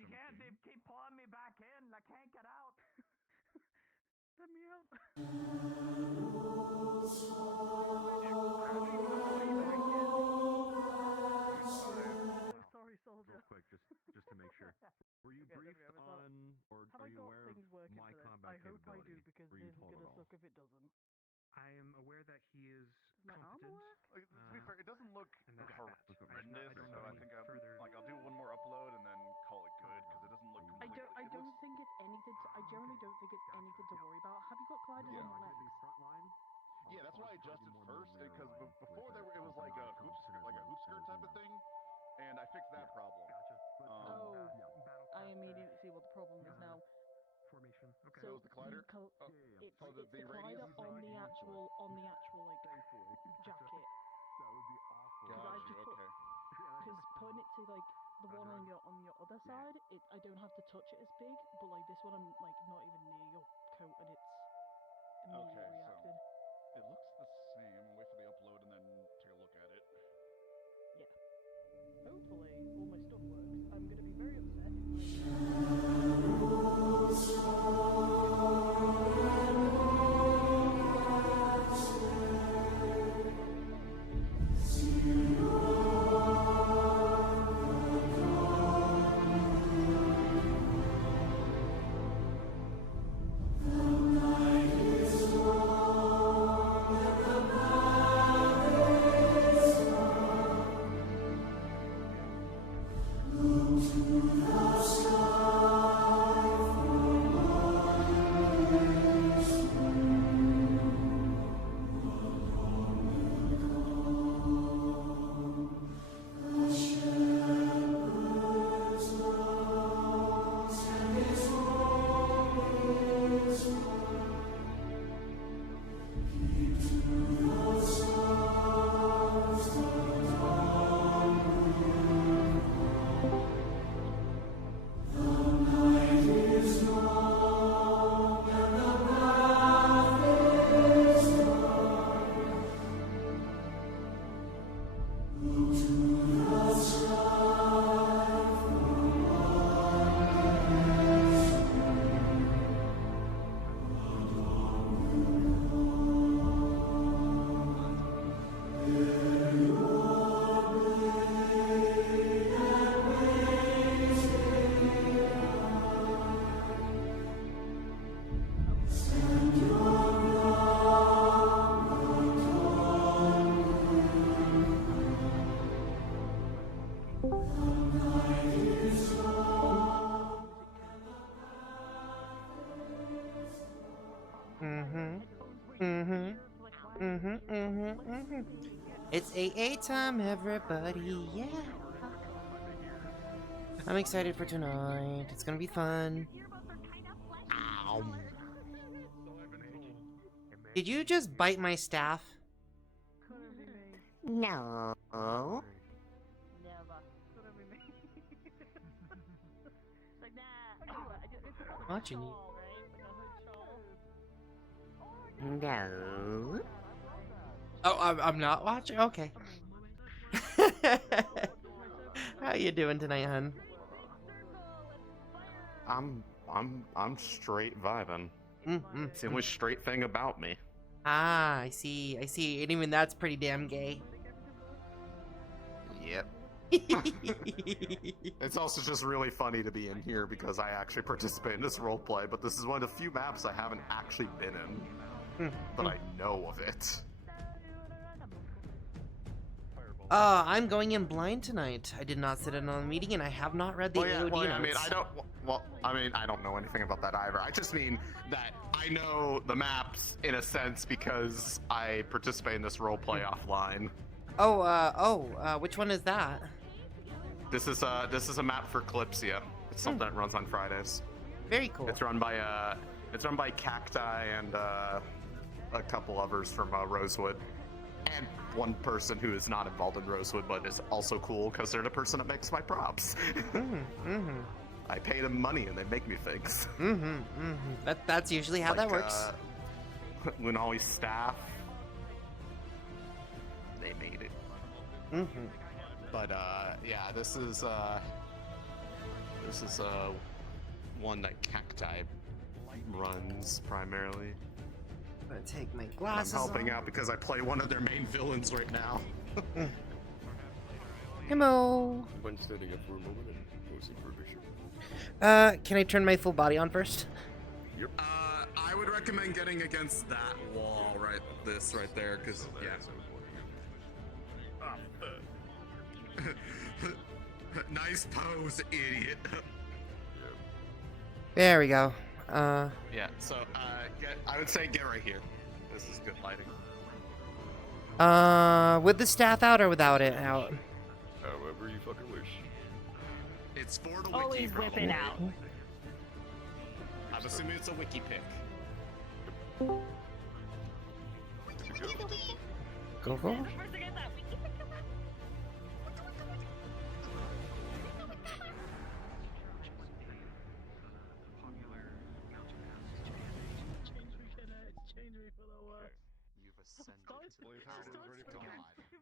You can't keep pulling me back in. I can't get out. Let me out. Sorry, soldier. Real quick, just to make sure. Were you briefed on, or Have are I you got aware things of working my today? combat I hope I capability? do, because Were this you is told gonna at all? suck if it doesn't. I am aware that he is Does my armor competent. work? Like, to be fair, it doesn't look And that's horrendous, don't so know I any think further. I'll do one more upload and then call it good, because it doesn't look completely... I don't think it's anything. I generally don't think it's anything to worry about. Have you got gliders on your legs? Front line. Yeah, that's why I adjusted first, because before it was like a hoop skirt type of thing, and I fixed that problem. I immediately see what the problem is now. Formation. Okay. So it was the collider? It's the the radius? collider on the actual like jacket. That would be awful. Because I just put, okay. because putting it to like the one on your other side, I don't have to touch it as big, but like this one I'm like not even near your coat and it's immediately Okay, reacted. so it looks the same. I'll wait for the upload and then take a look at it. Yeah. Hopefully all my stuff works. I'm gonna be very upset if It's AA time, everybody. Yeah. I'm excited for tonight. It's gonna be fun. Ow. Did you just bite my staff? No. never. Couldn't be me. It's like, nah. It's like Watching you. shawl, right? Like a hood shawl. No. Oh, I'm not watching? Okay. How you doing tonight, hun? I'm straight vibing. It's the only straight thing about me. Ah, I see. And even that's pretty damn gay. Yep. It's also just really funny to be in here because I actually participate in this roleplay, but this is one of the few maps I haven't actually been in. But I know of it. I'm going in blind tonight. I did not sit in on the meeting, and I have not read the AOD notes. I don't know anything about that either. I just mean that I know the maps in a sense because I participate in this roleplay offline. Which one is that? This is a map for Calypsia. It's something that runs on Fridays. Very cool. It's run by Cacti and a couple others from Rosewood. And one person who is not involved in Rosewood, but is also cool because they're the person that makes my props. I pay them money and they make me things. That's usually how that works. Lunali's staff, they made it. But yeah, this is This is one that Cacti runs primarily. I'm gonna take my I'm glasses helping off. out because I play one of their main villains right now. Hello. When standing up for a moment and posing for a picture. Can I turn my full body on first? I would recommend getting against that wall right there, because yeah. Nice pose, idiot. There we go. Yeah, so I would say get right here. This is good lighting. With the staff out or without it out? However you fucking wish. It's for the wiki, Always bro. whip it out. I'm assuming it's a wiki pick. Go go. You've ascended to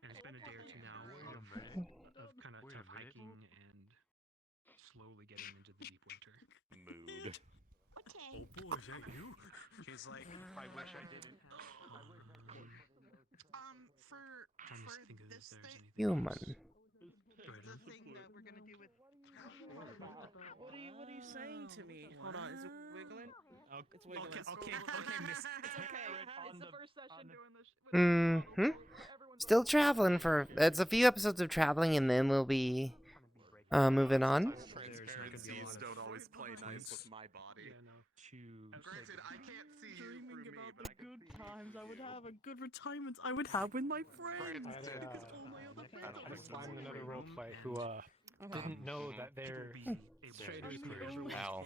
It's been a day or two now of kind of tough hiking and slowly getting into the deep winter. mood. Oh boy, is that you? He's like, I wish I didn't. Trying to think of if there's anything. Human. Go ahead. The thing that we're gonna do with. What are you saying to me? Hold on, is it wiggling? It's wiggling. Okay, miss. It's okay. It's the first session doing this. Mm-hmm. Still traveling for... It's a few episodes of traveling and then we'll be moving on. Transparencies don't always play nice with my body. Yeah, no. Granted, I can't see you Dreaming through me, about but the I can good see you. times I would have and good retirements I would have with my friends. Granted, Because all my other friends don't are think find so. another roleplay who didn't know that they're Traders Ow.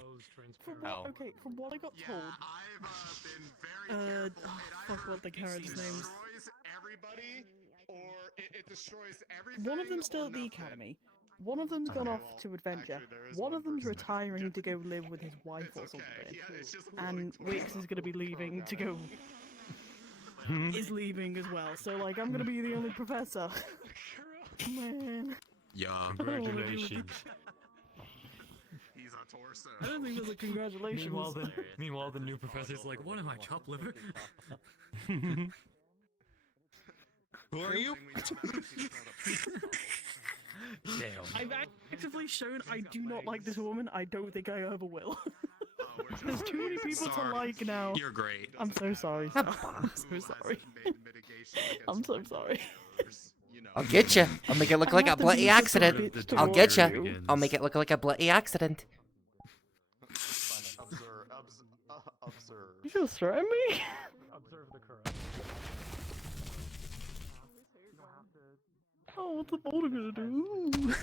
Ow. Okay, from what I got Yeah, told, I've been very careful. fuck what the characters' names. Destroys everybody, or it destroys everything. One of them's still or at the nothing. academy. One of them's gone off to adventure. Actually, there is One one of them's person. retiring to go live with his wife It's or okay. something. Yeah, it's just And really Wix is gonna be leaving to go. Hmm? Is leaving as well. So like, I'm gonna be the only professor. Man, Yeah. Congratulations. He's a torso. I don't think there's a congratulations. Meanwhile, the new professor's like, "What am I, chopped liver?" Who are you? Damn. I've actively shown I do not like this woman. I don't think I ever will. There's too many people to like now. You're great. I'm so sorry. Sal. I'm so sorry. I'm so sorry. I'll get you. I'll make it look like a bloody accident. I'll get you. I'll make it look like a bloody accident. Observe. You just threaten me? Observe the current. Oh, what's the boulder gonna do?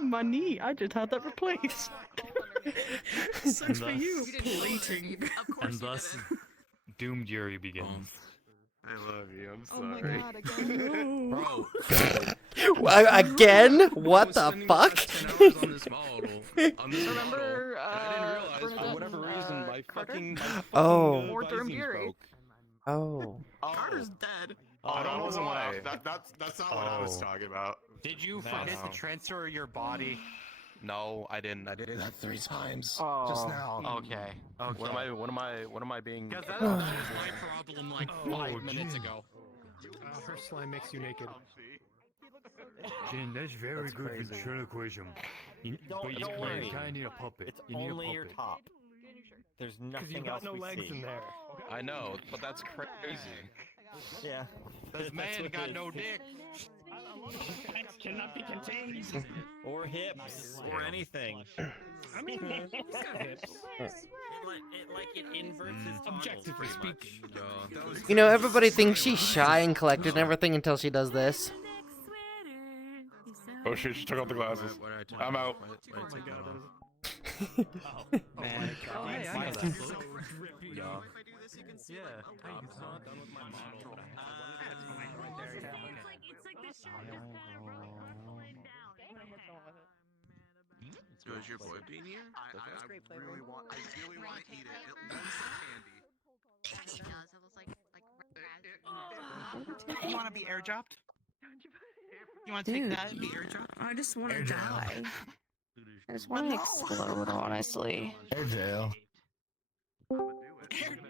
My knee. I just had that replaced. Sucks for you. Plating. And thus, Doom Jury begins. I love you. I'm Oh my sorry. god, again. No. Again? What the fuck? Remember, For whatever reason, my fucking Oh. Or Vikings Durmbury. broke. Oh. Carter's dead. I don't know why. why. That's not what I was talking about. Did you forget forget to to transfer your body? No, I didn't. I did that 3 times Oh. just now. Okay. What am I being? Because that was my problem like Oh, 5 minutes Jin. ago. Her slime makes you naked. Comfy. Jin, that's very That's good crazy. ventriloquism. But don't worry. you kind of need a puppet. It's you need only a your puppet. top. There's Because nothing you got else no we legs see. in there. I know, but that's crazy. Yeah. This man got no dick. That cannot be contained. Or hips. Or anything. I mean, he's got hips. It inverts his Objectively speaking. You know, everybody thinks she's shy and collected and everything until she does this. Oh shit, she took off the glasses. I'm out. Oh my god. Man. Oh, hey, I My got legs. that. Yeah. Yeah. I'm not done with my model. So is your boy being here? I really want to eat it. It looks like candy. You want to be air dropped? You want to take that and be air dropped? I just want to die. I just want to explode, honestly. Air jail. Air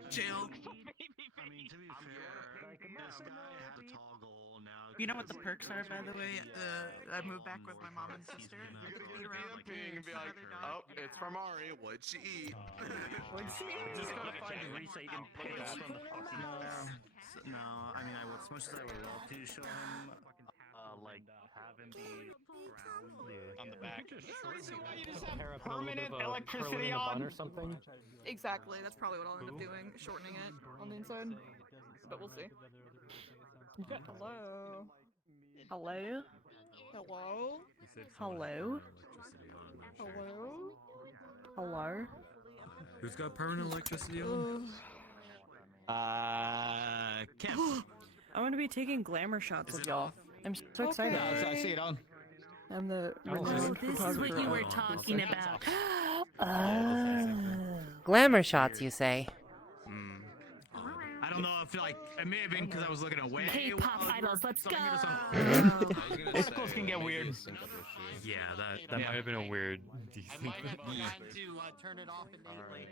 jail. I mean, to be fair, this guy had the toggle now. You know what the perks are, by the way? I moved back with my mom and sister. You're gonna go camping and be like, oh, it's from Ari. What'd she eat? What'd she eat? Just gotta find a reason you can pick up on the fucking. No, I mean, as much as I would love to show him, like, have him be On the back. Permanent electricity on or something. Exactly, that's probably what I'll end up doing, shortening it on the inside. But we'll see. Hello. Hello? Hello? Hello? Hello? Hello? who's got permanent electricity on? Kev. I'm gonna be taking glamour shots of y'all. I'm so excited. I see it on. I'm the. Oh, this is what you were talking about. Glamour shots, you say? I don't know if, like, it may have been because I was looking away. K-pop idols, let's go! Discos can get weird. Yeah, That might have been a weird. I might have forgotten to turn it off immediately.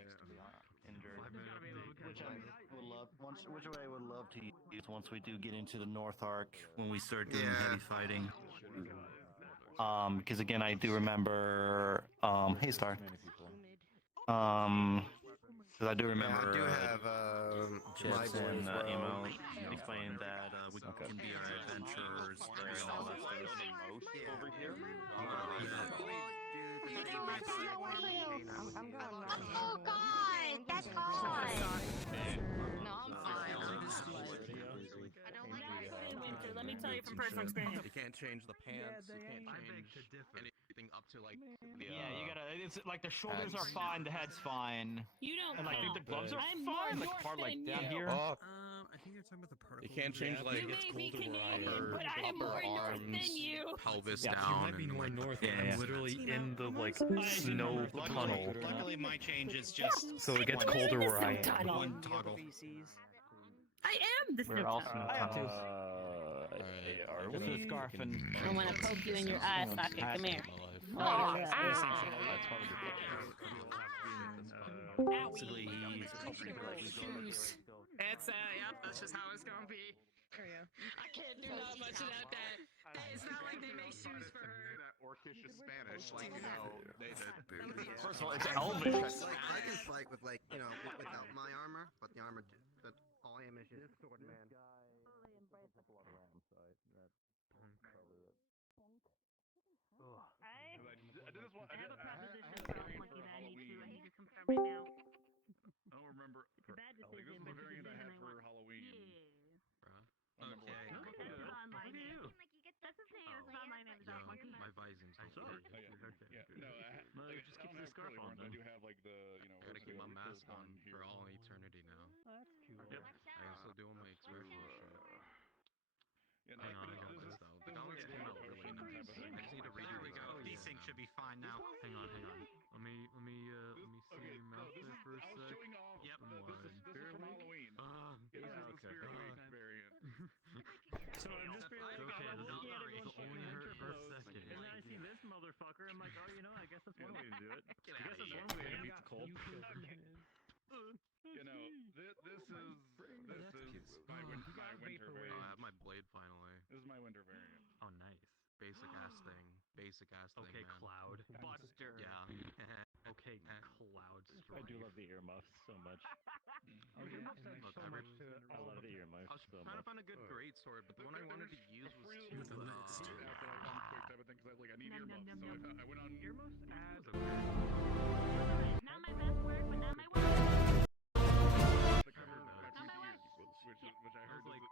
Which way I would love to use once we do get into the North Arc when we start doing heavy fighting. Because again, I do remember. Hey, Star. Because I do remember. I do have Jets and Emo explaining that we can be our adventurers and all that stuff. Over here. Oh god, that's hot. No, I'm fine. I don't like this. Let me tell you from personal experience. You can't change the pants. You can't change anything up to like the. Yeah, you gotta. It's like the shoulders are fine, the head's fine. You don't. And like count. the gloves are I'm fine. more Like part like than down you. here. I think you're talking about the particle. You can't change like You it's may be colder where I Canadian, but I am more north than you. pelvis Yeah, down. you might be and, more like, north. Yeah, I'm yeah. literally in the like snow tunnel, Luckily, my change is just. so it gets colder where I am. One toggle. I am the We're snow all tunnel. I have two. Are This we? is scarf and. I want to poke you in your eye socket. Come here. Basically, Shoes. It's yep, that's just how it's gonna be. There you go. I can't do that much about that. It's not like they make shoes for her. That Orcish Spanish, like, you know, they did. first of all, it's Elvish. I can fight with, like, you know, without my armor, but the armor, but all ammunition is sword man. I have a proposition for Lucky that I need to confirm right now. I don't remember. It's a bad decision, this is the variant I had for Halloween. Okay. Look at you. That's the thing. It's not my name. It's not Monkey. My vising's Oh, yeah. No, just keep the scarf on. I do have like the, you know. I gotta keep my mask on for all eternity now. That's cute. Yep. I also do my expression shit. Hang on, I got this though. The comics came out really nice. I just need to read There we go. These things should be fine now. Hang on. Let me see your mouth there for a sec. Yep. This is from Halloween. This is the Spirit Week variant. So I'm just being like, Okay, it'll only hurt for a second. And then I see this motherfucker. I'm like, oh, you know, I guess that's one way to do it. I guess that's one way to beat the cold. You know, this is my winter variant. I have my blade finally. This is my winter variant. Oh, nice. Basic ass thing. Okay, man. Cloud. Buster. Yeah. Okay, Cloud. I do love the earmuffs so much. Look, I love the earmuffs I was so trying to much. find a good grade sword, but the one I wanted to use was too After I come quick type of thing, because I need earmuffs. So I went on earmuffs. Not my best work, but not my work. The cover of which I heard like, is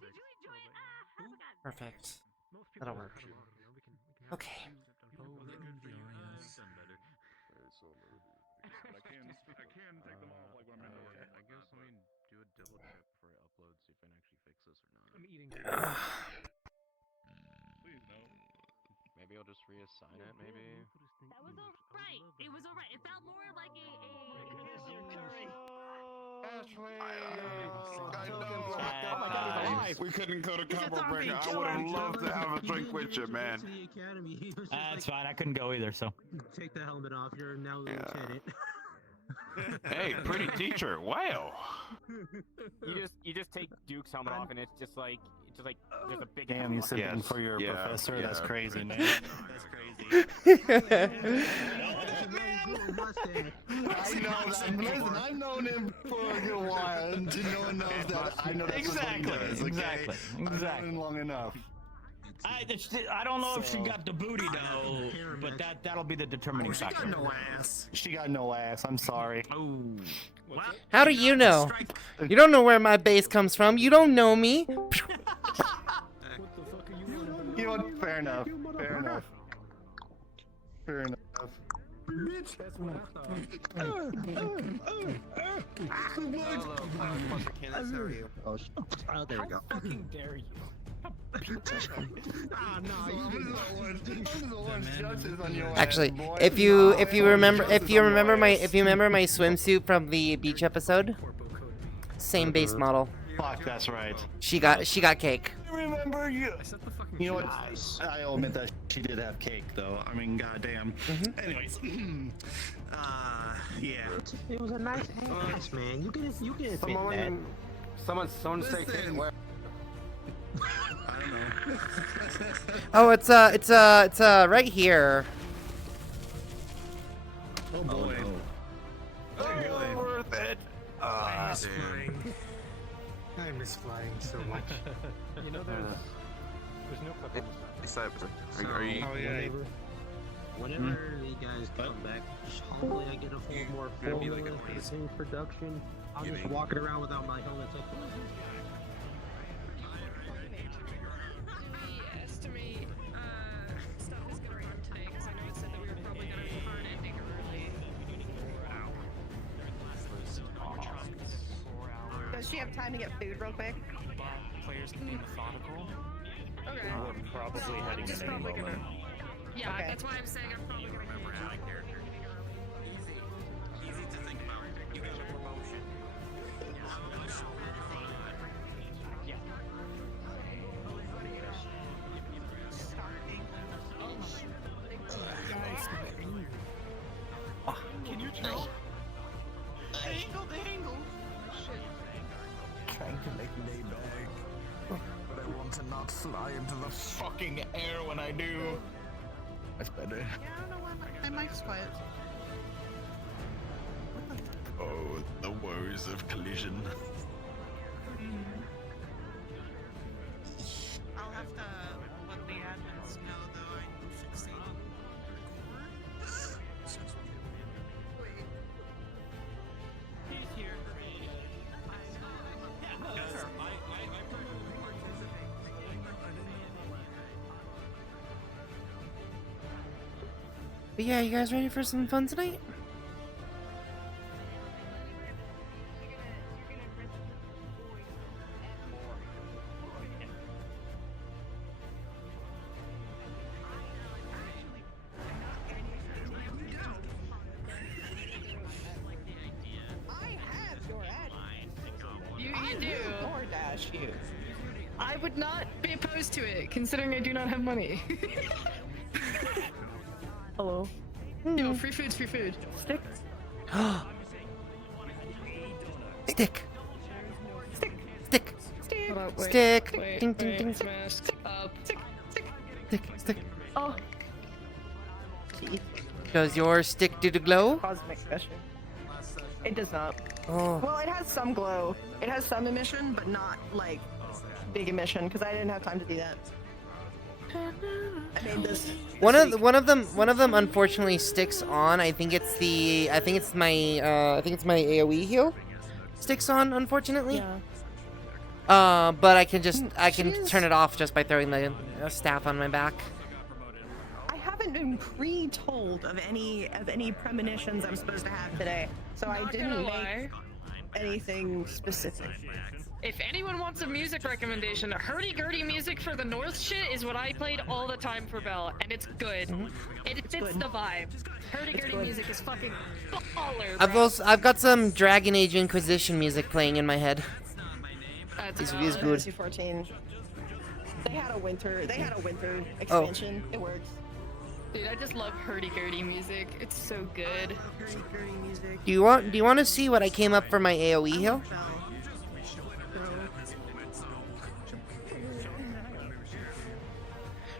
Did you enjoy it? I forgot. Perfect. That'll work. Okay. But I can take them off like when I'm at work. I guess let me do a double check before I upload, see if I can actually fix this or not. I'm eating. Please no. Maybe I'll just reassign it, maybe? That was alright. It was alright. It felt more like a We couldn't go to combo breaker. I would have loved to have a drink with you, man. That's fine. I couldn't go either, so. Take the helmet off. You're now lieutenant. Hey, pretty teacher. Wow. You just take Duke's helmet off, and it's just like there's a big. Damn, you said that for your professor? That's crazy, man. That's crazy. I know that. Listen, I've known him for a good while, and no one knows that. I know that's Exactly. what he does, okay? I've known him long enough. I don't know if she got the booty though, but that'll be the determining factor. She got no ass. She got no ass. I'm sorry. Oh. How do you know? You don't know where my base comes from. You don't know me. You know what? Fair enough. Fair enough. Fair enough. Bitch, that's what I thought. Oh, there we go. Fucking dare you. Actually, if you remember my swimsuit from the beach episode, same base model. Fuck, that's right. She got cake. I remember you. You know what? I'll admit that she did have cake, though. I mean, goddamn. Anyways, yeah. It was a nice ass, man. You get it. Someone say cake. Where? I don't know. Oh, it's right here. Oh boy. Oh boy. Worth it. I miss flying so much. You know, there's no clip on Are you? Whenever you guys come back, hopefully I get a full more full production. I'm just walking around without my helmet. Estimate stuff is gonna run today because I know it said that we were probably gonna record an ending early. Does she have time to get food real quick? Players can be methodical. Okay. We're probably heading in any moment. Yeah, Okay. that's why I'm saying I'm probably gonna remember out of character. Easy to think about. You got a promotion. Can you tell? The angle. Trying to make me back. But I want to not fly into the fucking air when I do. That's better. Yeah, I don't know why my mic's quiet. Oh, the woes of collision. I'll have to let the admins know, though, I'm fixing He's here. But yeah, you guys ready for some fun tonight? I have your address. You do. DoorDash you. I would not be opposed to it, considering I do not have money. Hello. Yo, free food's free food. Stick. Stick. Stick. Stick. Hold up, wait, Stick. wait, Ding, ding, wait, ding. smash. Up. Stick. Stick. Stick. Oh. Does your stick do the glow? Cosmic emission. It does not. Oh. Well, it has some glow. It has some emission, but not like big emission because I didn't have time to do that. I made this. One of them unfortunately sticks on. I think it's my AoE heal sticks on, unfortunately. Yeah. But I can turn it off just by throwing the staff on my back. I haven't been pre-told of any premonitions I'm supposed to have today, so I didn't make anything specific. If anyone wants a music recommendation, hurdy-gurdy music for the North shit is what I played all the time for Bell, and it's good. It fits the vibe. Hurdy-gurdy music is fucking baller, I've got some Dragon Age Inquisition music playing in my head. It's good. Fantasy 14. They had a winter expansion. It works. Dude, I just love hurdy-gurdy music. It's so good. Hurdy-gurdy music. Do you want to see what I came up for my AoE heal?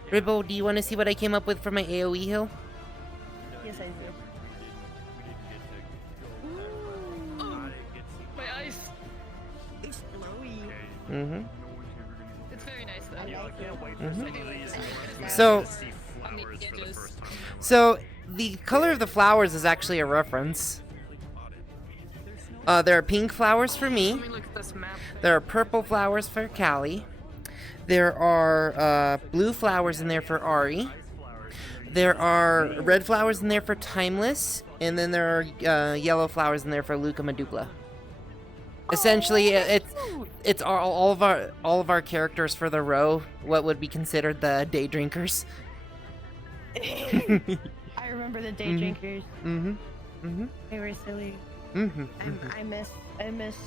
Ribbo, do you want to see what I came up with for my AoE heal? Yes, I do. My eyes. It's glowy. Mm-hmm. It's very nice though. So the color of the flowers is actually a reference. There are pink flowers for me. There are purple flowers for Callie. There are blue flowers in there for Ari. There are red flowers in there for Timeless, and then there are yellow flowers in there for Luca Medulla. Essentially, it's all of our characters for the row. What would be considered the day drinkers. I remember the day drinkers. Mm-hmm. Mm-hmm. They were silly. Mm-hmm. I miss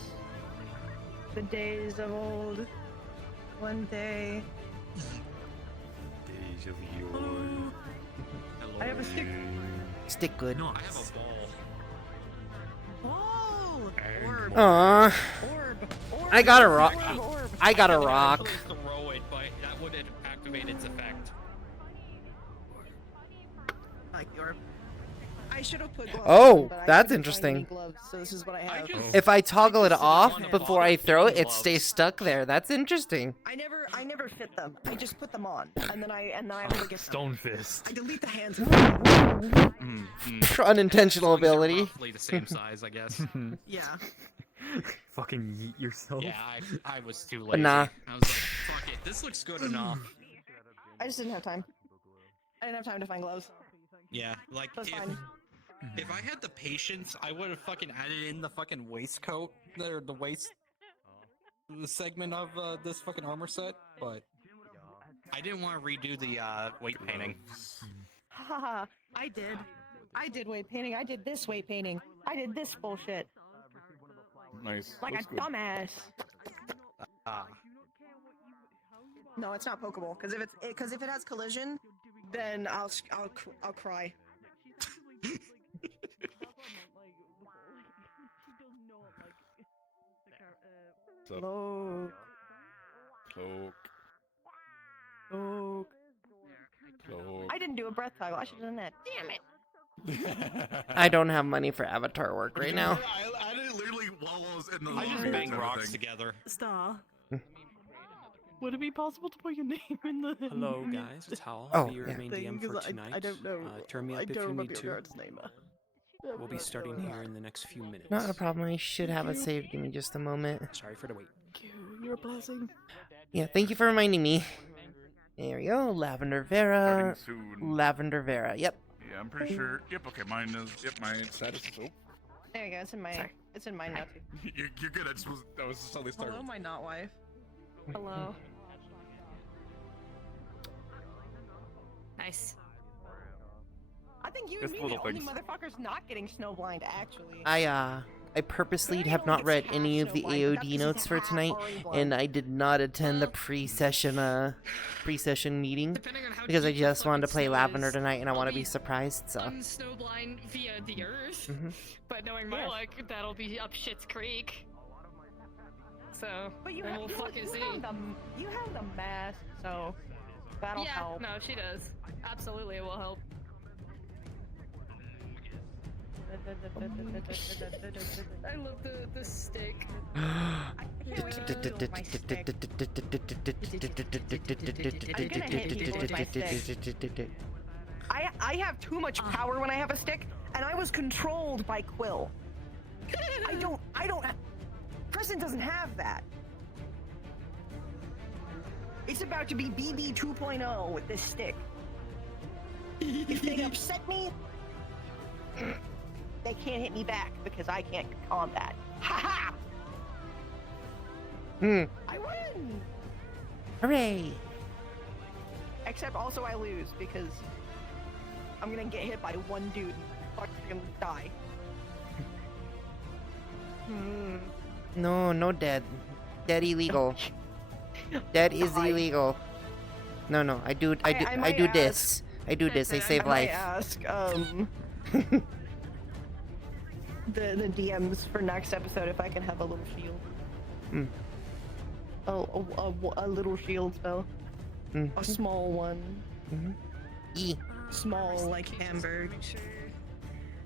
the days of old. One day. Days of yore. I have a stick. Stick good. No, I have a ball. Orb. Aww. Orb. I got a rock. I got a rock. Throw it, but that would activate its effect. I like the orb. I should have put gloves Oh, on, but I that's couldn't find interesting. any gloves, so this is what I have. If I toggle it off before I throw it, it stays stuck there. That's interesting. I never fit them. I just put them on, and then I have to get Stone fist. I delete the hands. Unintentional ability. Roughly the same size, I guess. Yeah. Fucking yeet yourself. Yeah, I was too lazy. Nah. I was like, fuck it, this looks good enough. I just didn't have time. I didn't have time to find gloves. Yeah, like That's fine. if I had the patience, I would have fucking added in the fucking waistcoat, or the waist segment of this fucking armor set, but I didn't want to redo the weight painting. Haha, I did weight painting. I did this weight painting. I did this bullshit. Nice. Like Looks a good. dumbass. No, it's not Pokeball. Because if it has collision, then I'll cry. Cloak. Cloak. Cloak. I didn't do a breath toggle. I should have done that. Damn it. I don't have money for avatar work right now. I did literally while I was in the I just bang rocks together. Star. Would it be possible to put your name in the... Hello, guys. It's Hal. Oh, I'll be your yeah. main DM for tonight. I don't know. Turn me up I if don't you remember need your to. guard's name. We'll be starting here in the next few minutes. Not a problem. I should have it saved. Give me just a moment. Sorry for the wait. You're a blessing. Yeah, thank you for reminding me. There we go. Lavender Vera. Starting soon. Lavender Vera. Yep. Yeah, I'm pretty sure. Yep. Okay, mine is. Yep, my status is open. There you go. It's in my. It's in mine now too. You're good. I was suddenly started. Hello, my not wife. Hello. Nice. I think you and Just me are the little only things. motherfuckers not getting snowblind, actually. I purposely have not read any of the AOD notes for tonight, and I did not attend the pre-session meeting because I just wanted to play Lavender tonight, and I want to be surprised. So. I'm snowblind via the Earth, but knowing my luck, that'll be up Shit's Creek. So, But you then have, we'll fucking see. you have the mask, so that'll Yeah, help. no, she does. Absolutely, it will help. I love the stick. I have too much power when I have a stick, and I was controlled by Quill. I don't. Preston doesn't have that. It's about to be BB 2.0 with this stick. If they upset me, they can't hit me back because I can't combat. Ha ha! Hmm. I win! Hooray! Except also I lose because I'm gonna get hit by one dude and fucking gonna die. No, no dead. Dead illegal. Dead is illegal. No, no, I do this. I do this. I save life. I ask, the DMs for next episode if I can have a little shield. Hmm. A little shield spell. A small one. E. Small, like Hamburg. Make sure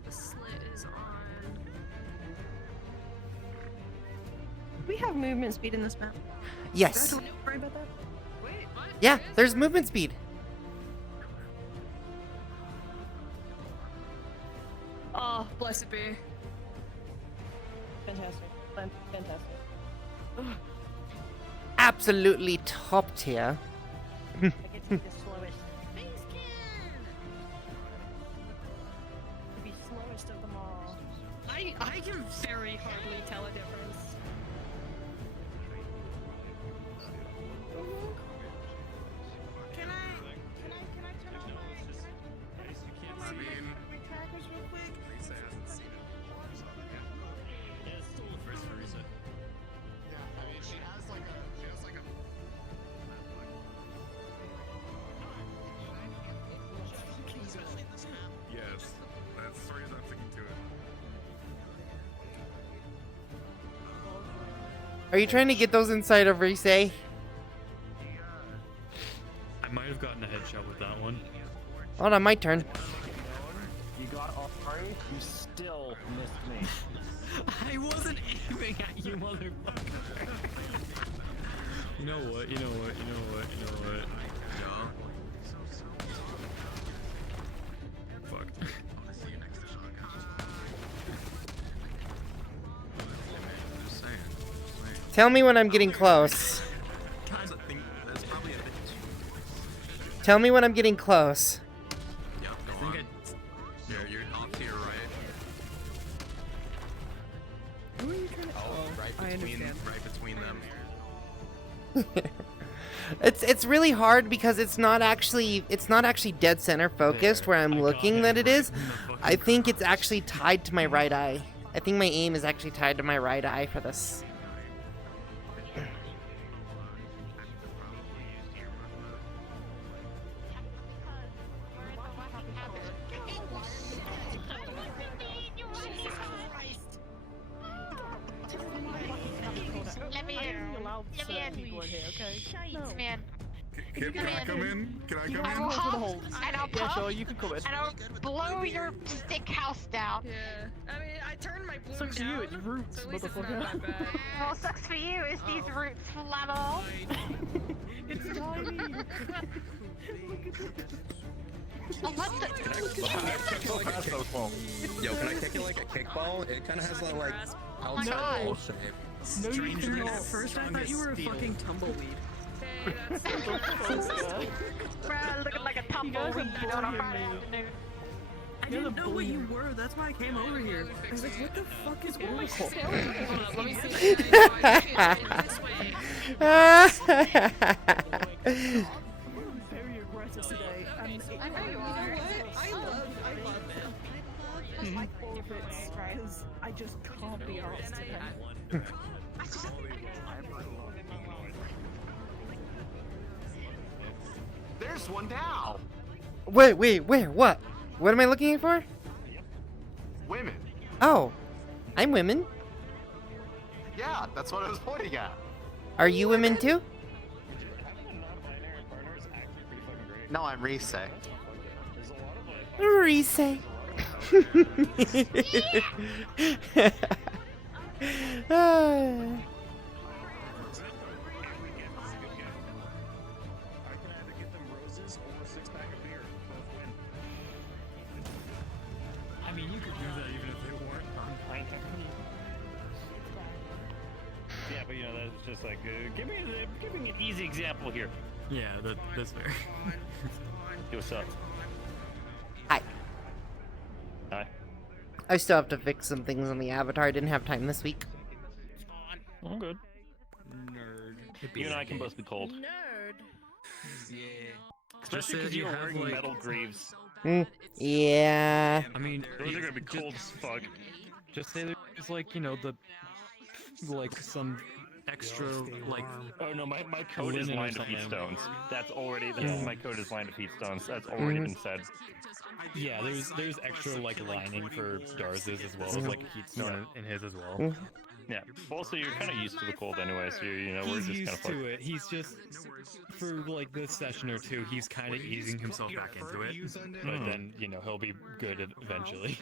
the slit is on. We have movement speed in this map. Yes. Don't worry about that. Wait, what? Yeah, there's movement speed. Oh, blessed be. Fantastic. Fantastic. Absolutely top tier. I get to be the slowest. To be slowest of them all. I can very hardly tell a difference. Can I turn on my trackers real quick? Lisa hasn't seen it before, so Yeah, it's still the first for reset. yeah. I mean, she has like a. Especially this map. Yes, that's the reason I'm sticking to it. Are you trying to get those inside of Rise? I might have gotten a headshot with that one. Hold on, my turn. You got all right. You still missed me. I wasn't aiming at you, motherfucker. You know what? You know what? You know what? You know what? Yeah. Fuck. Just saying. Tell me when I'm getting close. Kinda think that's probably a bit Tell me when I'm getting close. Yeah, go on. You're off to your right. Who are you trying to? Oh, right between them. It's really hard because it's not actually dead center focused where I'm looking that it is. I think it's actually tied to my right eye. I think my aim is actually tied to my right eye for this. Let me in. People in here, okay? Shite, man. Can I come in? Can I come I in? will huff, and I'll Yeah, puff, sure, you can come in. and I'll blow your stick house down. Yeah. I mean, I turned my blue Sucks for you, it's roots, so at least it's motherfucker. not that bad. What sucks for you is these roots flammable. It's tiny. Oh, what the? Yo, can I kick it like a kickball? It kind of has that like outside ball shape. No, you cannot. At first I thought you were a fucking tumbleweed. Hey, that's Bro, looking like a tumbleweed on a Friday afternoon. I didn't know what you were. That's why I came over here. I was like, what the fuck is going on? Hold on, let me see. This way. Very aggressive today. And I know you are. I love it. I forfeits because I just can't be asked today. There's one now. Wait, where? What? What am I looking for? Women. Oh, I'm women. Yeah, that's what I was pointing at. Are you women too? No, I'm Rise. Rise. I mean, you could do that even if they weren't non-binary. Yeah, but you know, that's just like, give me an easy example here. Yeah, that's fair. Yo, what's up? Hi. Hi. I still have to fix some things on the avatar. I didn't have time this week. I'm good. Nerd. You and I can both be cold. Nerd. Yeah. Especially because you're wearing metal greaves. Yeah. I mean, Those are gonna be cold as fuck. Just say there's like, you know, some extra like. Oh no, my code is linen or lined with heat something. stones. My code is lined with heat stones. That's already been said. Yeah, there's extra like lining for Darz's as well as like a heat stone in his as well. Yeah. Also, you're kind of used to the cold anyway, so we're He's just used kind of to it. He's just for like this session or two, he's kind of easing himself back into it. But then he'll be good eventually.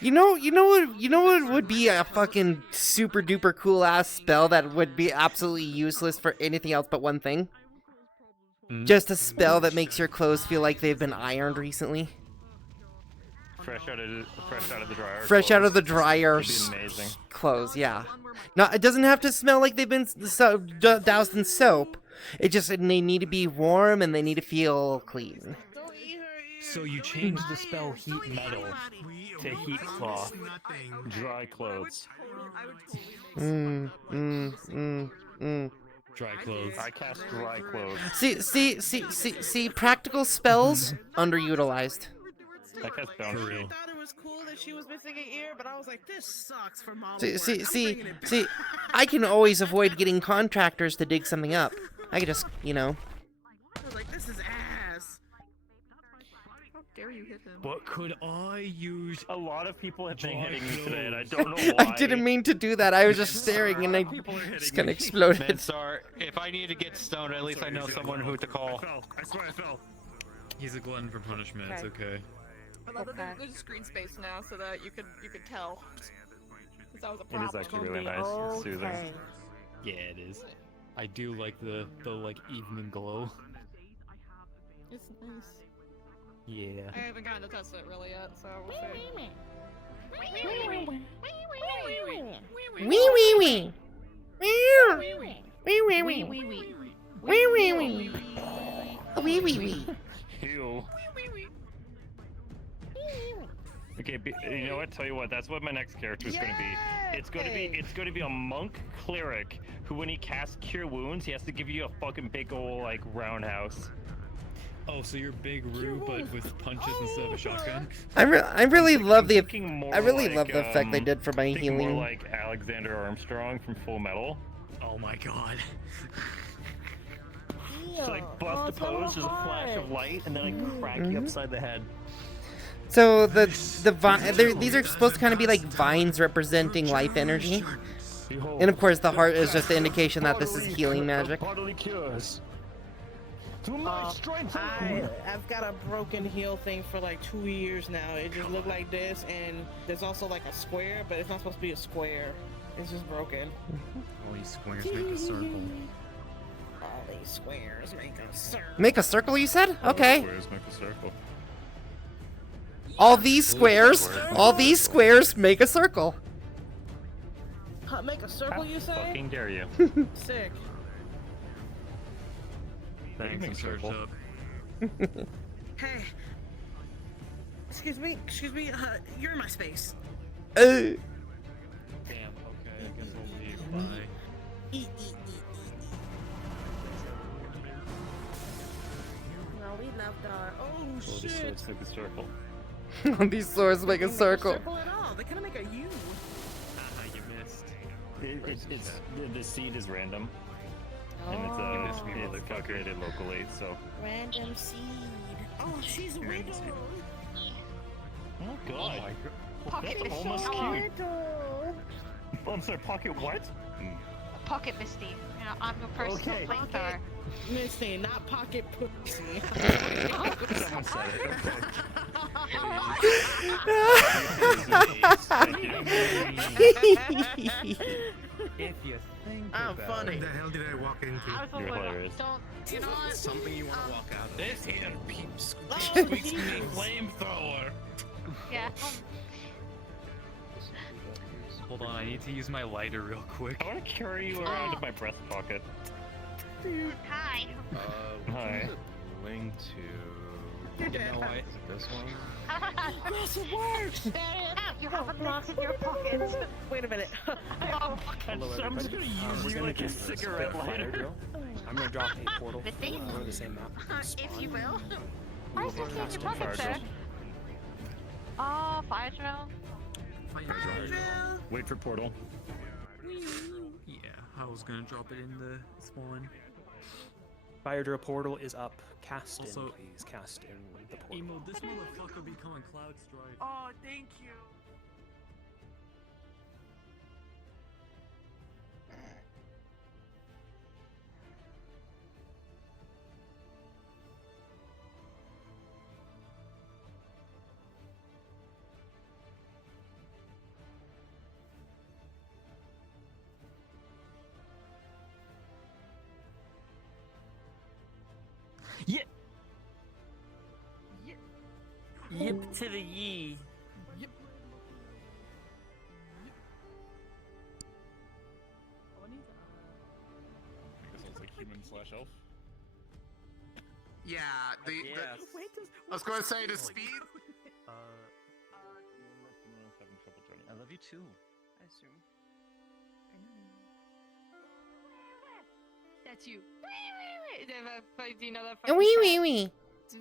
You know what would be a fucking super duper cool ass spell that would be absolutely useless for anything else but one thing? Just a spell that makes your clothes feel like they've been ironed recently. fresh out of the dryer. Fresh out of the dryer. It'd be amazing. Clothes, yeah. Now it doesn't have to smell like they've been doused in soap. They need to be warm and they need to feel clean. So you change the spell heat metal to heat cloth, dry clothes. Dry clothes. I cast dry clothes. See, practical spells underutilized. I cast bounce shield. I thought it was cool that she was missing an ear, but I was like, this sucks for mom. See, I can always avoid getting contractors to dig something up. I could just, I was like, this is ass. How dare you hit him? But could I use... A lot of people have been hitting me today, and I don't know why. I didn't mean to do that. I was just staring and I just kind of exploded. Mensar, if I need to get stoned, at least I know someone who to call. I swear I fell. He's a glutton for punishment. It's okay. I love that there's a screen space now so that you could tell. Because that was a problem. It is actually really nice. It's soothing. Yeah, it is. I do like the like evening glow. It's nice. Yeah. I haven't gotten to test it really yet, so we'll see. Wee wee wee. Wee wee wee. Wee wee wee. Wee wee wee. Ew. Okay, you know what? Tell you what, that's what my next character is going to be. It's going to be a monk cleric who, when he casts Cure Wounds, he has to give you a fucking big ol' like roundhouse. Oh, so you're Big Roo, but with punches instead of a shotgun? I really love the like, effect they did for my healing. More like Alexander Armstrong from Full Metal. Oh my god. So like bust a pose, there's a flash of light, and then I crack you upside the head. So these are supposed to kind of be like vines representing life energy, and of course the heart is just the indication that this is healing magic. I've got a broken heel thing for like 2 years now. It just looked like this, and there's also like a square, but it's not supposed to be a square. It's just broken. All these squares make a circle. All these squares make a circle. Make a circle, you said? Okay. Squares make a circle. All these squares make a circle. Make a circle, you say? Fucking dare you. Sick. Thanks, circle. Hey. Excuse me, you're in my space. Damn, okay, I guess I'll leave. Bye. No, we loved our... Oh, These shit. swords make a circle. These swords make a circle. Circle at all. They kind of make a U. You missed. It's the seed is random. And it's calculated locally, so. Random seed. Oh, she's a widow. Oh god. Pocket That's almost cute. I'm sorry, pocket what? Pocket Misty. You know, I'm your personal flamethrower. Misty, not pocket pussy. Someone said it. If you think I'm about funny. What the hell did I walk into? You're hilarious. You know what? Something you want to walk out of. This here peeps squeaks me flamethrower. Yeah. Hold on, I need to use my lighter real quick. I want to carry you around in my breast pocket. Hi. Hi. Link to... You're dead. Is it this one? Yes, it works. You have a block in your pocket. Wait a minute. I'm just gonna use you like a cigarette lighter. I'm gonna drop a portal. With these? Go to the same map. If you will. Why is there key in your pocket, sir? Fire drill. Wait for portal. Yeah, I was gonna drop it in the spawn. Fire drill portal is up. Cast Also- in, please. Cast in the portal. Emo, this motherfucker becoming Cloud Strife. Oh, thank you. Yip. Yip to the yee. Yep. I guess it's like human/elf. Yeah, Yes. I was going to say the speed. I love you too. I assume. That's you. Do you know that from Wee wee wee.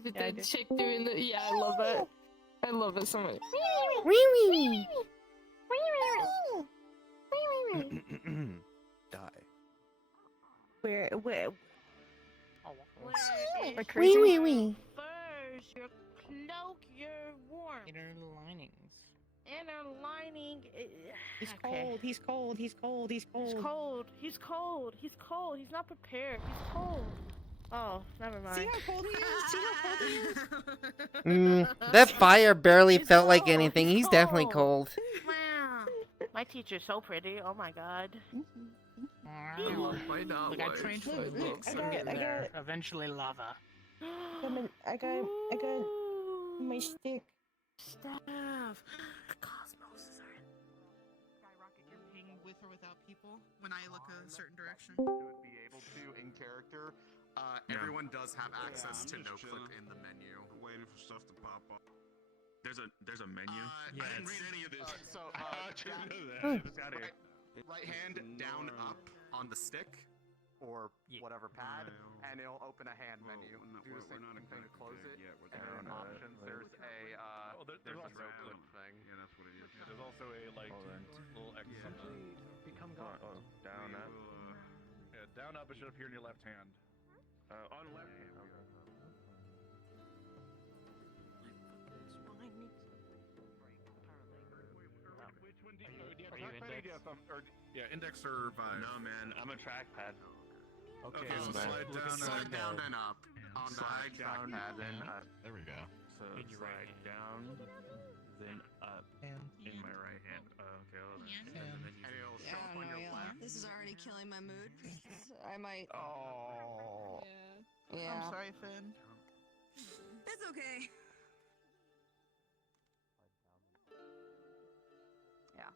the chick doing the I love it. I love it so much. Wee wee wee. Die. Where? Wee wee wee. Furs, your cloak, you're warm. Inner linings. Inner lining. He's cold. He's cold. He's cold. He's cold. He's cold. He's cold. He's cold. He's not prepared. He's cold. Oh, never mind. See how cold he is? See how cold he is? That fire barely felt like anything. He's definitely cold. Wow. My teacher's so pretty. Oh my god. Look, I trained for the looks. Eventually lava. I got my stick. Staff. The cosmos is our Skyrocket your ping with or without people when I look a certain direction. Would be able to in character. Everyone does have access to no clip in the menu. Waiting for stuff to pop up. There's a menu. I didn't read any of this. Right hand down up on the stick or whatever pad, and it'll open a hand menu. Do the same thing to close it. And then options, there's a there's a no clip thing. Yeah, that's what it is. There's also a little X. Become God. Down up. Yeah, down up. It should appear in your left hand. On left hand. Which one do you have? Index or Vive? No, man, I'm a trackpad. Okay, so slide down and up on the trackpad. Then up. There we go. So slide down, then up. In my right hand. Okay, and then it'll show up on your left. This is already killing my mood. I might. Oh. Yeah. I'm sorry, Finn. It's okay. Yeah.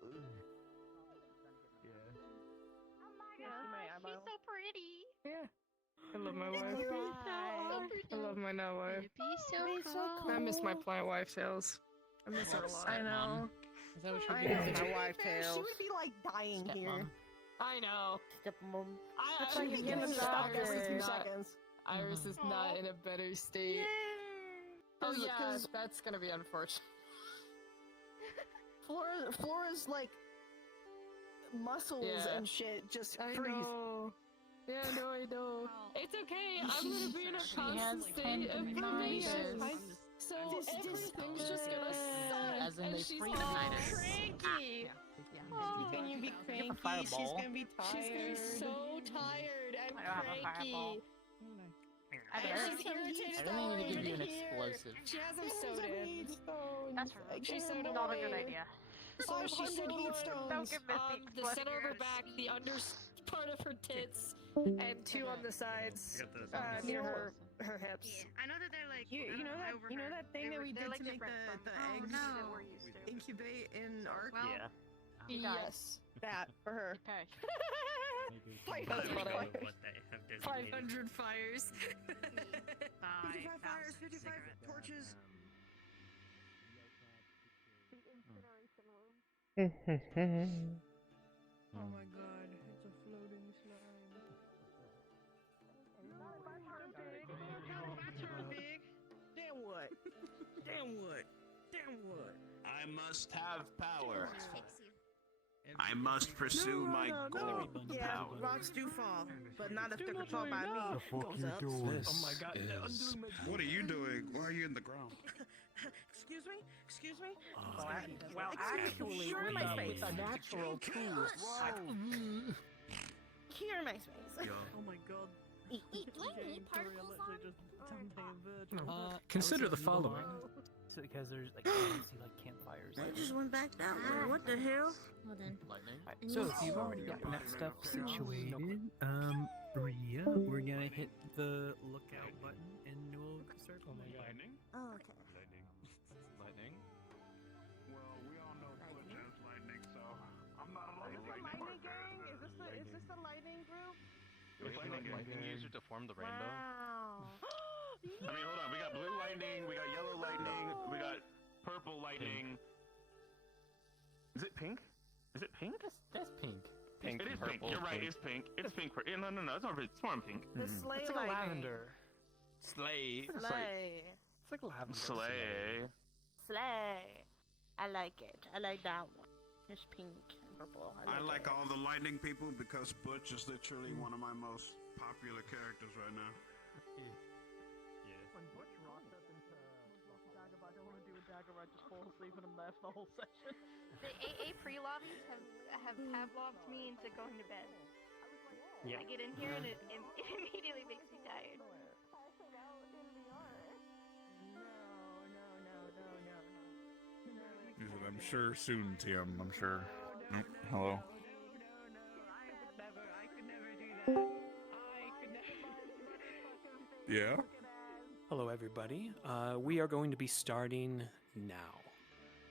She's so pretty. Yeah. I love my wife. I love my now wife. So I miss my plant wife tails. I miss her a lot. I know. Is that what I you're doing? know. My wife She tails. would be like dying here. I know. Stepmom. I She'd be getting stuck every 2 Iris seconds. Iris is not in a better state. Oh yeah, 'Cause that's gonna be unfortunate. Flora's like muscles and shit just I freeze. know. Yeah, no, I know. It's okay. I'm gonna be in a constant state of tendinitis. inflammation. So everything's just gonna suck. As in and they she's freeze gonna be tendinitis. cranky. She's gonna be cranky. She's gonna be tired. She's gonna be so tired and I don't have a cranky. fireball. And she's irritated I really need to give you an already here. explosive. She has them sewed That's She's sewed not a good away. idea. So she's Don't give us the center of her back, the under part of her tits, and 2 on the sides near her hips. I know that they're like. You know that thing that we did to make the eggs no. incubate in Ark? Well, Yes. That for her. That's what I. 500 fires. 55 fires, 55 torches. Incineration Oh my god, it's a floating slime. Damn what? Damn what? Damn what? I must have power. I must pursue my goal. Yeah, Power. rocks do fall, but not if they're controlled by me. The fuck you doing? Oh my god, What are you doing? Why are you in the ground? Excuse me? Excuse me? Well, actually, Here in my face. with a natural tools. Here in my face. Oh my god. Consider the following. Because there's like see like campfires. I just went back that way. What the hell? Well then. So if you've already gotten that stuff situated, Rhea, we're gonna hit the lookout button and we'll start lightning. Oh, okay. Lightning. Well, we all know Butch has lightning, so I'm not a lightning gang? Is this the lightning group? Lightning user to form the rainbow. Wow. I mean, hold on. We got blue lightning, we got yellow lightning, we got purple lightning. Is it pink? Is it pink? That's pink. It is pink. You're right. It's pink. It's pink. No, it's not. It's more pink. The sleigh It's like lightning. lavender. Slay. Slay. It's like lavender. Slay. Slay. I like it. I like that one. It's pink and purple. I like all the lightning people because Butch is literally one of my most popular characters right now. When Butch rocked up into Dagger, I don't want to do a Dagger, I just fall asleep and I'm there for the whole session. The AA pre-lobbies have Pavloved me into going to bed. Yeah. I get in here and it immediately makes me tired. He said, I'm sure soon, Tim. I'm sure. Nope. Hello. Yeah? Hello, everybody. We are going to be starting now.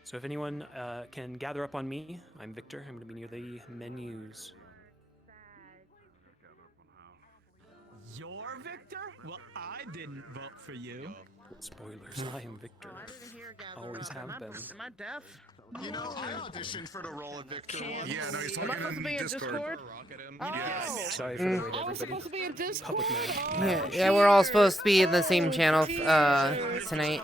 So if anyone can gather up on me, I'm Victor. I'm going to be near the menus. You're Victor? Well, I didn't vote for you. Spoilers. I am Victor. I didn't hear gather Always up. have Am been. I deaf? You know, I auditioned for the role of Victor once. Yeah, no, he's Am I talking supposed to be in in Discord? Discord. Oh. Sorry for the wait, I was everybody. supposed to be in Discord. Public Oh, matter. Yeah, we're all supposed to be in the same channel tonight.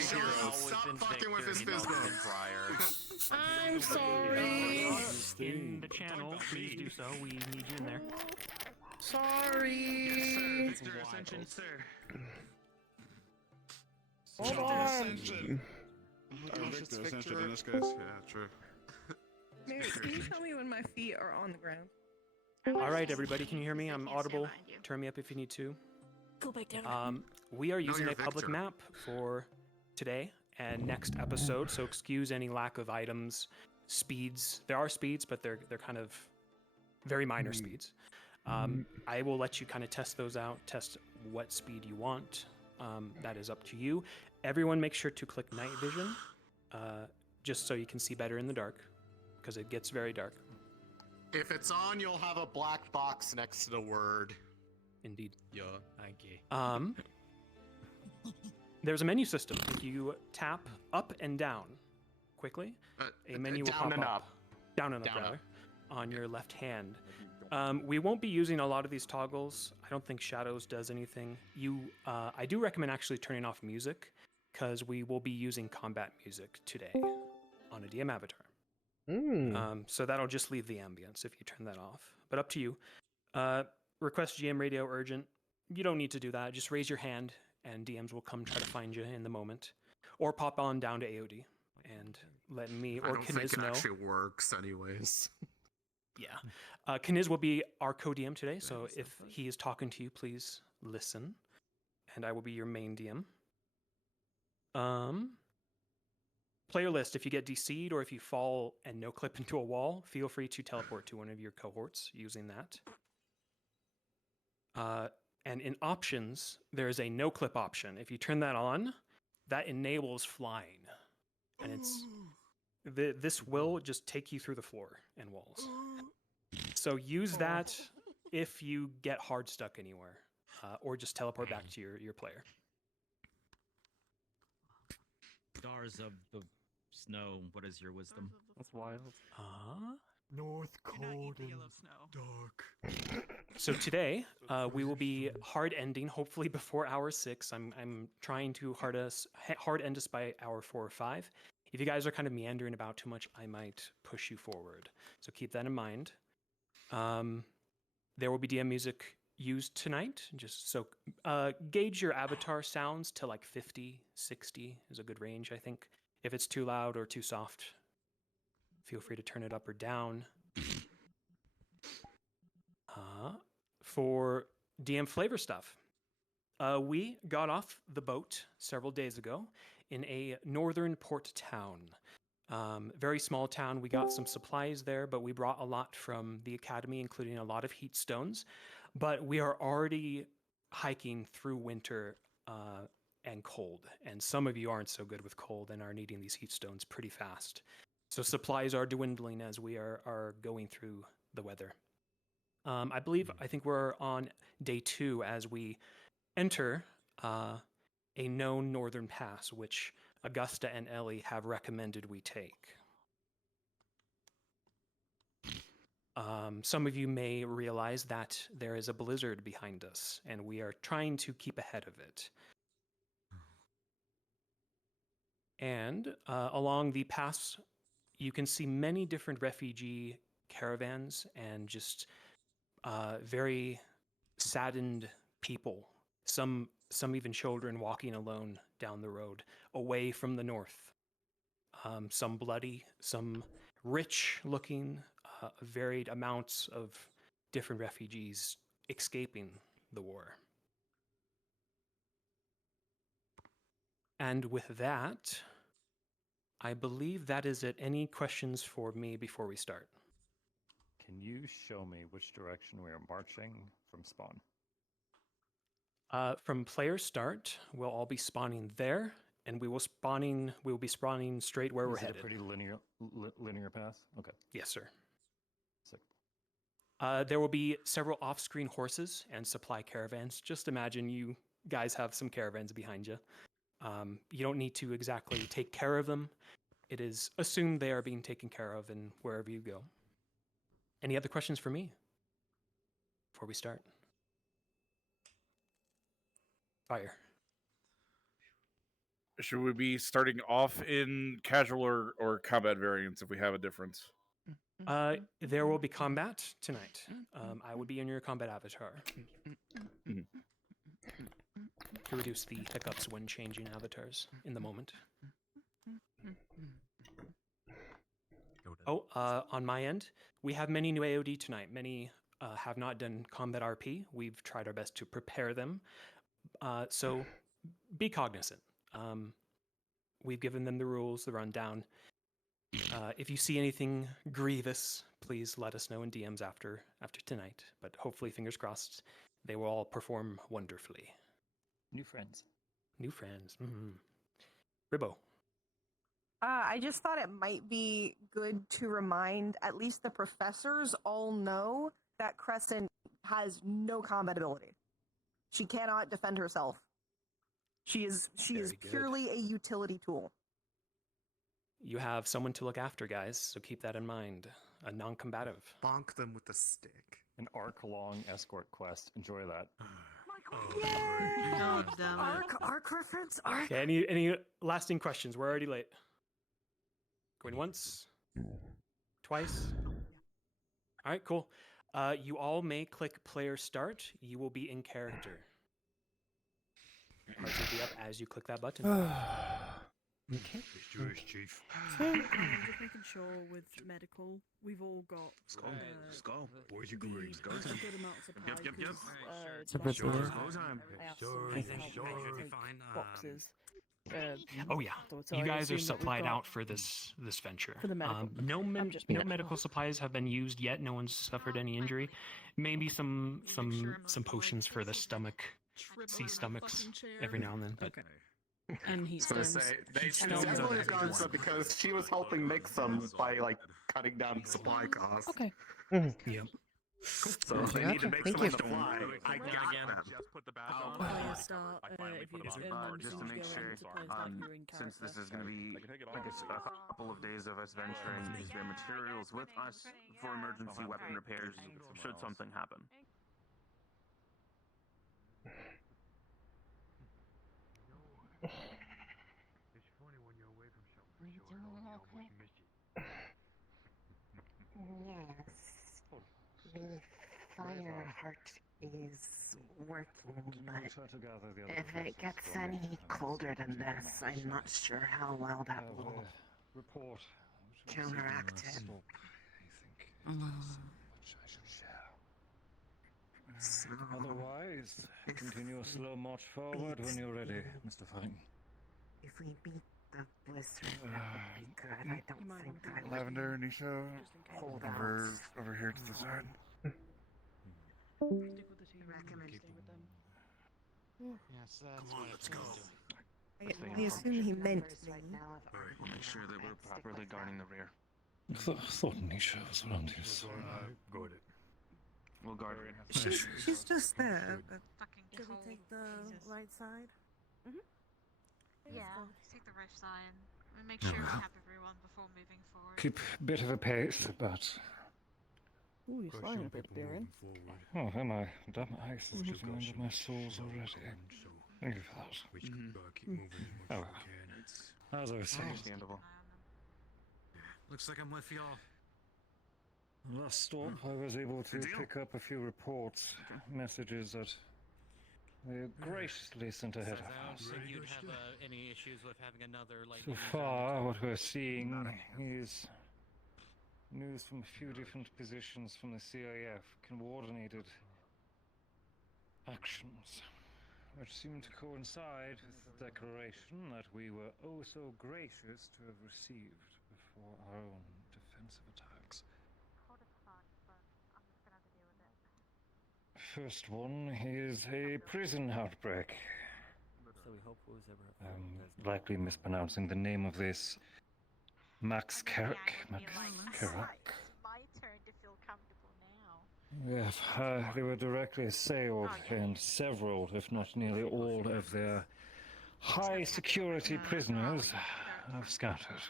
Stop fucking with his business. I'm sorry. In the channel, please do so. We need you in there. Sorry. Victor Ascension, sir. Hold on. Ascension. Victor Ascension in this case. Yeah, true. Mary, can you tell me when my feet are on the ground? All right, everybody, can you hear me? I'm audible. Turn me up if you need to. Go back down. We are using you're a public Victor. map for today and next episode, so excuse any lack of items, speeds. There are speeds, but they're kind of very minor speeds. I will let you kind of test those out, test what speed you want. That is up to you. Everyone make sure to click night vision, just so you can see better in the dark, because it gets very dark. If it's on, you'll have a black box next to the word. Indeed. Yeah, okay. There's a menu system. If you tap up and down quickly, a menu will down pop and up. up. Down and up, Down rather, on your left hand. We won't be using a lot of these toggles. I don't think Shadows does anything. I do recommend actually turning off music, because we will be using combat music today on a DM avatar. So that'll just leave the ambience if you turn that off. But up to you. Request GM radio urgent. You don't need to do that. Just raise your hand, and DMs will come try to find you in the moment. Or pop on down to AOD and let me I or don't think Kniz it know. actually works anyways. Yeah. Kniz will be our co-DM today, so if he is talking to you, please listen. And I will be your main DM. Player list, if you get DC'd or if you fall and no clip into a wall, feel free to teleport to one of your cohorts using that. And in options, there is a no clip option. If you turn that on, that enables flying. And this will just take you through the floor and walls. So use that if you get hard stuck anywhere, or just teleport back to your player. Stars of the Snow, what is your wisdom? That's wild. North cold and dark. So today, we will be hard ending, hopefully before hour 6. I'm trying to hard end us by hour 4 or 5. If you guys are kind of meandering about too much, I might push you forward. So keep that in mind. There will be DM music used tonight. Just so gauge your avatar sounds to like 50, 60 is a good range, I think. If it's too loud or too soft, feel free to turn it up or down. For DM flavor stuff, we got off the boat several days ago in a northern port town. Very small town. We got some supplies there, but we brought a lot from the academy, including a lot of heat stones. But we are already hiking through winter and cold, and some of you aren't so good with cold and are needing these heat stones pretty fast. So supplies are dwindling as we are going through the weather. I think we're on day 2 as we enter a known northern pass, which Augusta and Ellie have recommended we take. Some of you may realize that there is a blizzard behind us, and we are trying to keep ahead of it. And along the pass, you can see many different refugee caravans and just very saddened people. Some even children walking alone down the road, away from the north. Some bloody, some rich-looking, varied amounts of different refugees escaping the war. And with that, I believe that is it. Any questions for me before we start? Can you show me which direction we are marching from spawn? From player start, we'll all be spawning there, and we will be spawning straight where we're headed. Is it a pretty linear path? Okay. Yes, sir. Sick. There will be several off-screen horses and supply caravans. Just imagine you guys have some caravans behind you. You don't need to exactly take care of them. It is assumed they are being taken care of in wherever you go. Any other questions for me before we start? Fire. Should we be starting off in casual or combat variants if we have a difference? There will be combat tonight. I would be in your combat avatar. To reduce the hiccups when changing avatars in the moment. On my end, we have many new AOD tonight. Many have not done combat RP. We've tried our best to prepare them. So be cognizant. We've given them the rules, the rundown. If you see anything grievous, please let us know in DMs after tonight. But hopefully, fingers crossed, they will all perform wonderfully. New friends. New friends. Mm-hmm. Ribbo. I just thought it might be good to remind at least the professors all know that Crescent has no combat ability. She cannot defend herself. She is purely a utility tool. You have someone to look after, guys, so keep that in mind. A non-combative. Bonk them with a stick. An arc-long escort quest. Enjoy that. Yay! Arc reference. Arc. Okay, any lasting questions? We're already late. Going once, twice. All right, cool. You all may click player start. You will be in character. Hearts will be up as you click that button. Okay. Jewish chief. I'm just making sure with medical, we've all got. Let's go. Boys, you green. Go a time. good amount of supply. Yep. Sure. Go time. Boxes. Oh yeah, so you I guys are assume that we've supplied got- out for this venture. For the medical. No medical. medical supplies have been used yet. No one's suffered any injury. Maybe some potions for the stomach, sea stomachs every now and then. But And heat I was stones. gonna say, they And should stones. definitely have gotten some because she was helping make some by like cutting down supply costs. Okay. Yep. So What if they you need to got? make Thank someone you. to fly, I got them. Just put the badge Oh, on. wow. Start, if you just Just to make sure, since this is going to be like a couple of days of us venturing to spare materials with us for emergency weapon repairs should something happen. Yes. The fire heart is working, but if it gets any colder than this, I'm not sure how well that will counteract it. So, Otherwise, continue a slow march forward when you're ready, Mr. Fine. if we beat the blizzard, that would be good. I don't think I would Lavender, Nisha, hold over here to the side. Stick with the team. Stay with them. Yes, that's what let's go. I assume he meant me. We'll make sure that we're properly guarding the rear. I thought Nisha was around here. So Guard it. We'll guard her. She's just there. But Should we take the right side? Yeah, take the right side. And make sure we have everyone before moving forward. keep a bit of a pace, but. Ooh, you're sliding a bit, Darren. Oh, am I? Damn, ice is getting under my soles already. Thank you for that. We just keep moving as much as we can. As I was saying. Understandable. Looks like I'm with y'all. Last stop, I was able to pick up a few reports, messages that they graciously sent ahead of I don't us. think you'd have any issues with having another So lightning. far, what we're seeing is news from a few different positions from the CIF, coordinated actions, which seem to coincide with the declaration that we were oh so gracious to have received before our own defensive attacks. First one is a prison outbreak. So we hope whoever Likely mispronouncing the name of this. Max Carrick. Max Carrick. My turn to feel comfortable now. Yes, they were directly assailed, and several, if not nearly all, of their high security prisoners have scattered.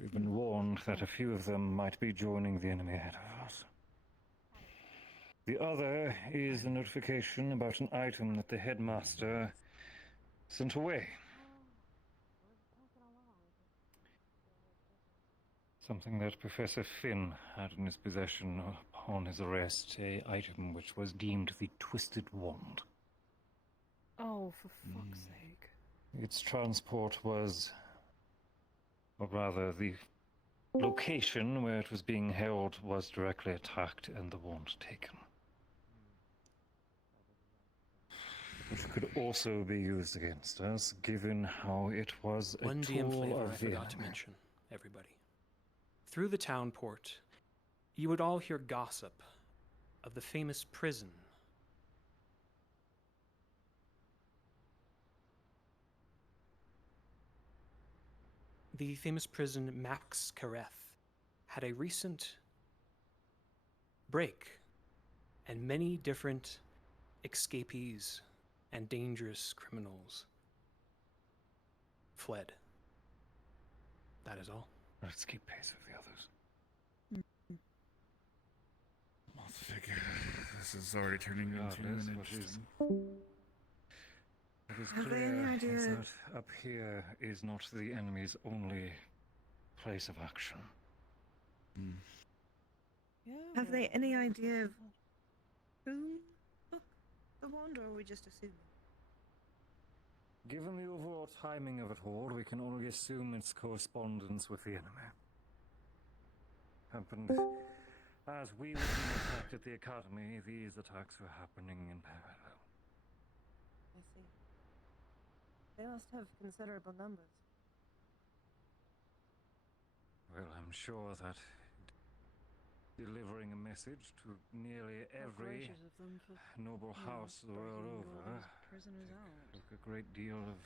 We've been warned that a few of them might be joining the enemy ahead of us. The other is a notification about an item that the headmaster sent away. Something that Professor Finn had in his possession upon his arrest, an item which was deemed the Twisted Wand. Oh, for fuck's sake. Its transport was, or rather, the location where it was being held was directly attacked and the wand taken. Which could also be used against us, given how it was a One DM tool flavor I of the forgot to enemy. mention, everybody. Through the town port, you would all hear gossip of the famous prison. The famous prison Max Kareth had a recent break, and many different escapees and dangerous criminals fled. That is all. Let's keep pace with the others. I'll figure this is already turning into an interesting. What is Have they any clear idea- is that up here is not the enemy's only place of action. Have they any idea of who took the wand, or are we just assuming? Given the overall timing of it all, we can only assume its correspondence with the enemy. Happened as we were being attacked at the academy, these attacks were happening in parallel. I see. They must have considerable numbers. Well, I'm sure that delivering a message to nearly every gracious of them for, noble you know, house the world breaking all over these prisoners out. took a great deal of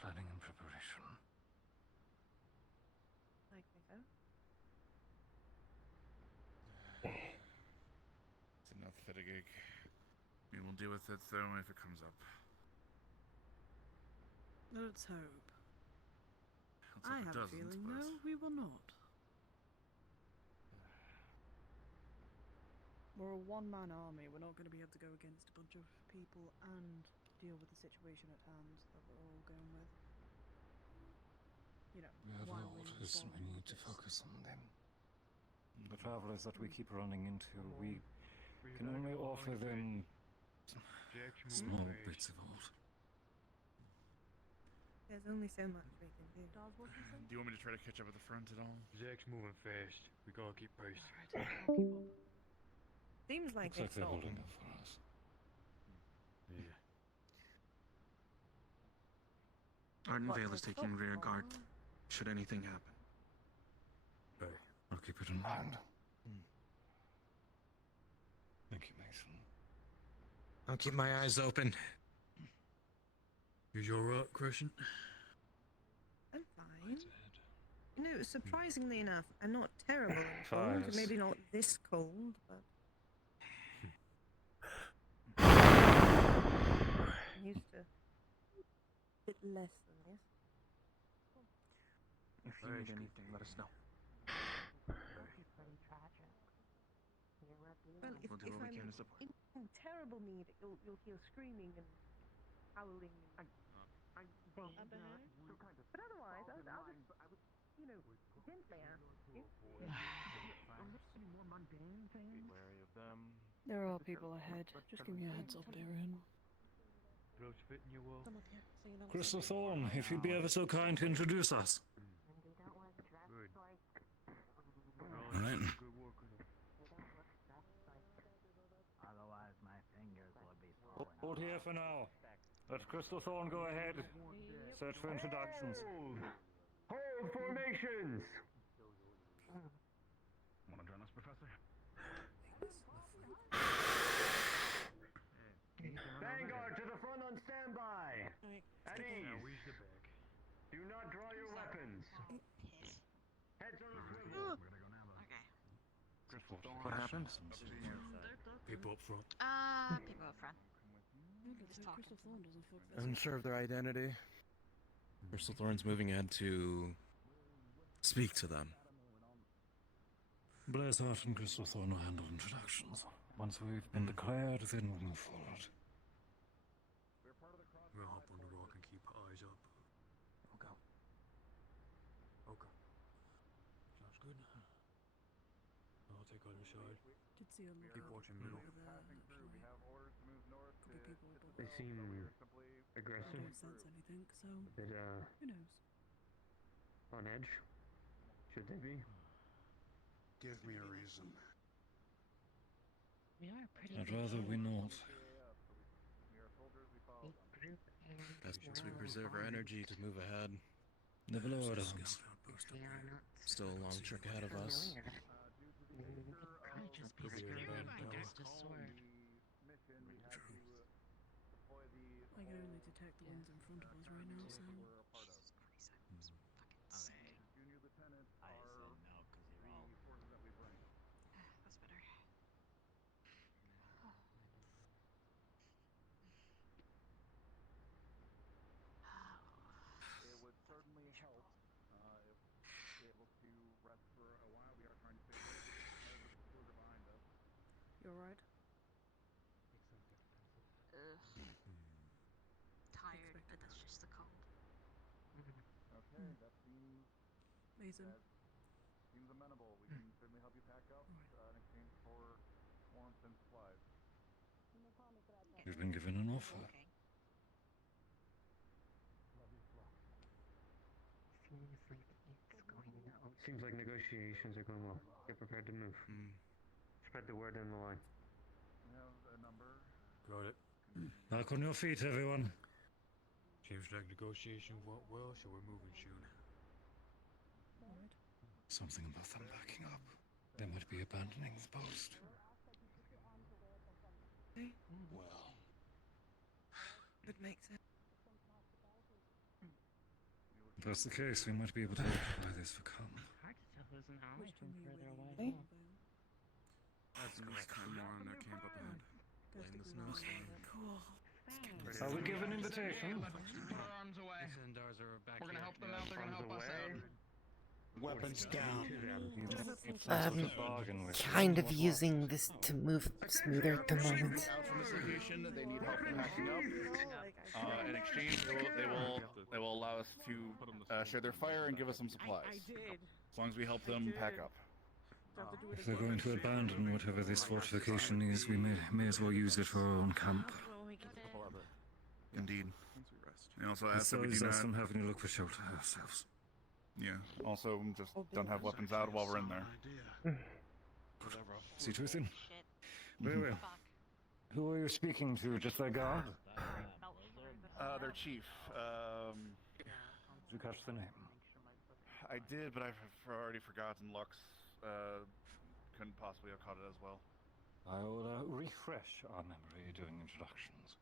planning and preparation. I think so. Fatigue. We will deal with it though if it comes up. Let's hope. Let's I hope it have a doesn't, feeling, but- though, we will not. We're a one-man army. We're not going to be able to go against a bunch of people and deal with the situation at hand that we're all going with. You know, We have while orders, respond we need to focus on them. The travelers that we keep running into, we can only offer them Small bits of old. There's only so much we can do. Do you want me to try to catch up at the front at all? Zach's moving fast. We gotta keep pace. Seems like Looks like they're stopped. holding up for us. Yeah. Ardenvale is taking rear guard should anything happen. Hey, I'll keep it in mind. Thank you, Mason. I'll keep my eyes open. You alright, Christian? I'm fine. You know, surprisingly enough, I'm not terrible in cold. Fires. Maybe not this cold, but I'm used to a bit less than this. If you need anything, let us know. Well, if, We'll do if what we I'm can to support. in terrible need, you'll hear screaming and howling and. But otherwise, I'll just, you know, get there. More mundane things. Be wary of them. There are people ahead. Just give me a heads up, Darren. Those fitting you well? Crystal Thorn, if you'd be ever so kind to introduce us. Good. All right. Otherwise, my fingers would be swollen. Hold here for now. Let Crystal Thorn go ahead. Search for introductions. Hold formations! Wanna join us, Professor? Vanguard to the front on standby! At ease! Now where's the back? Do not draw your weapons! Heads on a swivel! What happened? People up front. People up front. Just talking. Unsure of their identity. Crystal Thorn's moving ahead to speak to them. Blazeheart and Crystal Thorn will handle introductions. Once we've been declared, then we'll move forward. We'll hop on the rock and keep eyes up. We'll go. Okay. Sounds good. I'll take other side. Did see a Keep watching middle. They seem I aggressive. don't sense anything, so A bit, who knows? on edge. Should they be? Give me a reason. We are pretty. I'd rather we not. Best we preserve our energy to move ahead. Never lower down. Still a long trek ahead of us. Could just be scared against a sword. I can only detect the ones in front of us right now, so. Junior lieutenants are the forces that we bring. That's better. It would certainly help if we're able to rest for a while. We are trying to stay away as the doors are behind us. You alright? Tired, but that's just the cold. Okay, that seems Mason. seems amenable. We can certainly help you pack up in exchange for warmth and supplies. You've been given an offer. Okay. Seems like negotiations are going well. Get prepared to move. Spread the word in the line. We have a number. Got it. Back on your feet, everyone. Seems like negotiation went well, so we're moving soon. Something about them backing up. They might be abandoning the post. Well, Would make sense. If that's the case, we might be able to occupy this for calm. Hard to tell who's an ally from further away. As more on their camp up ahead. Blame the snowstorm. Cool. Are we given invitation? Put our arms away. We're gonna help them out. They're gonna help us out. Weapons down. Kind of using this to move smoother at the moment. Out from this location, they need help packing up. In exchange, they will allow us to share their fire and give us some supplies. As long as we help them pack up. If they're going to abandon whatever this fortification is, we may as well use it for our own camp. Indeed. They also asked that we do us not. from having to look for shelter ourselves. Yeah. Also, just don't have weapons out while we're in there. See to it then. Very well. Who are you speaking to? Just their guard? Their chief. Did you catch the name? I did, but I've already forgotten. Lux couldn't possibly have caught it as well. I'll refresh our memory during introductions.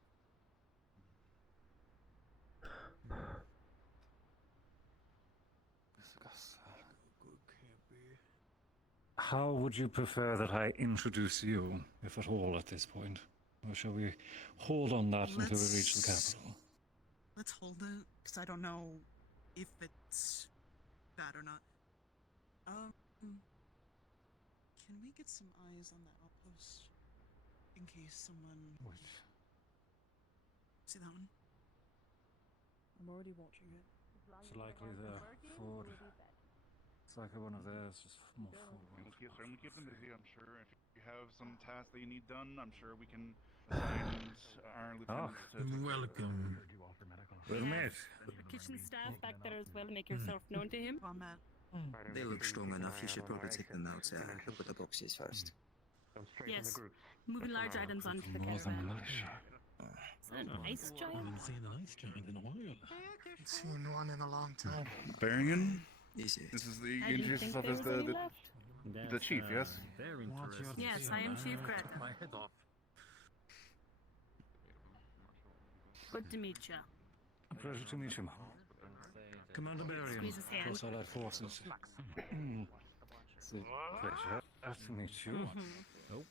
How would you prefer that I introduce you, if at all, at this point? Or shall we hold on that until we reach the capital? Let's hold it, because I don't know if it's bad or not. Can we get some eyes on that outpost? In case someone... Which? See that one? I'm already watching it. It's likely they're forward. It's like one of theirs, just more forward. We'll certainly keep them busy, I'm sure. If you have some tasks that you need done, I'm sure we can assign our lieutenants to... Welcome. Well met. The kitchen staff back there as well, make yourself known to him. They look strong enough, you should probably take them out and look at the boxes first. Yes, moving large items onto the caravan. Is that an ice giant? I haven't seen an ice giant in a while. Haven't seen one in a long time. Barrington? Is it? This is the I didn't introduce think yourself there as was any left. the chief, yes? Very interesting. Yes, I am Chief Greta. My head off. Good to meet you. A pleasure to meet you, Mom. Commander Barian, Squeeze his hand. Cross Allied Forces. It's a pleasure to meet you. Nope.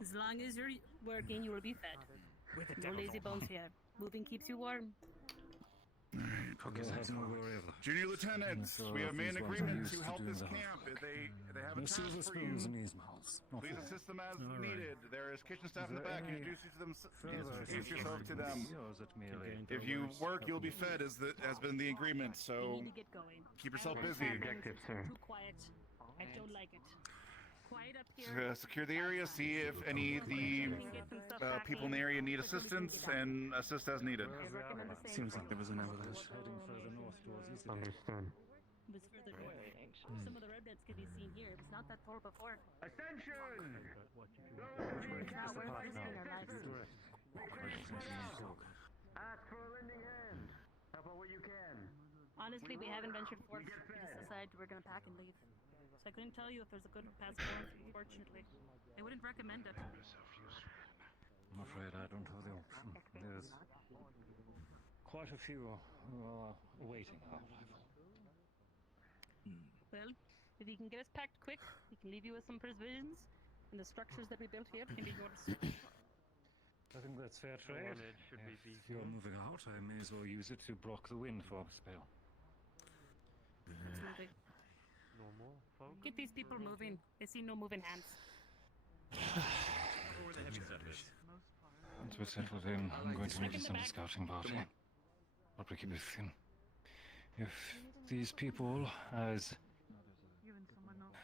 As long as you're working, you will be fed. No lazy bones here. Moving keeps you warm. Junior lieutenants, we have made an agreement to help this camp. They have a task silver for you. spoons in these mouths. Please assist them as needed. There is kitchen staff in the back. Introduce yourself to them. If you work, you'll be fed, has been the agreement. You So need to get going. keep yourself busy. Too quiet. I don't like it. Quiet up here. Secure the area. See if any of the people in the area need assistance, and assist as needed. Seems like there was an avalanche. Understood. It was further north. Some of the remnants could be seen here. It was not that far before. Ascension! It's not worth risking our lives. Ask for a lending hand. Help out what you can. Honestly, we haven't ventured forth. We just decided we're gonna pack and leave. So I couldn't tell you if there's a good path forward, fortunately. I wouldn't recommend it. I'm afraid I don't have the option. There's quite a few who are awaiting our arrival. Well, if you can get us packed quick, we can leave you with some provisions, and the structures that we built here can be yours. I think that's fair trade. If you're moving out, I may as well use it to block the wind for a spell. Absolutely. Get these people moving. I see no moving hands. Once we're settled in, I'm going to need some scouting party. I'll break it with him. If these people, as...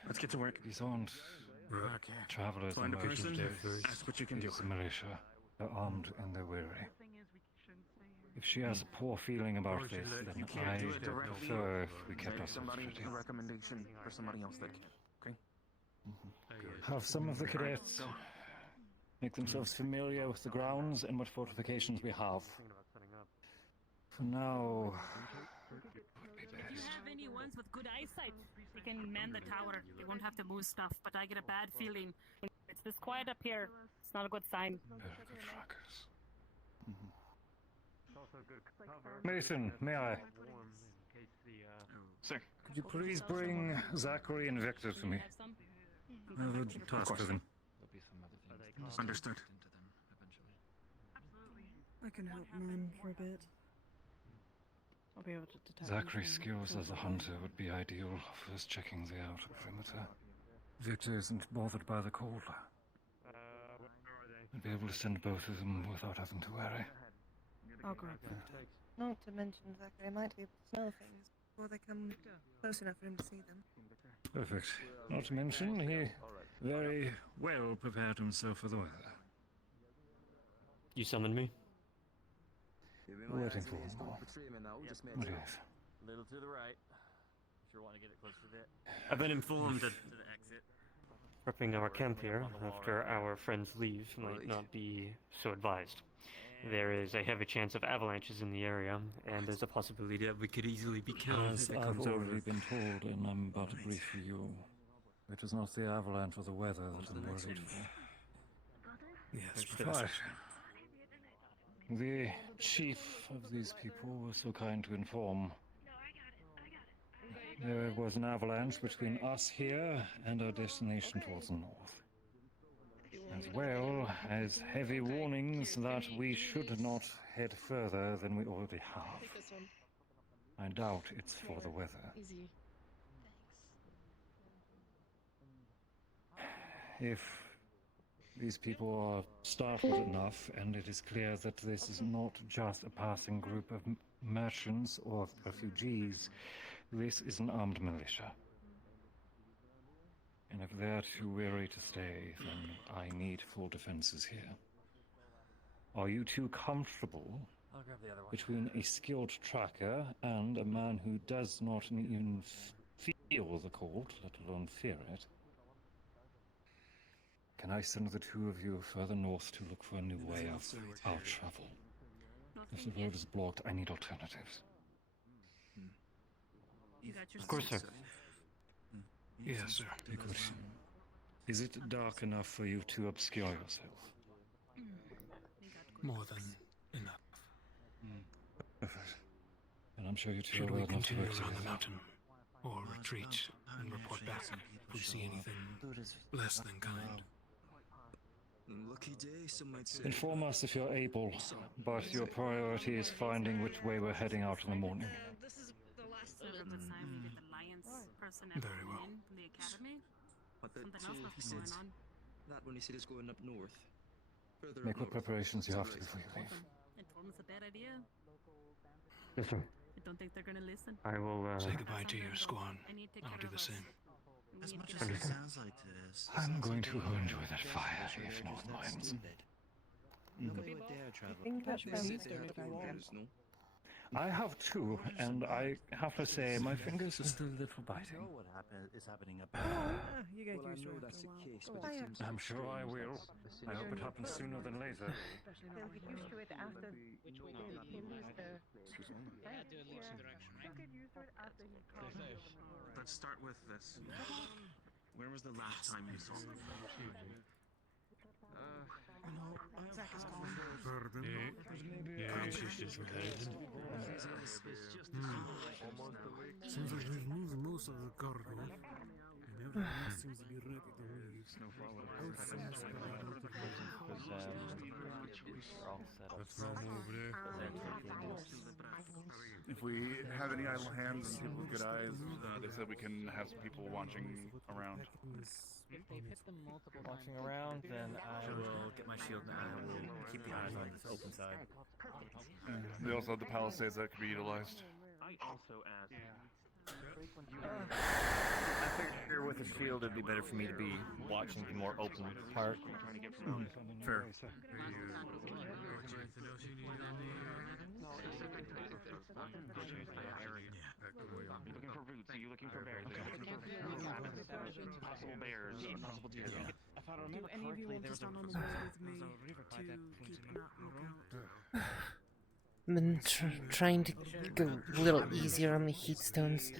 Let's get to work. These aren't travelers Find a emerged person, days. ask what you can do. It's the militia. They're armed and they're weary. If she has a poor feeling about this, then I prefer if we kept ourselves ready. A recommendation for somebody else that can. Okay. Have some of the cadets make themselves familiar with the grounds and what fortifications we have. For now, If you have any ones with good eyesight, they can man the tower. They won't have to move stuff, but I get a bad feeling. It's this quiet up here. It's not a good sign. Mason, may I? Sir. Could you please bring Zachary and Victor to me? Task for them. Understood. I can help man for a bit. I'll be able to detect. Zachary's skills as a hunter would be ideal for us checking the outer perimeter. Victor isn't bothered by the cold. I'd be able to send both of them without having to worry. I'll grab Victor. Not to mention Zachary might be able to smell things before they come close enough for him to see them. Perfect. Not to mention, he very well prepared himself for the weather. You summoned me? Waiting for him. What is? A little to the right. If you want to get it closer to that. I've been informed that To the exit. prepping our camp here after our friends leave might not be so advised. There is a heavy chance of avalanches in the area, and there's a possibility that we could easily be killed As if it I've comes over. already been told, and I'm about to brief for you. It is not the avalanche or the weather that I'm worried for. Yes, Right. The chief of these people was so kind to inform. There was an avalanche between us here and our destination towards the north. As well as heavy warnings that we should not head further than we already have. I doubt it's for the weather. Easy. If these people are startled enough, and it is clear that this is not just a passing group of merchants or refugees, this is an armed militia. And if they're too weary to stay, then I need full defenses here. Are you two comfortable I'll grab the other one. between a skilled tracker and a man who does not even feel the cold, let alone fear it? Can I send the two of you further north to look for a new way of our travel? If the road is blocked, I need alternatives. Of course, sir. Yes, sir. Good. Is it dark enough for you to obscure yourself? More than enough. Perfect. And I'm sure you two Should are we well enough to continue work around the together. mountain, or retreat and report back if we see anything less than kind? Lucky day, some might say. Inform us if you're able, but your priority is finding which way we're heading out in the morning. This is the last of the time we get the Lions person Very well. in the academy. But that Something else must he be said, going on. that one he said is going up north. Further Make up what north. preparations you have to before you leave. I told them it's a bad idea. Yes, sir. I don't think they're gonna listen. I will Say goodbye to your squad. I need to take I'll care do of the us. same. We As need much to as get it out. sounds like this, I'm going to enjoy that fire, if no one minds. Nobody would dare travel. think that They said friends they had don't fingers, no? I have two, and I have to say my fingers are still a little biting. What is happening up You get Well, I used to know it that's after the a while. case, Oh, but it yeah. seems I'm like sure I will. I hope it happens sooner than later. Especially They'll not get right used now. to it after they lose their. Yeah, do it direction, right? They'll get used to it after he calms down. Let's start with this. Where was the last time you saw them? Zach is gone. Seems like we've moved most of the cargo, and everyone seems to be ready to leave. That's normal over there. If we have any idle hands and people with good eyes, they said we can have some people watching around. If they've hit them multiple watching around, then I will get my shield and I will keep the eyes on this open side. They also have the palisades that could be utilized. I also asked. I figure with a shield it'd be better for me to be watching the more open part. Fair. Looking for roots? Are you looking for berries? Possible bears, possible deer. If I Do remember any of you correctly, want to there was stand on the there wall was with me a river by to that keep point an lookout? I've been trying to go a little easier on the heat stones.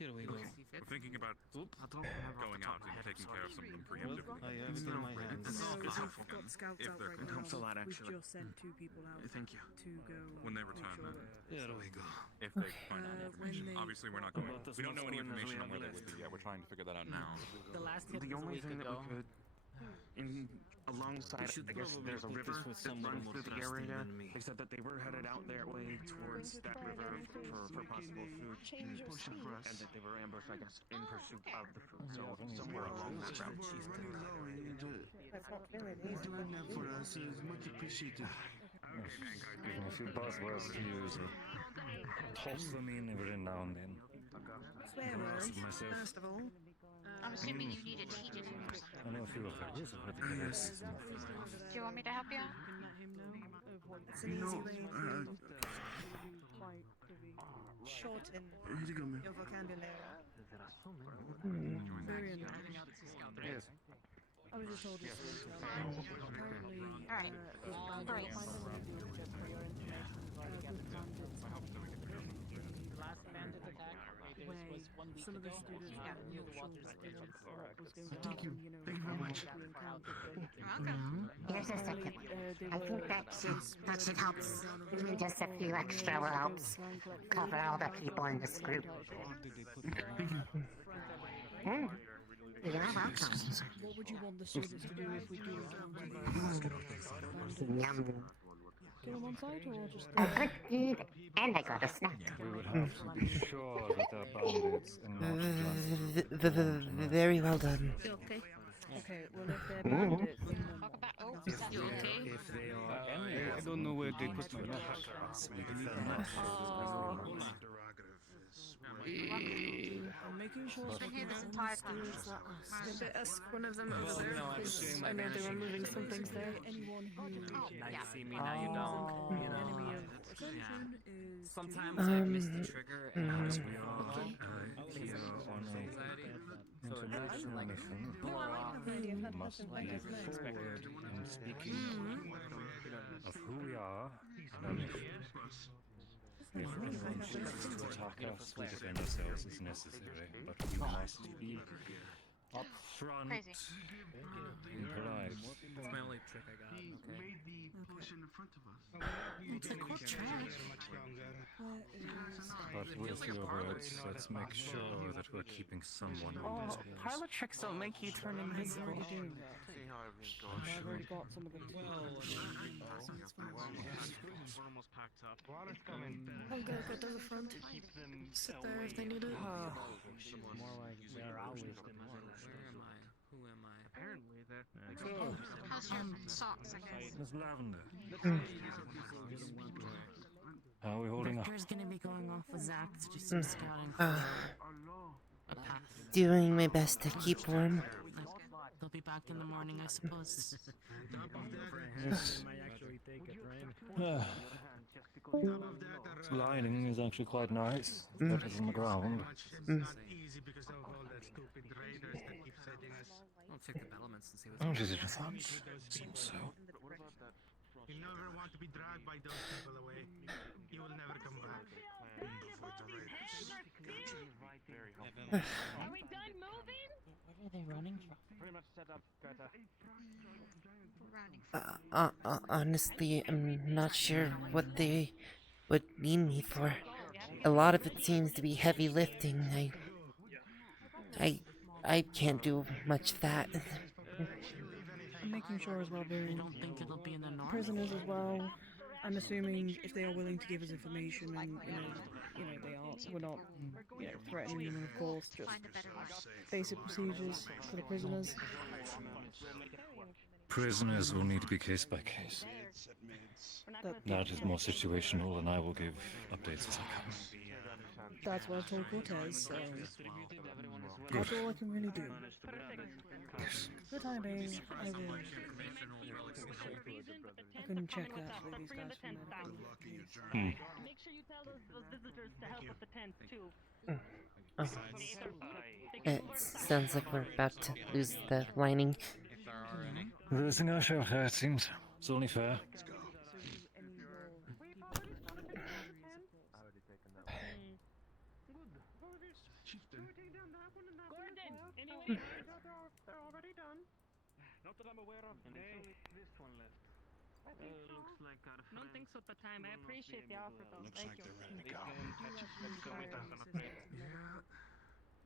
We're thinking about going out and taking care of someone preemptively. I have it in my hands. We've got scouts If out they're right good. now. Helps a lot, We've actually. just sent 2 people out Thank you. to go When they make return, sure that There we go. if they find out information. when they- Obviously, we're not going. We don't know any information on where they would be yet. We're trying to figure that out now. The last hit The was a only week thing that ago. we could, alongside, I guess there's a river that runs through the area. They said that they were headed out that way towards that river for possible food, and that they were ambushed, I guess, in pursuit of the food. So somewhere along that route. He's doing that for us. It's much appreciated. Give me a few buzzwords to use. Toss them in every now and then. Swear words, first of all. I'm assuming you needed heated or something. I know a few of those. Yes. Do you want me to help you? It's an easy way to shorten your vocabulary. Very annoying. Yes. I was just told this apparently Great. Last bandit attack was 1 week some of the ago. students Yeah. knew what was going on. Thank you. Thank you very much. Here's a second. I think that should help. Even just a few extra will help cover all the people in this group. You're welcome. What would you want the students to do if we do it? Yum. Get on one side or just... I could eat, and I got a snack. We would have to be sure that they're bandits and not just... Very well done. Okay. Okay, well if they're bandits, If they are, I don't know where they put my I'm making sure I've been here this entire time. Maybe ask one of them over there, because I know they were moving some things there. Anyone who Now you see me, now you don't. You know. enemy of Ascension is... Sometimes I miss the trigger, and as we all feel anxiety. So International mission must be forward in speaking of who we are and our mission. If anyone chooses to attack us, we defend ourselves as necessary, but we must be upfront and polite. That's my only trick I got. He made the potion in front of us. It's a good try. But with your words, let's make sure that we're keeping someone on this place. Parlor tricks don't make you turn invisible. Already doing that. I've already got some of them too. We're almost packed up. Water's coming. I'll go to the front. Sit there if they need it. More like where I lived in March. Where am I? Who am I? Apparently, they're... How's your socks, I guess? Miss Lavender. How are we holding up? Doctor's gonna be going off with Zach to do some scouting. A path. Doing my best to keep warm. They'll be back in the morning, I suppose. Yes. This lining is actually quite nice. Better than the ground. Easy because of all that stupid raiders that keep setting us. I'll check the elements and see Oh, what's did it just seems so. You never want to be dragged by those people away. You will never come back. Are we done moving? Where are they running from? Pretty much set up, Greta. We're rounding. Honestly, I'm not sure what they would need me for. A lot of it seems to be heavy lifting. I can't do much of that. I'm making sure as well they're Don't think it'll be in the north? prisoners as well. I'm assuming if they are willing to give us information and they are, we're not threatening them, of course, just basic procedures for the prisoners. Prisoners will need to be case by case. That is more situational, and I will give updates as I come. That's what I told Cortez, so that's all I can really do. Yes. For the time being, I will. I can check that with these guys from there. Make sure you tell those visitors to help with the tent too. Oh. It sounds like we're about to lose the lining. Losing our shelter, it seems. It's only fair. Gordon, any Not that I'm aware of. And it's only this one left. Looks like our I don't think so, but time. I appreciate the offer, though. Looks Thank like you. they're ready to go. Let's go with us.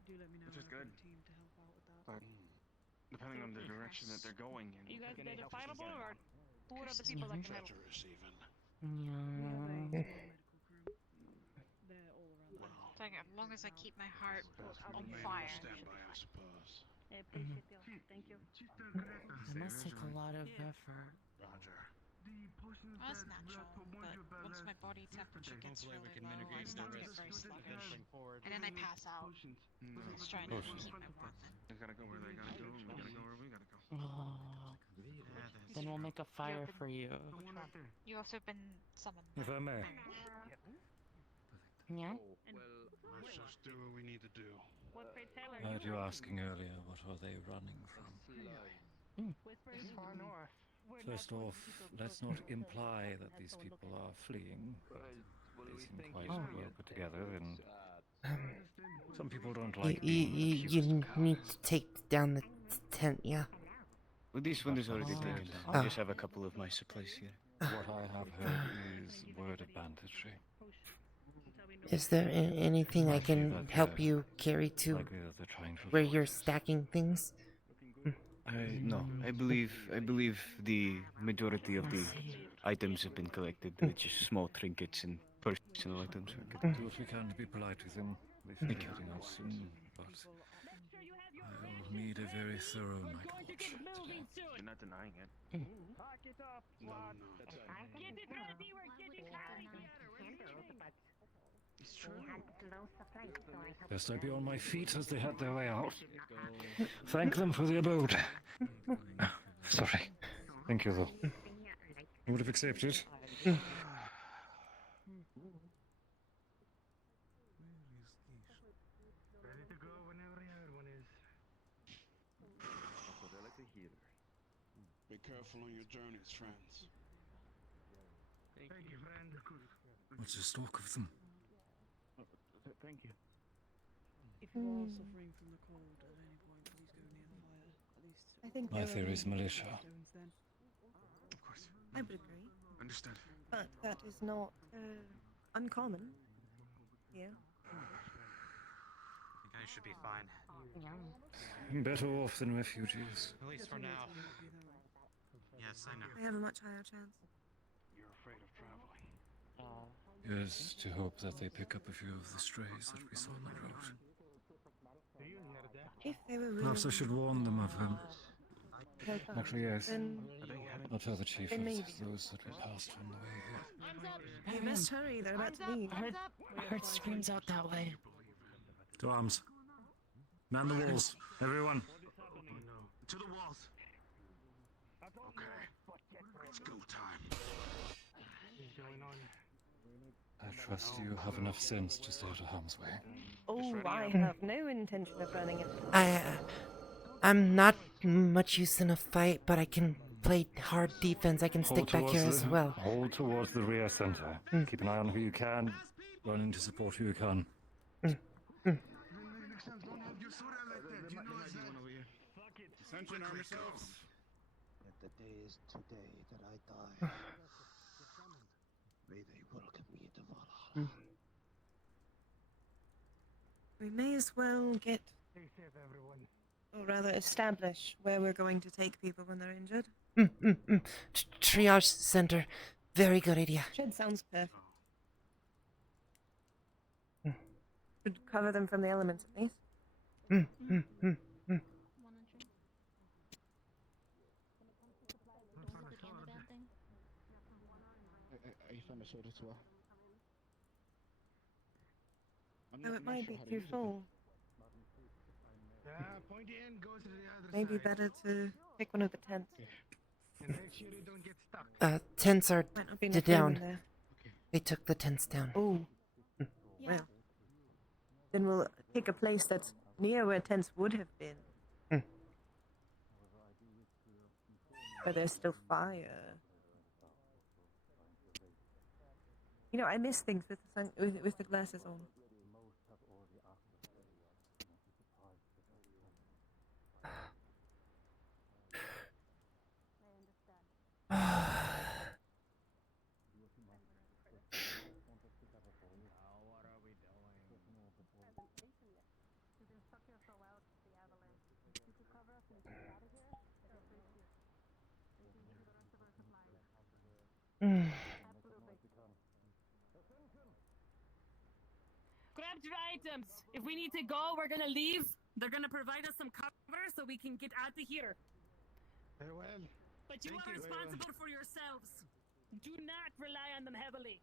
Do let me know. Which is I've got good. a team to help out with that. But depending on the direction that they're going in. You guys identifiable, or who are the people that can help? Treacherous even. Yeah. They're all around the house. As long as I keep my heart on Remain fire. standby, I suppose. I appreciate the offer. Thank you. It must take a lot of effort. Roger. Well, that's natural, but once my body temperature gets really low, I start to get very sluggish. And then I pass out. Just trying to keep my movement. They gotta go where they gotta go. We gotta go where we gotta go. Oh, then we'll make a fire for you. You also been summoned. If I may. Yeah? Let's just do what we need to do. What pray tell I heard you asking earlier, what are they running from? Far north. First off, let's not imply that these people are fleeing. They seem quite well put together, and some people don't like You need to take down the tent, yeah? Well, this one is already taken down. I just have a couple of my supplies here. What I have heard is worded banditry. Is there anything I can help you carry to where you're stacking things? No, I believe the majority of the items have been collected, which is small trinkets and personal items. Do what we can to be polite with them. We'll be heading out soon, but I will need a very thorough night watch today. You're not denying it. Pack it up, SWAT. Get it ready, we're getting out of here. It's true. Best I be on my feet as they head their way out. Thank them for the abode. Sorry. Thank you, though. I would have accepted. Ready to go whenever everyone is. Be careful on your journeys, friends. Thank you, friend. What's the stalk of them? Thank you. If you are suffering from the cold at any point, please go near the fire. At least. I think My theory is militia. Of course. I would agree. Understood. But that is not uncommon here. You guys should be fine. Better off than refugees. At least for now. Yes, I know. I have a much higher chance. You're afraid of traveling. Yes, to hope that they pick up a few of the strays that we saw on the road. If they were really Perhaps I should warn them of him. well done, Actually, yes. then I'll tell the chief Then of maybe. those that we passed on the way here. you best hurry. They're about to leave. I heard screams out that way. To arms. Man the walls. Everyone. To the walls. Okay. It's go time. I trust you have enough sense to stay out of harm's way. Oh, I have no intention of running into I'm not much use in a fight, but I can play hard defense. I can stick back here as well. Hold towards the rear center. Keep an eye on who you can. Run in to support who you can. Ascension, arm yourselves. Yet the day is today that I die. May they welcome me to Valhalla. We may as well get, or rather establish where we're going to take people when they're injured. Triage center. Very good idea. Shed sounds perfect. Should cover them from the elements at least. I found a sword as well. Oh, it might be too full. Pointy end goes to the other Maybe side. better to pick one of the tents. And make sure you don't get stuck. Tents are Might not be enough room in down. there. They took the tents down. Oh. Well. Then we'll pick a place that's near where tents would have been. Where there's still fire. You know, I miss things with the with the glasses on. grabbed your items. If we need to go, we're gonna leave. They're gonna provide us some cover so we can get out of here. Very well. But you are responsible for yourselves. Do not rely on them heavily.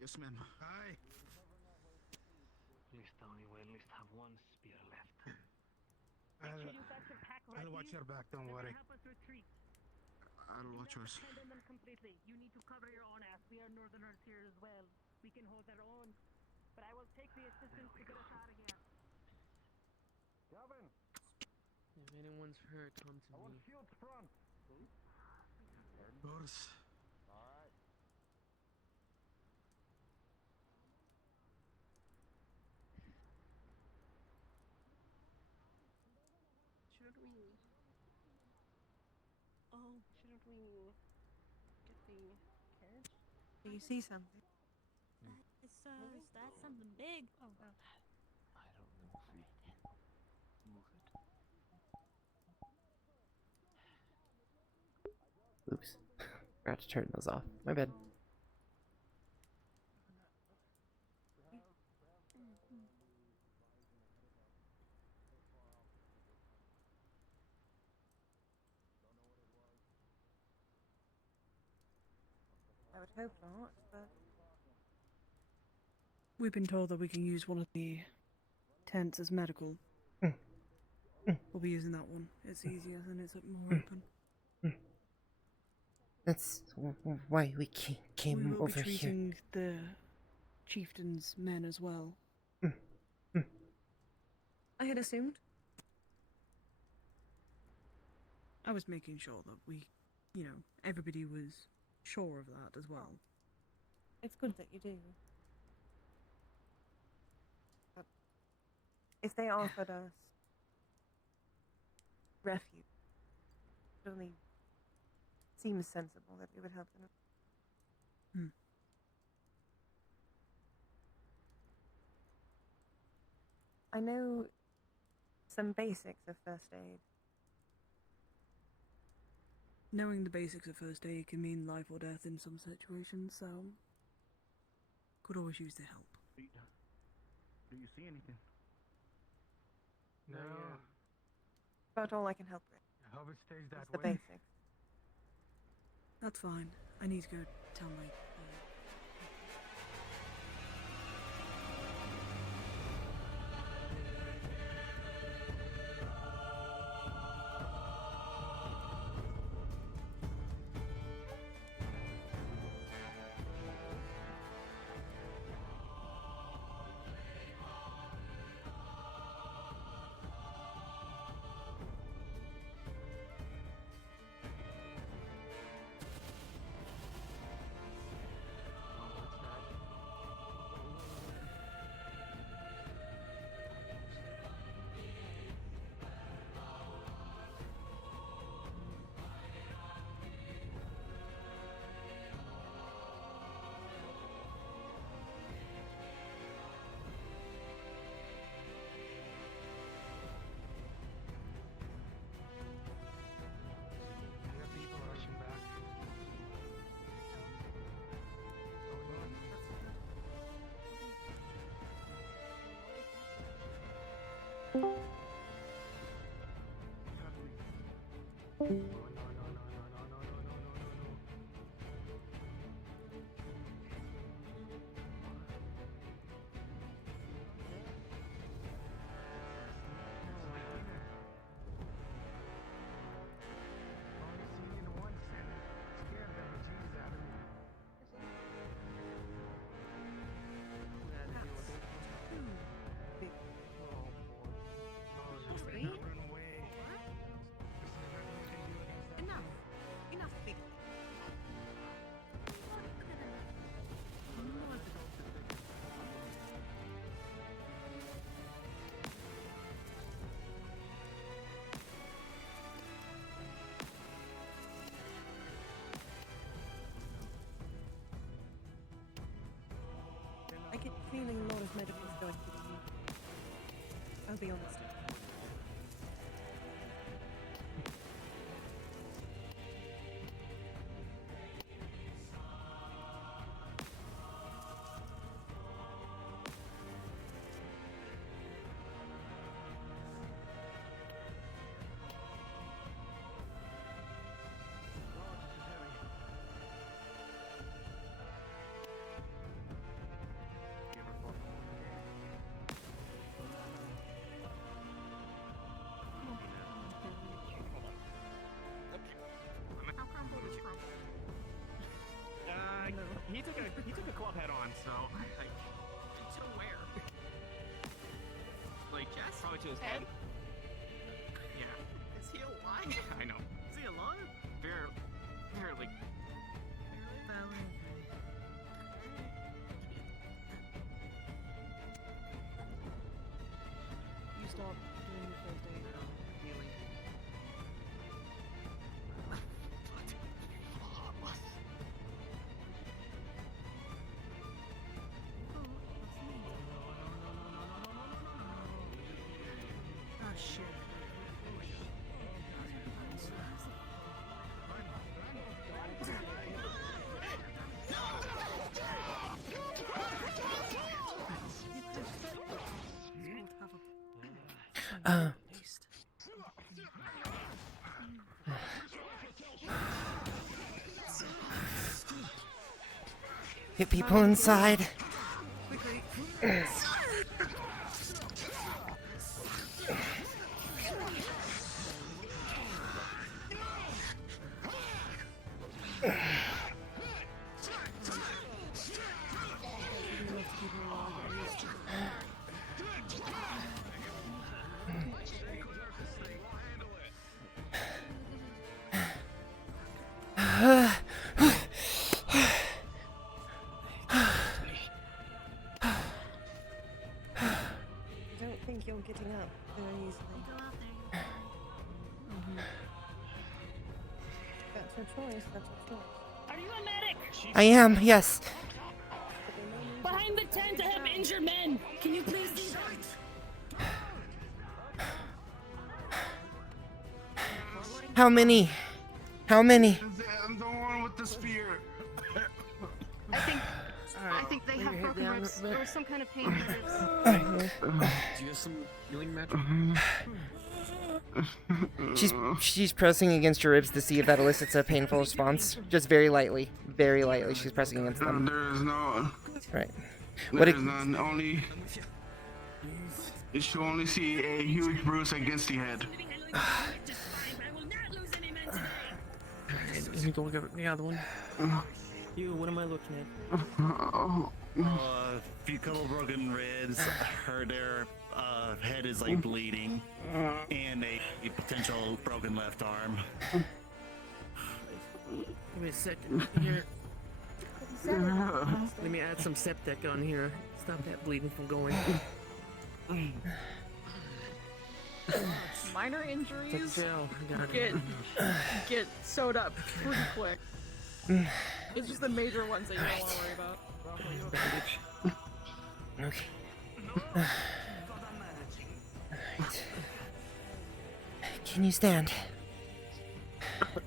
Yes, ma'am. Aye. At least we at least have one spear left. Make sure you got your pack ready. I'll watch your back, don't worry. Help us retreat. I'll watch yours. Depend on them completely. You need to cover your own ass. We are northerners here as well. We can hold our own. But I will take the assistance to get us out of here. Gavin, If anyone's hurt, come to I want me. shields front. Boris. Alright. Shouldn't we... Oh, shouldn't we get the carriage? Do you see something? Is that something big? Oh, well. I don't know if we move it. Oops. Forgot to turn those off. My bad. I would hope not, but We've been told that we can use one of the tents as medical. We'll be using that one. It's easier and it's more open. That's why we came We will over be here. treating the chieftain's men as well. I had assumed. I was making sure that we, everybody was sure of that as well. It's good that you do. But if they offered us refuge, it only seems sensible that we would help them. I know some basics of first aid. Knowing the basics of first aid can mean life or death in some situations, so could always use the help. Do you see anything? No. About all I can help with. I hope it stays that It's the way. basics. That's fine. I need to go tell my... There are people rushing back. Enough, big. I get the feeling a lot of medical is going to be used. I'll be honest. So, To where? like, Jess? probably to his head. Yeah. Is he alive? I know. Is he alive? Barely. You start doing your first aid healing. Oh shit. Get people inside. I don't think you're getting up very easily. Go out there. That's your choice. That's your choice. Are you a medic? I am, yes. Behind the tent, I have injured men. Can you please do that? How many? How many? I'm the one with the spear. I think they have broken ribs or some kind of pain in the ribs. Do you have some healing magic? She's pressing against your ribs to see if that elicits a painful response. Just very lightly. Very lightly. She's pressing against them. There is no. Right. There is none. Only. You should only see a huge bruise against the head. Let me go look at the other one. You, what am I looking at? A few couple broken ribs. Her head is like bleeding, and a potential broken left arm. Give me a second here. Let me add some septic on here. Stop that bleeding from going. Minor injuries Gel. Got it. get sewed up pretty quick. It's just the major ones that you don't want to worry about. Bandage. Okay. Alright. Can you stand?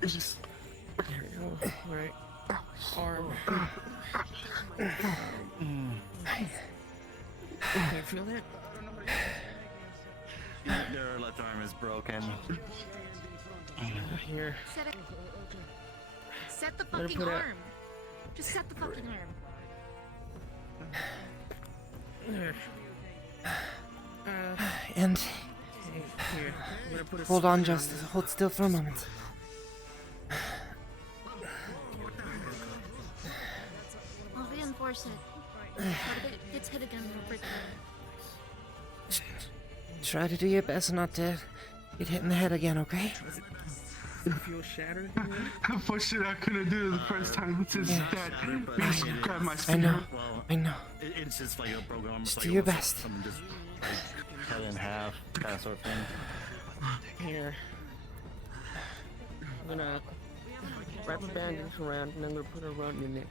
There we go. Alright. Arm. Can you feel that? Their left arm is broken. Here. Set the Let her fucking put out- arm. Just set the fucking arm. There. And Here. I'm gonna put a hold on, spear Justice. Hold still for a moment. I'll reinforce it. But if it gets hit again, it'll break the Try to do your best not to get hit in the head again, okay? Does it feel shattered? Unfortunately, I couldn't do it the first time since Dad grabbed my spear. I know. Well, I know. It's just like a broken arm. Just like do your almost best. Someone just like, cut it in half, kind of sort of thing. Here. I'm gonna wrap a bandage around and I'm gonna put it around your neck.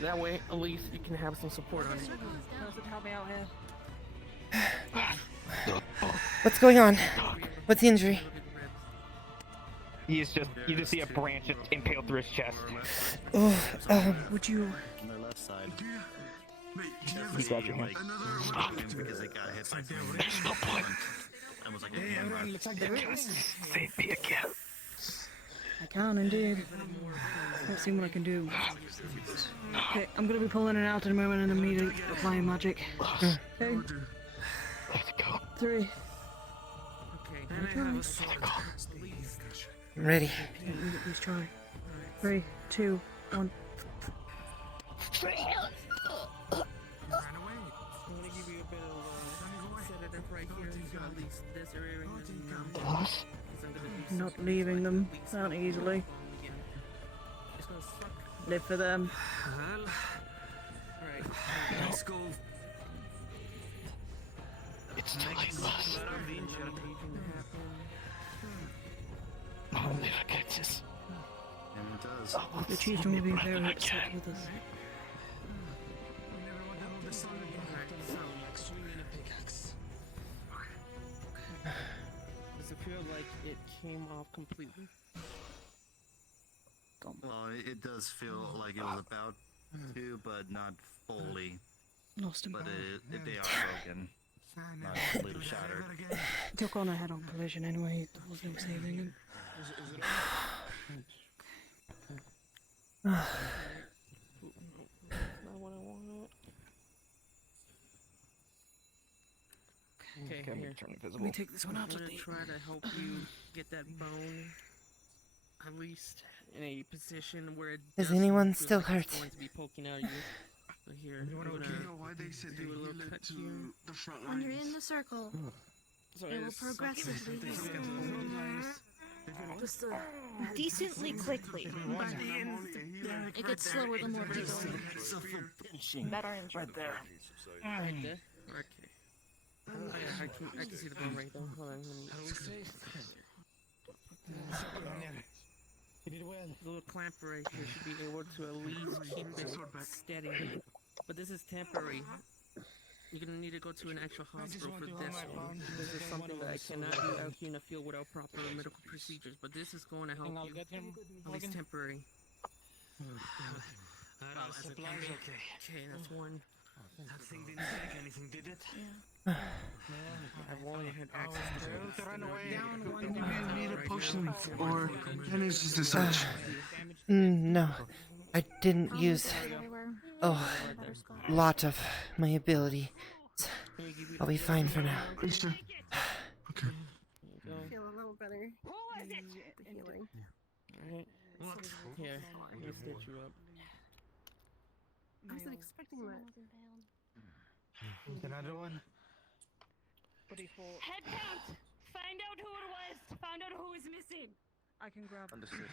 That way, at least you can have some support on it. Help me out here. What's going on? What's the injury? You just see a branch that's impaled through his chest. Oh, would you? On their left side. He grabs your hand. Because they got hit by something. And was like, Save me again. I can indeed. Let's see what I can do. Okay, I'm gonna be pulling it out in a moment and immediately applying magic. Okay. Let's go. 3. Okay, then I have a sword. I'm ready. Let's try. 3, 2, 1. spread them right here until at least this area. Boss? Not leaving them that easily. Live for them. Alright, let's go. It's too late, boss. Only for Texas. And it does. Oh, the chieftain will be very upset with us. Does it feel like it came off completely? Well, it does feel like it was about to, but not fully. Lost him. But they are broken. Not completely shattered. Took on a head-on collision anyway. There was no saving him. Not what I want. Okay, Okay, I'm here. gonna turn invisible. Let me take this one out I'm of gonna the... try to help you get that bone at least in a position where it Is doesn't anyone feel still like hurt? It's going to be poking out of you. So here, I'm gonna Why they said do a they little heal cut it to here. the front When you're in lines? the circle, So it will it's progressively heal. Just Just decently quickly, but it gets slower the more people. That orange. right there. Right there. Okay. Oh, yeah, I can see the bone right there. Hold on. The little clamp right here should be able to at least keep it steady. But this is temporary. You're gonna need to go to an actual hospital for this one. This is something that I cannot do out here in the field without proper medical procedures. But this is going to help you. At least temporary. Okay, that's one. That thing didn't take anything, did it? Yeah. I've only had access to Run away. Down one. You need a potion or energies to search. No, I didn't use a lot of my ability. I'll be fine for now. Okay. Feel a little better. Healing. Alright. Here, let me stitch you up. I wasn't expecting that. Another one? Head count! Find out who it was! Find out who is missing! I can grab... Understood.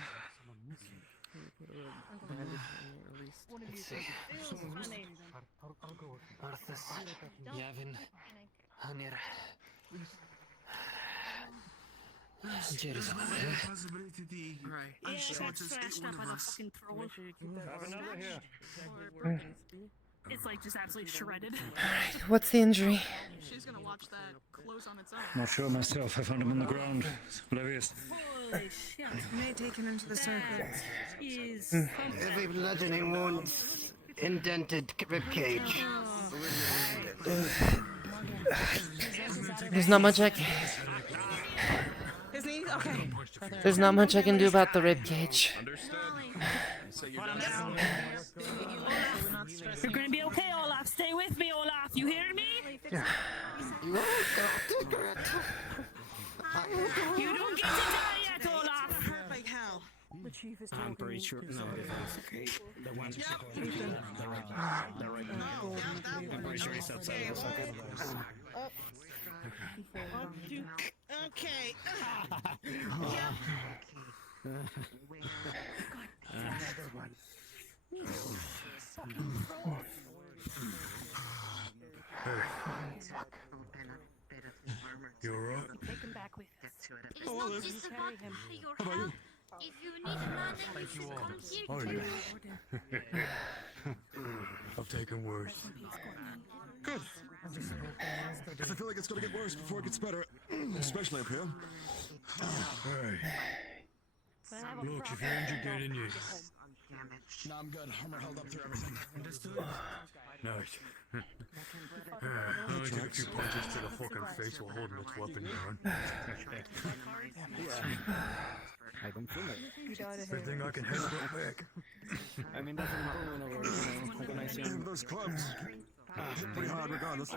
Put a little bandage on it at least. Let's see. Arthas, Yavin, Hanir. Alright. Yeah, that's smashed up on a fucking thrower. Make sure you keep that Have another here. It's like just absolutely shredded. What's the injury? She's gonna watch that close on its own. Not sure myself. I found him on the ground. Oblivious. Holy shit. May take him into the circle. Is Heavy bludgeoning wounds, indented ribcage. There's not much I can... His knees? Okay. There's not much I can do about the ribcage. You're gonna be okay, Olaf. Stay with me, Olaf. You hear me? Yeah. You don't get to die yet, Olaf. Like hell. The chief is talking. I'm pretty sure. No, it's okay. The one. I'm pretty sure he's outside of the circle. Okay. You alright? Take him back with us. It is not just about your health. If you need a man, then you should come here to I've taken worse. Good. Because I feel like it's gonna get worse before it gets better, especially up here. Hey. Look, if you're injured, get in here. No, I'm good. I'm held up through everything. Understood. Nice. I only took a few punches to the fucking face while holding its weapon down. I don't feel it. Good thing I can headbutt back. I mean, that's what I'm going over, you know, like when I see him. Those clubs. Pretty hard regardless. I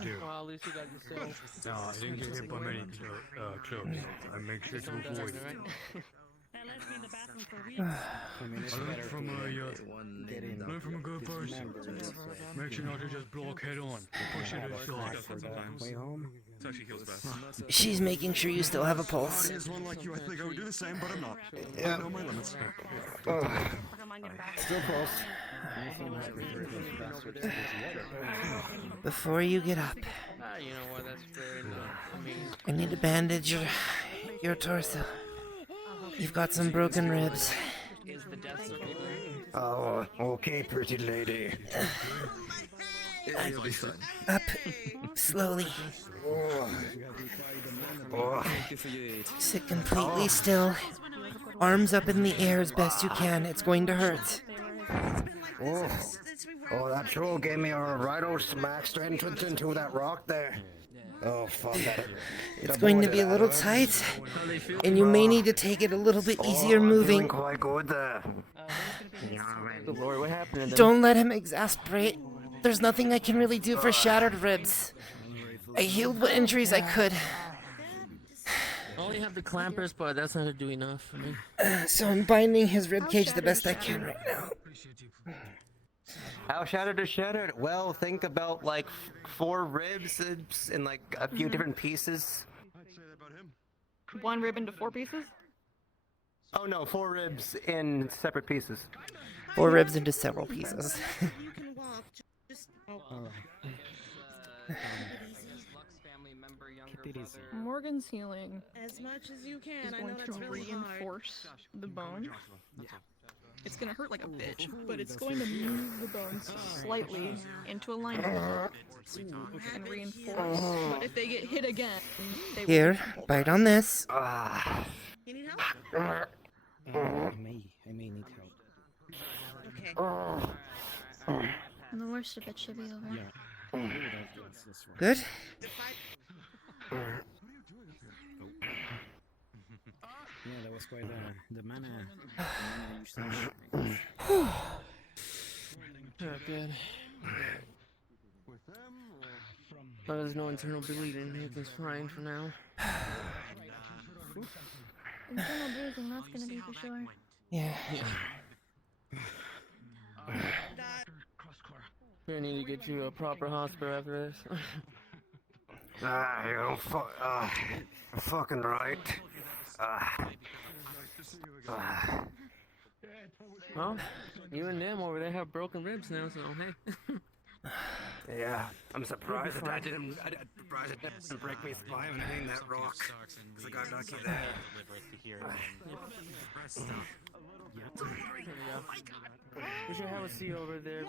do. Well, at least you got yourself. No, I didn't get hit by many clubs. I make sure to avoid it. That left me in the bathroom I mean, it's better from learn from a good person. Make sure not to just block head on. Push it aside. Way home. So she heals best. She's making sure you still have a pulse. As one like you, I think I would do the same, but I'm not. Yeah. I know my limits. Still pulse. Before you get up, You know what? That's fair enough. I need to bandage your torso. You've got some broken ribs. Is the death circle there? Oh, okay, pretty lady. You'll be fine. Up, slowly. Sit completely still. Arms up in the air as best you can. It's going to hurt. Oh, that sure gave me a right old smack straight into that rock there. Oh, fuck that. It's going to be a little tight, and you may need to take it a little bit easier moving. Quite good there. Lord, what happened to them? Don't let him exasperate. There's nothing I can really do for shattered ribs. I healed what injuries I could. I only have the clampers, but that's not gonna do enough for me. So I'm binding his ribcage the best I can right now. How shattered is shattered? Well, think about like 4 ribs in like a few different pieces. One rib into 4 pieces? Oh no, 4 ribs in separate pieces. 4 ribs into several pieces. Morgan's healing As much as you can. is I know going that's to really hard. reinforce the bone. It's gonna hurt like a bitch, but it's going to move the bones slightly into alignment and reinforce. But if they get hit again, they Here, will bite on this. You need help? I may need help. Okay. The worst of it should be over. Good? Yeah, that was quite the mana. Not good. But there's no internal bleeding. Everything's fine for now. Internal bruising, that's gonna be for sure. Yeah. We're gonna need to get you a proper hospital after this. You're fucking right. Well, you and them over there have broken ribs now, so hey. Yeah, I'm surprised that I didn't break me spine when hitting that rock. Because I got lucky there. We should have a seat over there.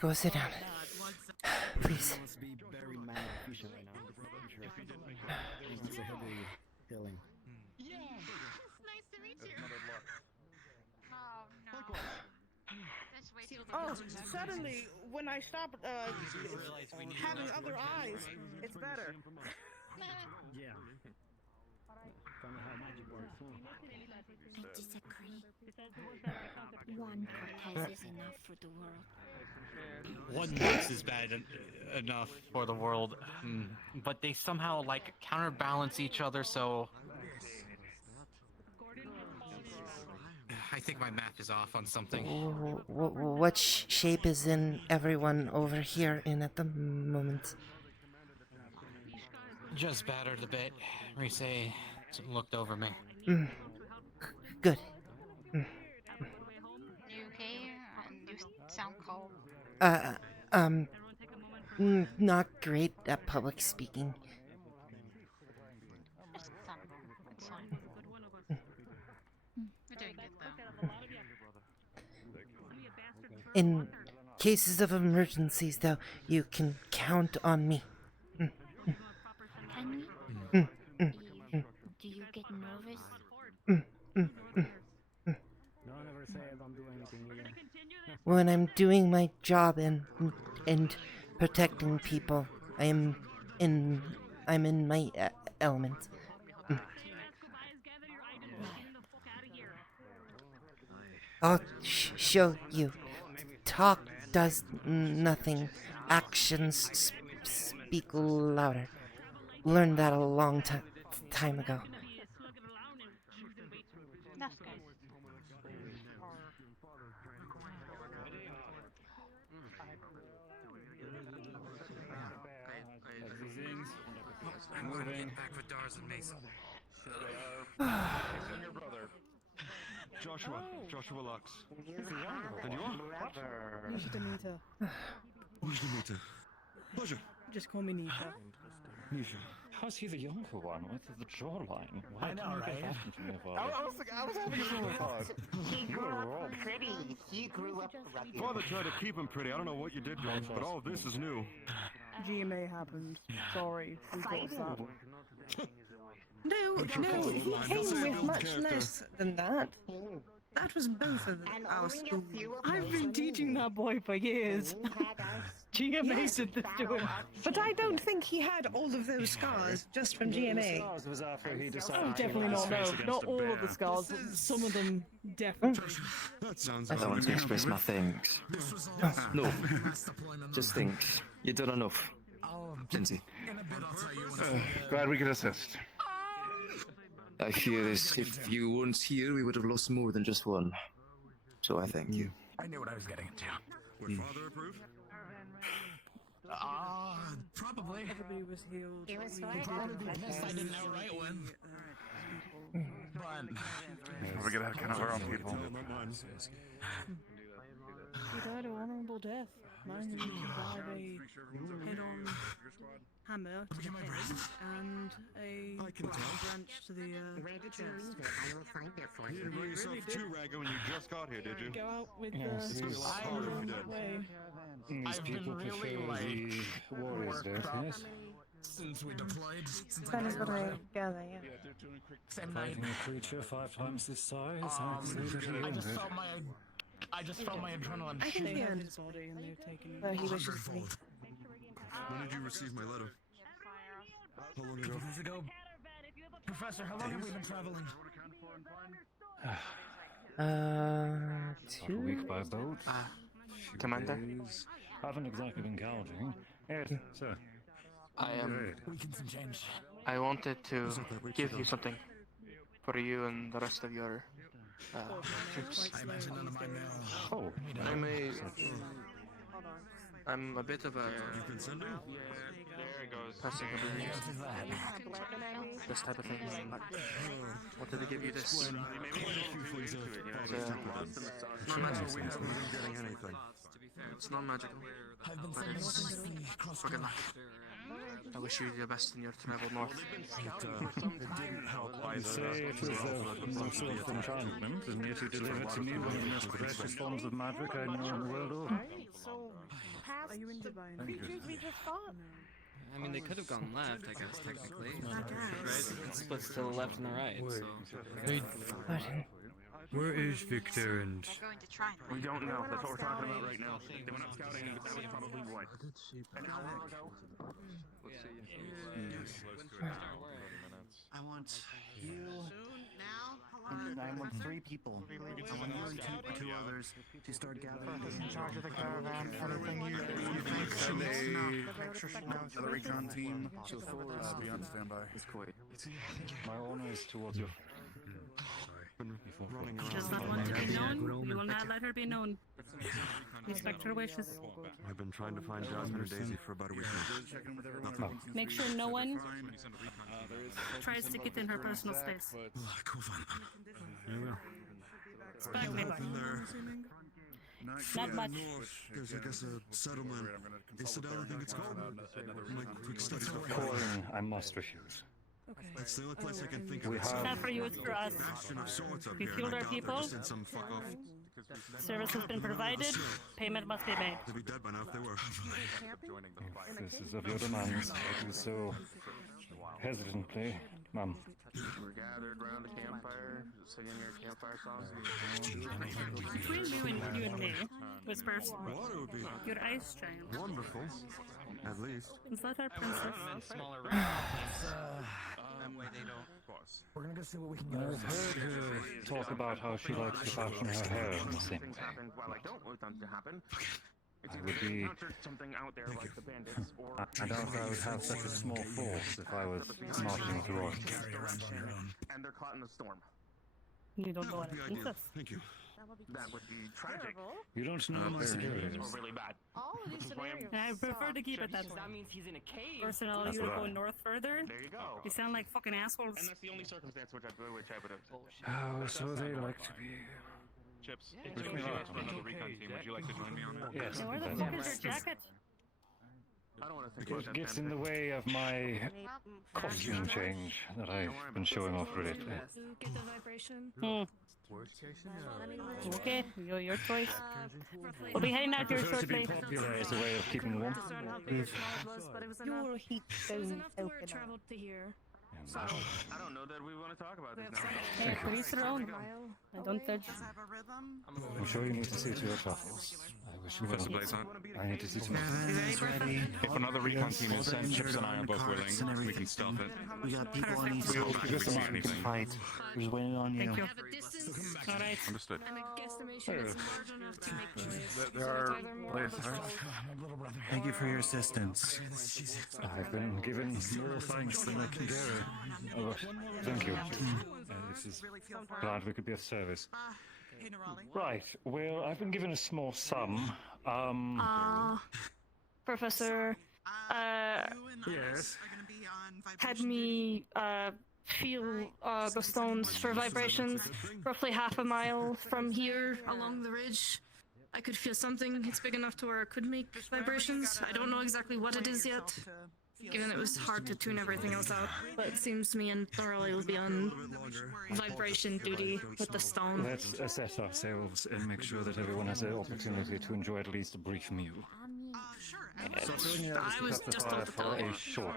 Go sit down. Please. Oh, suddenly, when I stop having other eyes, it's better. Yeah. I disagree. One Cortez is enough for the world. One looks is bad enough for the world, but they somehow like counterbalance each other. So I think my math is off on something. What shape is in everyone over here in at the moment? Just battered a bit. Rise looked over me. Good. You okay? You sound cold. Not great at public speaking. Just some. It's fine. We're doing good though. In cases of emergencies, though, you can count on me. Can we? Do you get nervous? When I'm doing my job and protecting people, I'm in my element. I'll show you. Talk does nothing. Actions speak louder. Learned that a long time time ago. That's good. I'm going to get back with Dars and Mason. Your brother. Joshua Lux. And you are? Nita Nita. Who's the Nita? Pleasure. Just call me Nita. Nisha. How's he the younger one with the jawline? Why I know, can't you right? get that into my father? I was having a similar thought. He grew up pretty. He grew up rugged. Father tried to keep him pretty. I don't know what you did to him, but all of this is new. GMA happened. Sorry. We got that. No, he came with much less than that. That was both of our schools. I've been teaching that boy for years. GMA did this to him. But I don't think he had all of those scars just from GMA. Scars was after he decided Oh, to definitely keep his not. No, face against not a all bear. of the scars. Some of them definitely. That sounds I don't want to express my thanks. No, just thanks. You done enough. Lindsay. Glad we could assist. I fear as if you weren't here, we would have lost more than just one. So I thank you. I knew what I was getting into. Would Father approve? Probably. Everybody was healed. He was We fine. did Probably our pissed best I didn't to outright win. people. But we gotta have kind of our own people. He died an honorable death. Mine died a head-on hammer to the head and a branch to the chest. You didn't bring yourself too ragged when you just got here, did you? Go out with Yes, the these- way. These I've been people really, prefer the warriors, worked don't up yes? since we deployed. That is what I gather, yeah. Same night. Fighting a creature 5 times this size, I'd say that he I earned just it. felt I just felt my adrenaline I shoot. think he had his body and they've taken Where he wishes to be. When did you receive my letter? How long ago? Days ago. Professor, how long have we been traveling? A 2 week by boat. Few Commander? days. Haven't exactly been gouging. Yes, sir. I wanted to give you something for you and the rest of your troops. Oh, I'm a bit of a person who believes this type of thing. I wanted to give you this. It's not magical. It's not magical, but it's for good luck. I wish you the best in your travel north. You say it was a sort of enchantment, and yet you delivered to me one of the most precious forms of magic I know in the world over. So, are you in divine? Thank you. We just fought. I mean, they could have gone left, I guess, technically. Right? It splits to the left and the right, so... Where is Victor and... We don't know. That's what we're talking about right now. They went out scouting, but that was probably what? An hour ago? I want you, and I want 3 people. I want you and two others to start gathering. In charge of the caravan, everything you And the recon team be on standby. My honor is towards you. She does not want to be known. We will not let her be known. Respect her wishes. I've been trying to find Jasmine and Daisy for about a week now. Make sure no one tries to get in her personal space. Spaghetti. Not much. There's, I guess, a settlement. A citadel, I think it's called. My quick studies. Calling, I must refuse. That's the only place I can think of. We It's have- Not for you, it's for us. bastion of sorts up We here, fueled and I our doubt they're people. just in some fuck off. Service has been provided. Payment must be made. They'd be dead by now if they were. If this is of your demands, I do so hesitantly, ma'am. We're gathered around a campfire, singing your campfire songs. Between you and me, Whispers, Water would be your ice giant. wonderful, at least. Is that our princess? We're gonna go see what we can I've heard her talk about how she likes to fashion her hair in the same way. Things happen while I don't want them to happen. It's I would be. encountered something out there like the bandits, or I doubt I would have such a small force if I was marching through it. and they're caught in the storm. You don't know what it means. Thank you. That would be tragic. You don't know my superiors. Or really bad. All of these scenarios. I prefer to keep it that way. That means he's in a cave. Personally, you would go north further. There you go. You sound like fucking assholes. And that's the only circumstance which I would have. Oh, so they like to be. Chips, Yeah, wish it's me okay. luck for another recon team. Would you like to join me on that? Yes. Where the fuck is your jacket? I don't want to think It gets in the way of my costume change that I've been showing off lately. Get the vibration. Okay, your choice. We'll be heading out here prefer to be shortly. popular as a way of keeping warm. Your heat stone open. Traveled to here. I don't know that we want to talk about this now. Hey, to each their own. I don't judge. I'm sure you need to see to your travels. I wish you That's the well. blaze on. I need to see to my If another recon team is sent, Chips and I are both willing. We can stealth it. We got people on these We will if we see to anything. fight. Who's waiting on you? Thank you. All right. Understood. And a guesstimation is large enough to make noise. There are Either more blaze control. Thank you for your assistance. I've been given more thanks than I can bear. Oh, thank you. This is glad we could be of service. Right. Well, I've been given a small sum. Professor, Yes. had me feel the stones for vibrations roughly half a mile from here along the ridge. I could feel something. It's big enough to where it could make vibrations. I don't know exactly what it is yet, given it was hard to tune everything else out. But it seems to me and Thoroughly will be on vibration duty with the stone. Let's assess ourselves and make sure that everyone has an opportunity to enjoy at least a brief meal. I was just told to for tell a you. short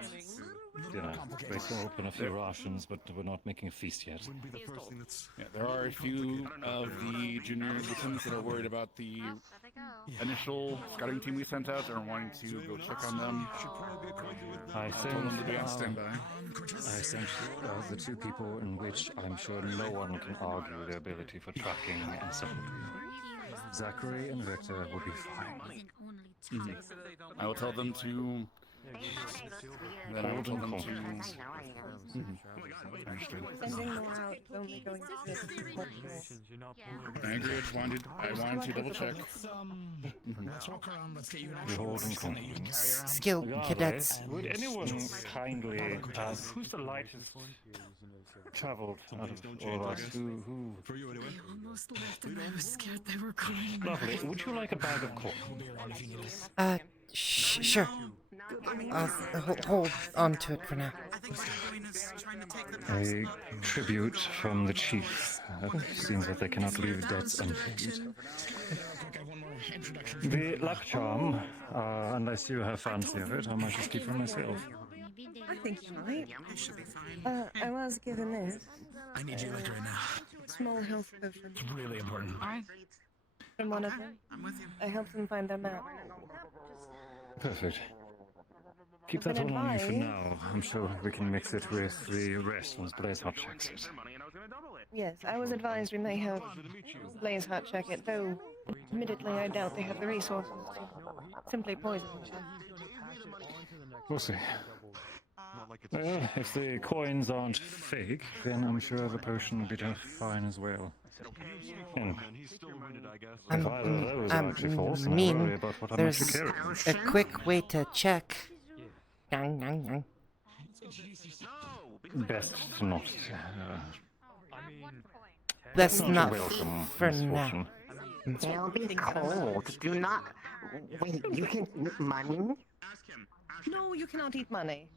dinner. We can open a few rations, but we're not making a feast yet. Yeah, there are a few of the junior lieutenants that are worried about the initial scouting team we sent out and are wanting to go check on them. I told them to be on standby. I sent the two people in which I'm sure no one can argue their ability for tracking and support. Zachary and Victor will be fine. I will tell them to. Then I will tell them to. Sending more out, only going to this. I agree. I wanted to double check. Behold and confidence. Skilled cadets. Would anyone kindly ask who's the lightest traveled out of all of us? Who? I almost left and I was scared they were coming. Lovely. Would you like a bag of corn? Sure. I'll hold on to it for now. A tribute from the chief. Seems that they cannot leave debts unpaid. The luck charm, unless you have fancy of it, I might just keep for myself. I think you might. I was given this. I need you like right now. Small health potion. It's really important. From one of them. I helped them find their map. Perfect. Keep that all on you for now. I'm sure we can mix it with the rest once Blaze hot checks it. Yes, I was advised we may have Blaze hot check it, though admittedly I doubt they have the resources to simply poison each other. We'll see. Well, if the coins aren't fake, then I'm sure the potion will be just fine as well. And if either of those are actually false, then I worry about what I'm there's actually carrying. a quick way to check. Best not. That's not welcome, for now. They'll be cold. Do not. Wait, you can eat money? No, you cannot eat money.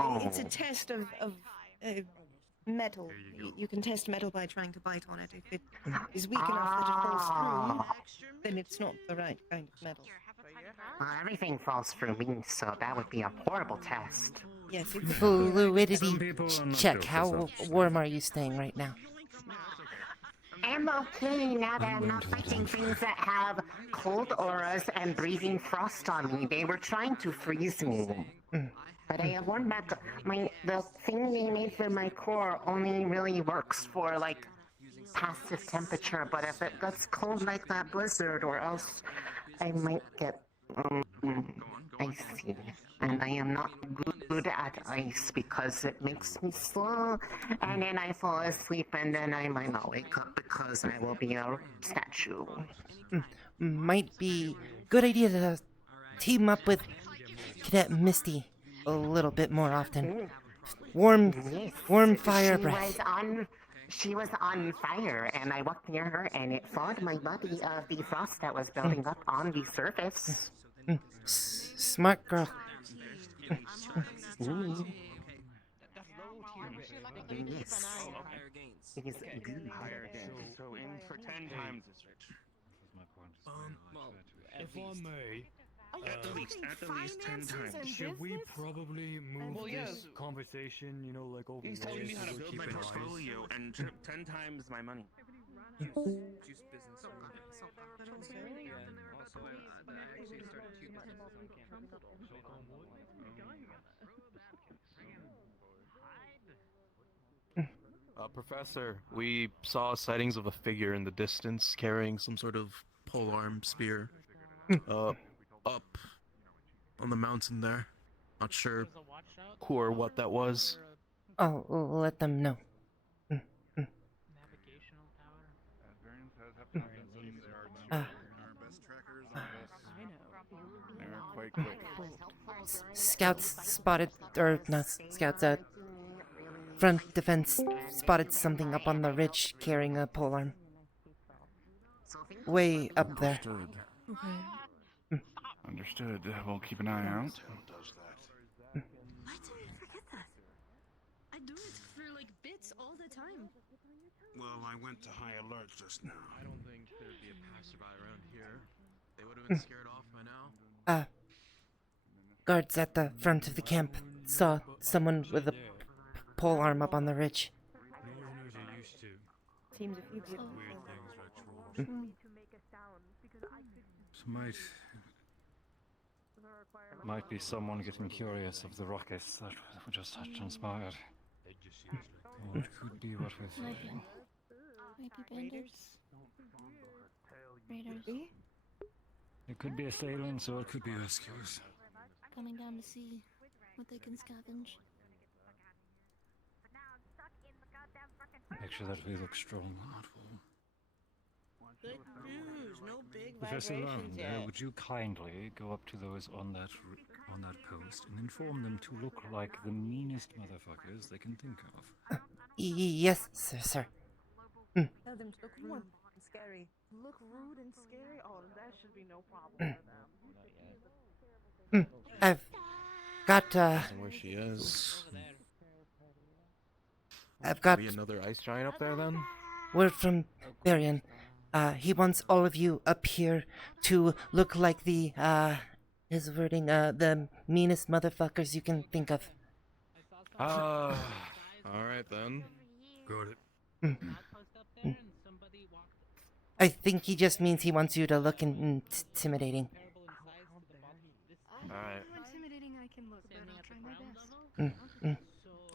Oh. It's a test of metal. You can test metal by trying to bite on it. If it is weak enough that it falls through, then it's not the right kind of metal. Well, everything falls through me, so that would be a horrible test. Yes, Fluidity check. How warm are you staying right now? I'm okay now that I'm not fighting things that have cold auras and breathing frost on me. They were trying to freeze me. But I have warmed back up. The thing they made for my core only really works for, like, passive temperature. But if it gets cold like that blizzard, or else I might get icy. And I am not good at ice because it makes me slow, and then I fall asleep, and then I might not wake up because I will be a statue. Might be good idea to team up with Cadet Misty a little bit more often. Warm fire breath. She was on fire, and I walked near her, and it thawed my body of the frost that was building up on the surface. Smart girl. Ooh. Higher gains. So in for 10 times as rich. Well, if I may, at the least 10 times. should we probably move this conversation, you know, like over He's there telling me how so to we build keep my it nice? portfolio and 10 times my money. Juice business. And also, I actually started 2 businesses on campus. Professor, we saw sightings of a figure in the distance carrying some sort of polearm spear. Up on the mountain there. Not sure who or what that was. I'll let them know. They're quite quick. Scouts spotted, or not scouts, front defense spotted something up on the ridge carrying a polearm. Way up there. Understood. Understood. We'll keep an eye out. Why do you forget that? I do it for like bits all the time. Well, I went to high alert just now. I don't think there'd be a passerby around here. They would have been scared off by now. Guards at the front of the camp saw someone with a polearm up on the ridge. Seems a few people. Weird things, actually. Might be someone getting curious of the rockets that just had transpired. It could be what we've... Might be bandits. Raiders. It could be assailants or it could be rescuers. Coming down to see what they can scavenge. Make sure that we look strong. Good news, no big Professor vibrations yet. would you kindly go up to those on that post and inform them to look like the meanest motherfuckers they can think of? Yes, sir. Tell them to look rude and scary. Look rude and scary? Oh, that should be no problem for them. I've got, Where she is. I've got Maybe another ice giant up there then? word from Varian. He wants all of you up here to look like the, his wording, the meanest motherfuckers you can think of. Alright then. Got it. I think he just means he wants you to look intimidating. Alright. Intimidating I can look, but I'll try my best.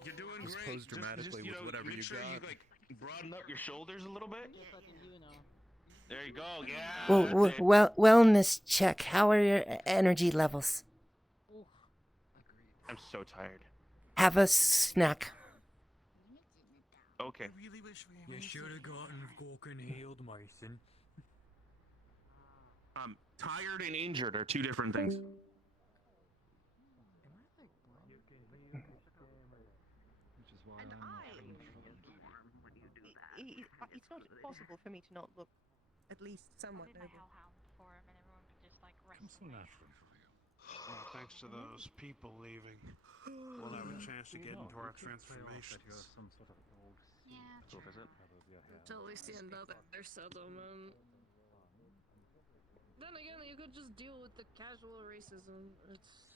You're doing Just great. pose dramatically with whatever make you sure got. you like broaden up your shoulders a little bit. There you go. Yeah. Wellness check. How are your energy levels? I'm so tired. Have a snack. Okay. You should have gotten fucking healed, Mason. Tired and injured are 2 different things. It's not possible for me to not look at least somewhat noble. Comes so naturally for you. Well, thanks to those people leaving, we'll have a chance to get into our transformations. Go visit. Totally stand up their settlement. Then again, you could just deal with the casual racism. It's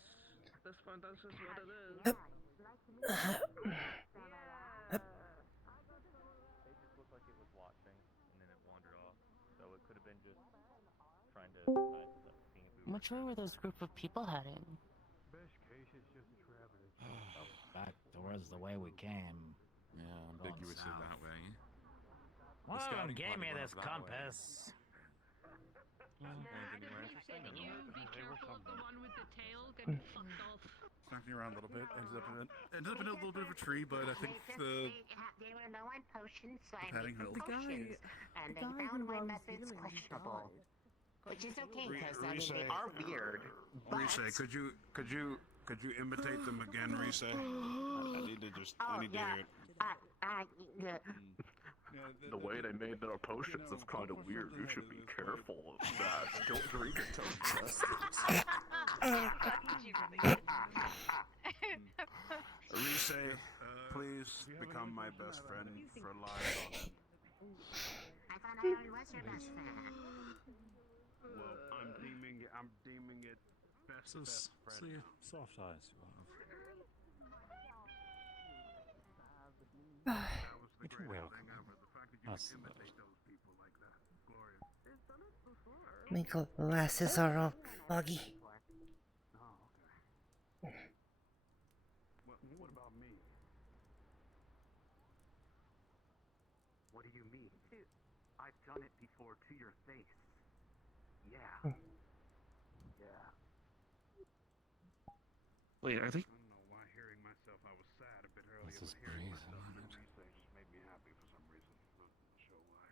at this point, that's just what it is. It just looked like it was watching, and then it wandered off. So it could have been just trying to being a Which way were those group of people heading? Back towards the way we came. Yeah, ambiguously that way. Well, give me this compass. Knocking around a little bit. Ended up in a little bit of a tree, but I think the They were low on potions, so I padding made some helped. potions, and they found my methods questionable. Which is okay, because I mean, they are weird. Rise, could you imitate them again, Rise? I need to just I need to hear it. Yeah. The way they made their potions is kind of weird. You should be careful of that. Don't drink it till you test Rise, please become my best friend for life. I thought I already was your best friend. Well, I'm deeming it best friend. Soft eyes you have. That was the You're greatest welcome. thing ever. The fact that you That's can imitate those people like that. Glorious. My glasses are all foggy. What about me? What do you mean? I've done it before to your face. Yeah. Yeah. Wait, are they? I don't know why hearing myself I was sad a bit earlier, This is but hearing breathing, myself isn't it? just made me happy for some reason. Not sure why.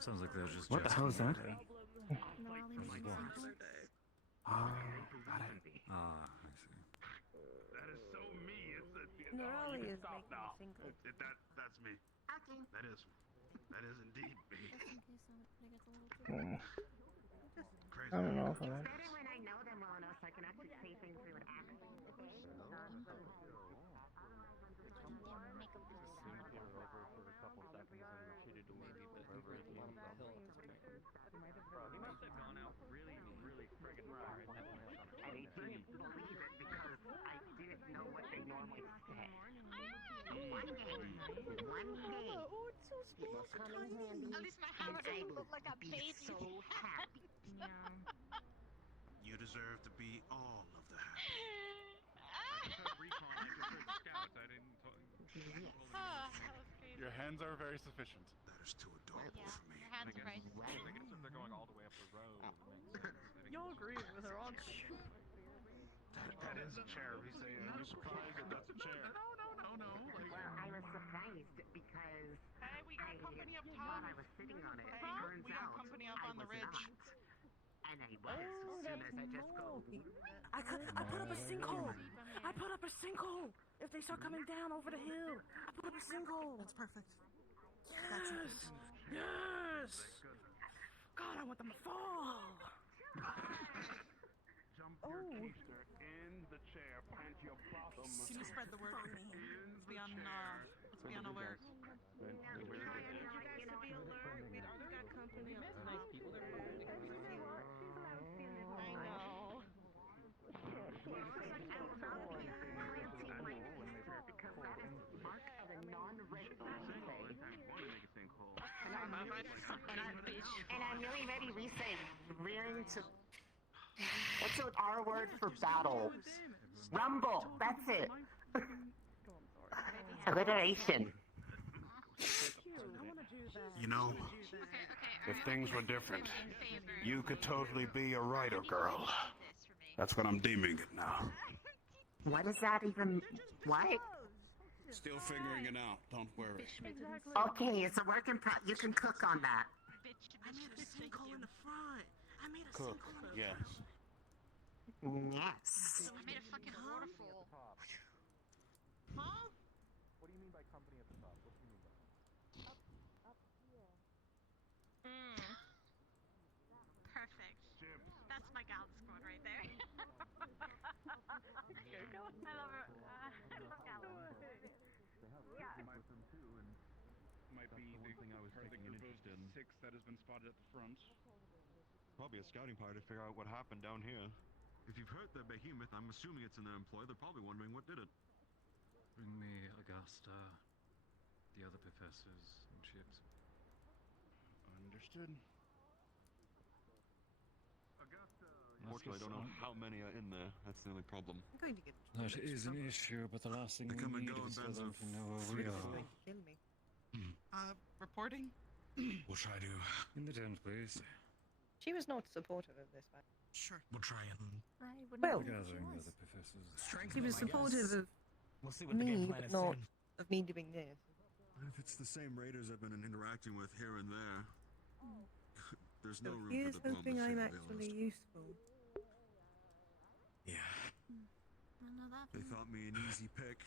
Sounds like they're just. What the hell is that? Ah, got it. I see. That is so me. It's Nerali you is stop making now. me single. That's me. Okay. That is indeed me. I don't know if I want. It's better when I know them well enough so I can actually say things they would actually say. And they didn't believe it because I didn't know what they normally say. One day, Oh, it's so small, so come in tiny. handy, At least my hammer and I doesn't will look like a be baby. so happy. You deserve to be all of that. I just heard recon. I just heard scouts. I didn't. Your hands are very sufficient. That is too adorable for me. Your hands are very I guess if they're going all the way up the road, it makes sense. Y'all agree with her, aren't you? That is a chair. Are you surprised that that's a chair? Well, I was surprised because Hey, we got company up thought top. I was sitting on it. Huh? Turns We got out company up on the I was ridge. not. And I was as soon as I just go. I put up a sinkhole. I put up a sinkhole. If they start coming down over the hill, I put up a sinkhole. That's perfect. Yes. Yes. God, I want them to fall. Jump your keister in the chair. Plant your bottom. Can you spread the word for me? Let's be on alert. We got company up top. Nice people. I know. And I'm really ready, rearing to. What's the R word for battle? Rumble. That's it. Alliteration. You know, if things were different, you could totally be a writer girl. That's what I'm deeming it now. What is that even? What? Still figuring it out. Don't worry. Okay, it's a work in progress. You can cook on that. I made a sinkhole in the front. I made a Cook. sinkhole. Yes. Yes. I made a fucking waterfall. Huh? What do you mean by company at the top? What do you mean by that? Perfect. That's my gal squad right there. I love her. I love Gala. Might be the thing I was part of the taking an group interest in. of 6 that has been spotted at the front. Probably a scouting party to figure out what happened down here. If you've hurt the behemoth, I'm assuming it's in their employ. They're probably wondering what did it. Bring me Augusta, the other professors and ships. Understood. Unfortunately, I don't know how many are in there. That's the only problem. I'm going to get. That is an issue, but the last thing They we come and need go in is for bands them of to know where we three to are. four. Kill me. Reporting? We'll try to. In the tent, please. She was not supportive of this, man. Sure. We'll try and. Well, Gathering the other professors. she was supportive of We'll see what the game me, plan but is not soon. of me doing this. If it's the same raiders I've been interacting with here and there, there's no So room here's for diplomacy, hoping I'm to be actually honest. useful. Yeah. They thought me an easy pick,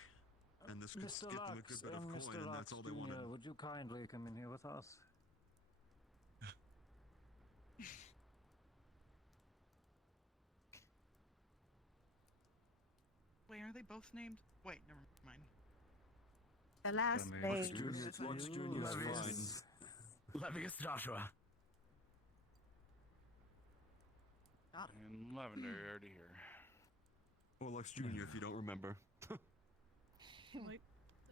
and this could Mr. get them a Lux good bit of and coin, Mr. and Lux that's all they Jr., wanted. would you kindly come in here with us? Wait, are they both named? Wait, never mind. The last Lux name. Lux Jr. Levius. Levius Joshua. And Lavender already here. Or Lux Jr. if you don't remember. Like,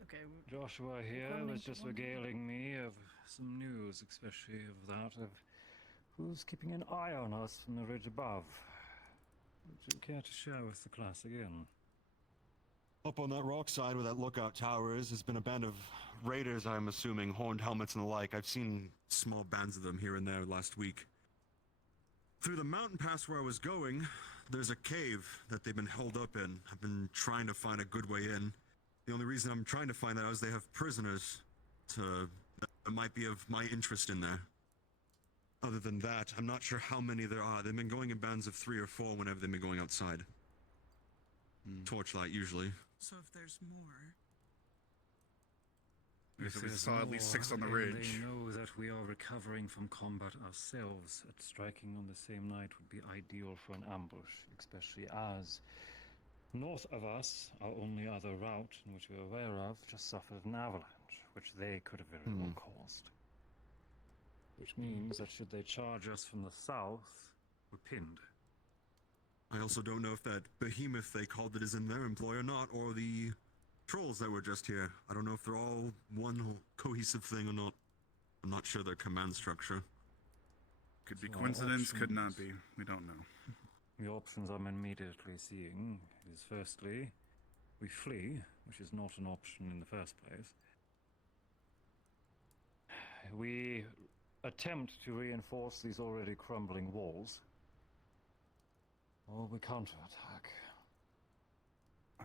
okay. Joshua here was just regaling me of some news, especially of that of who's keeping an eye on us from the ridge above. Would you care to share with the class again? Up on that rock side where that lookout tower is, has been a band of raiders, I'm assuming, horned helmets and the like. I've seen small bands of them here and there last week. Through the mountain pass where I was going, there's a cave that they've been held up in. I've been trying to find a good way in. The only reason I'm trying to find that out is they have prisoners that might be of my interest in there. Other than that, I'm not sure how many there are. They've been going in bands of 3 or 4 whenever they've been going outside. Torchlight, usually. So if there's more... Okay, so we saw at least 6 on the ridge. They know that we are recovering from combat ourselves. At striking on the same night would be ideal for an ambush, especially as north of us, our only other route in which we're aware of, just suffered an avalanche, which they could have very well caused. Which means that should they charge us from the south, we're pinned. I also don't know if that behemoth they called it is in their employ or not, or the trolls that were just here. I don't know if they're all one cohesive thing or not. I'm not sure their command structure. Could be coincidence, could not be. We don't know. The options I'm immediately seeing is firstly, we flee, which is not an option in the first place. We attempt to reinforce these already crumbling walls, or we counterattack.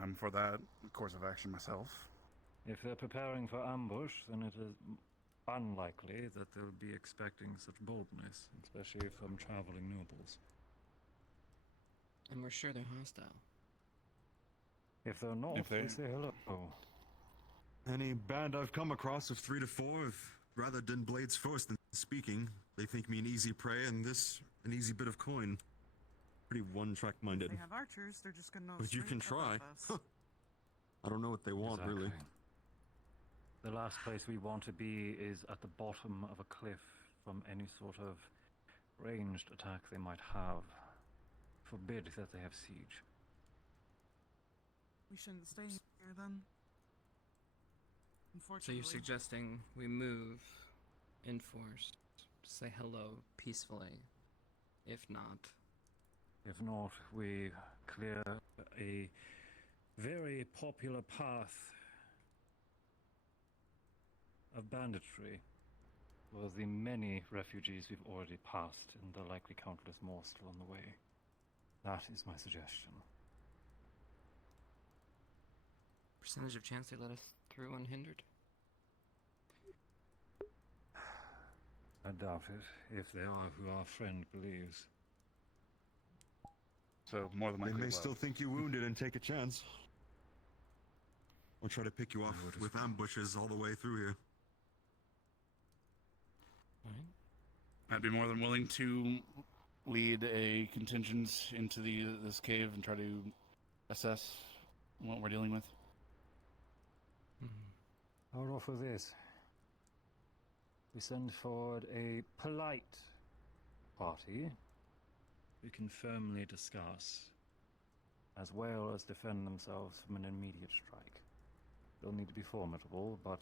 I'm for that course of action myself. If they're preparing for ambush, then it is unlikely that they'll be expecting such boldness, especially from traveling nobles. And we're sure they're hostile. If they're not, we say hello. Any band I've come across of 3 to 4 have rather done blades first than speaking. They think me an easy prey and this an easy bit of coin. Pretty one-track minded. They have archers, they're just gonna... But you can try. I don't know what they want, really. The last place we want to be is at the bottom of a cliff from any sort of ranged attack they might have. Forbid that they have siege. We shouldn't stay here then. So Unfortunately. you're suggesting we move in force, say hello peacefully. If not, we clear a very popular path of banditry for the many refugees we've already passed, and there are likely countless more still on the way. That is my suggestion. percentage of chance they let us through unhindered? I doubt it, if they are who our friend believes. So, more than likely, they may still think you wounded and take a chance. Or try to pick you off with ambushes all the way through here. I'd be more than willing to lead a contingent into this cave and try to assess what we're dealing with. I would offer this. We send forward a polite party. We can firmly discuss, as well as defend themselves from an immediate strike. They'll need to be formidable, but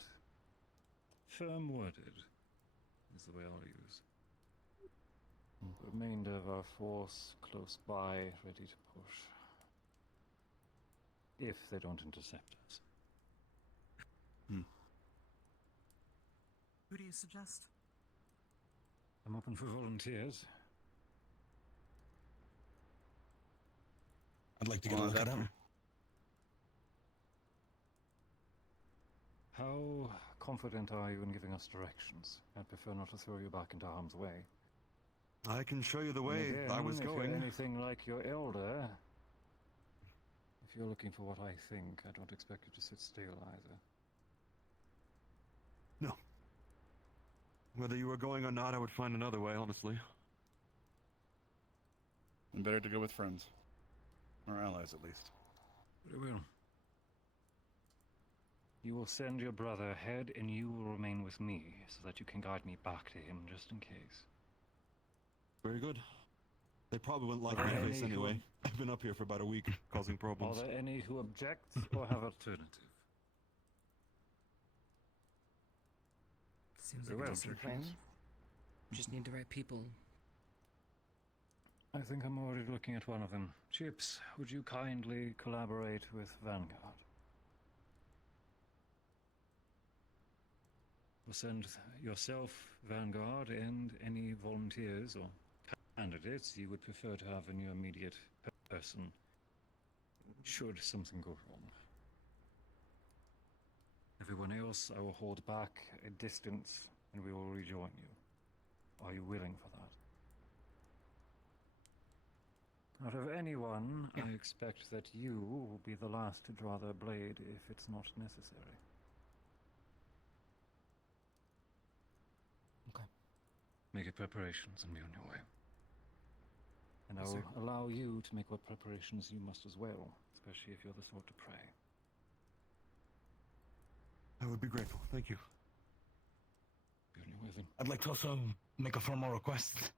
firm-worded is the way I'll use. The remainder of our force close by, ready to push. If they don't intercept us. Who do you suggest? I'm open for volunteers. I'd like to get a look at him. How confident are you in giving us directions? I'd prefer not to throw you back into harm's way. I can show you the way Again, I was if going. you're anything like your elder, if you're looking for what I think, I don't expect you to sit still either. No. Whether you were going or not, I would find another way, honestly. And better to go with friends. Or allies, at least. Very well. You will send your brother ahead, and you will remain with me, so that you can guide me back to him, just in case. Very good. They probably wouldn't like Are my there face any who- anyway. I've been up here for about a week, causing problems. Are there any who object or have alternative? Seems Very like a well. decent plan. Just need the right people. I think I'm already looking at one of them. Chips, would you kindly collaborate with Vanguard? We'll send yourself, Vanguard, and any volunteers or candidates you would prefer to have in your immediate person, should something go wrong. Everyone else, I will hold back a distance, and we will rejoin you. Are you willing for that? Out of anyone, I expect that you will be the last to draw their blade if it's not necessary. Okay. Make your preparations and be on your way. And I Yes, will sir. allow you to make what preparations you must as well, especially if you're the sort to pray. I would be grateful. Thank you. Be on your way then. I'd like to also make a formal request.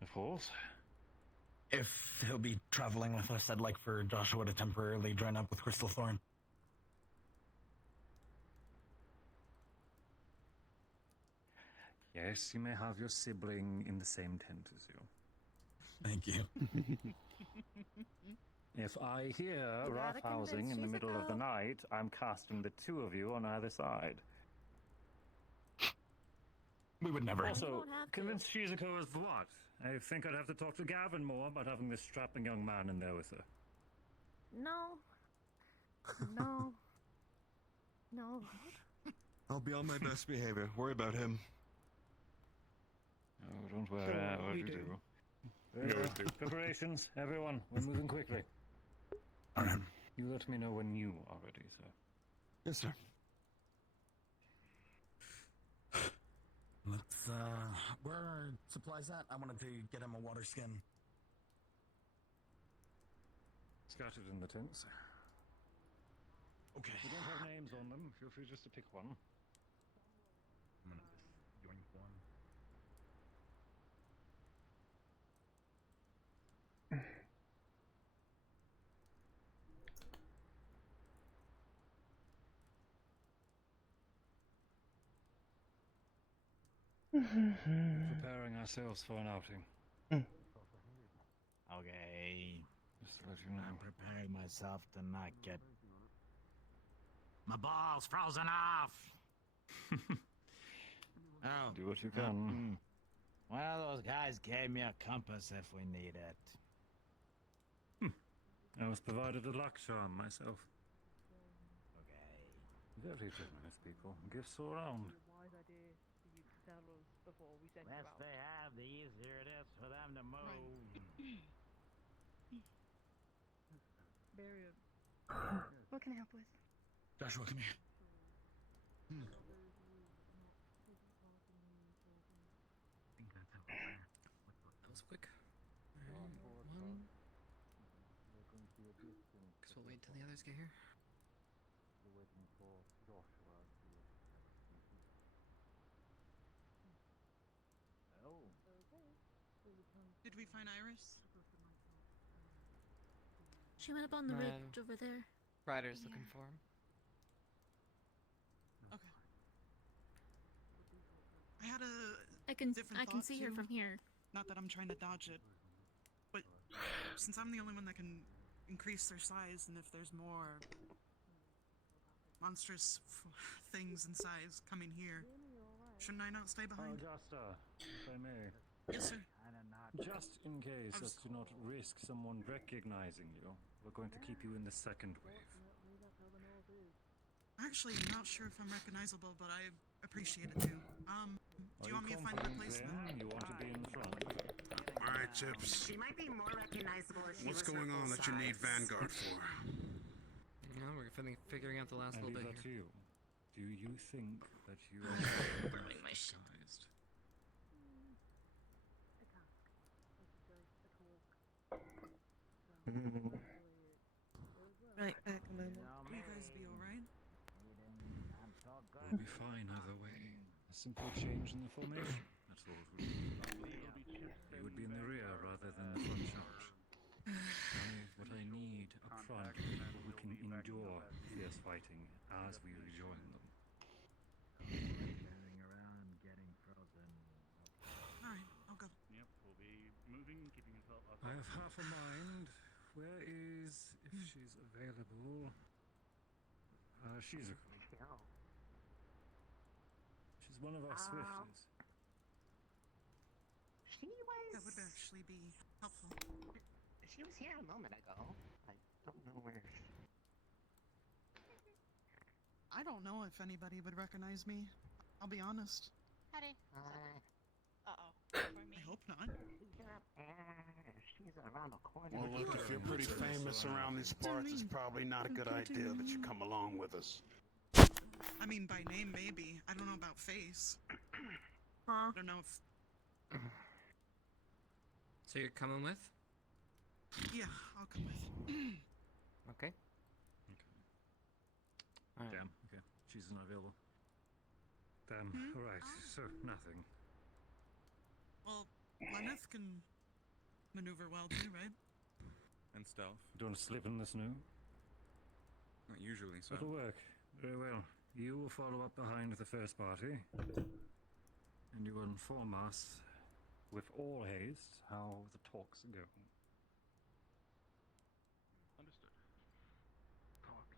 Of course. If he'll be traveling with us, I'd like for Joshua to temporarily join up with Crystal Thorn. Yes, you may have your sibling in the same tent as you. Thank you. If I hear gotta rough housing in the convince middle of the Shizuko. night, I'm casting the two of you on either side. We would never. Also, don't have to. convince Shizuko as for what? I think I'd have to talk to Gavin more about having this strapping young man in there with her. No. No. No. I'll be on my best behavior. Worry about him. Oh, don't worry, Sure, I already we do. Preparations, everyone. We're moving quickly. Alright. You let me know when you are ready, sir. Yes, sir. Let's, where are supplies at? I wanted to get him a water skin. Scattered in the tents. Okay. We don't have names on them. Feel free just to pick one. I'm gonna just join one. Preparing ourselves for an outing. Okay. Just to let you know. I'm preparing myself to not get my balls frozen off. Oh, Do what you can. one of those guys gave me a compass if we need it. I was provided a luck charm myself. Okay. Very generous people. Gifts all around. Wise idea for you to tell us before we send Less you out. they have, the easier it is for them to move. Barrier. What can I help with? Joshua, come here. That was quick. Alright, one. Guess we'll wait till the others get here. Did we find Iris? She went up on the No. ridge over there. Ryder's looking for him. Okay. I had a I can different I can thought, see her too. from here. Not that I'm trying to dodge it, but since I'm the only one that can increase their size, and if there's more monstrous things in size coming here, Shouldn't I not stay behind? Augusta, if I may. Yes, sir. Just in case as to not risk someone recognizing you, we're going to keep you in the second wave. Actually, I'm not sure if I'm recognizable, but I appreciate it too. Do you want me to find a replacement? You want to be in front? Alright, Chips. She might be more recognizable if she What's was going her on full that you need size. Vanguard for? No, we're figuring out the last I little leave bit that here. to you. Do you think that you are Burning my shit. disguised? Right, back a moment. Will you guys be alright? We'll be fine either way. A simple change in the formation. That's all it would be. You would be in the rear rather than the front charge. What I need up front are people who can endure fierce fighting as we rejoin them. Alright, I'll go. Yep, we'll be moving, keeping yourself up. I have half a mind. Where is, if she's available? She's one of our Swifties. She was... That would actually be helpful. She was here a moment ago. I don't know where... I don't know if anybody would recognize me. I'll be honest. Howdy. Uh-oh. I hope not. She's around the corner. Well, look, if you're pretty famous around these parts, it's probably not a good idea that you come along with us. I mean, by name, maybe. I don't know about face. I don't know if... So you're coming with? Yeah, I'll come with. Okay. Alright. Damn, okay. She's not available. Damn, alright, so nothing. Well, Lenneth can maneuver well too, right? And stealth. Don't slip in the snow? Not usually, so. It'll work. Very well. You will follow up behind the first party. And you will inform us, with all haste, how the talks go. Understood. Talks.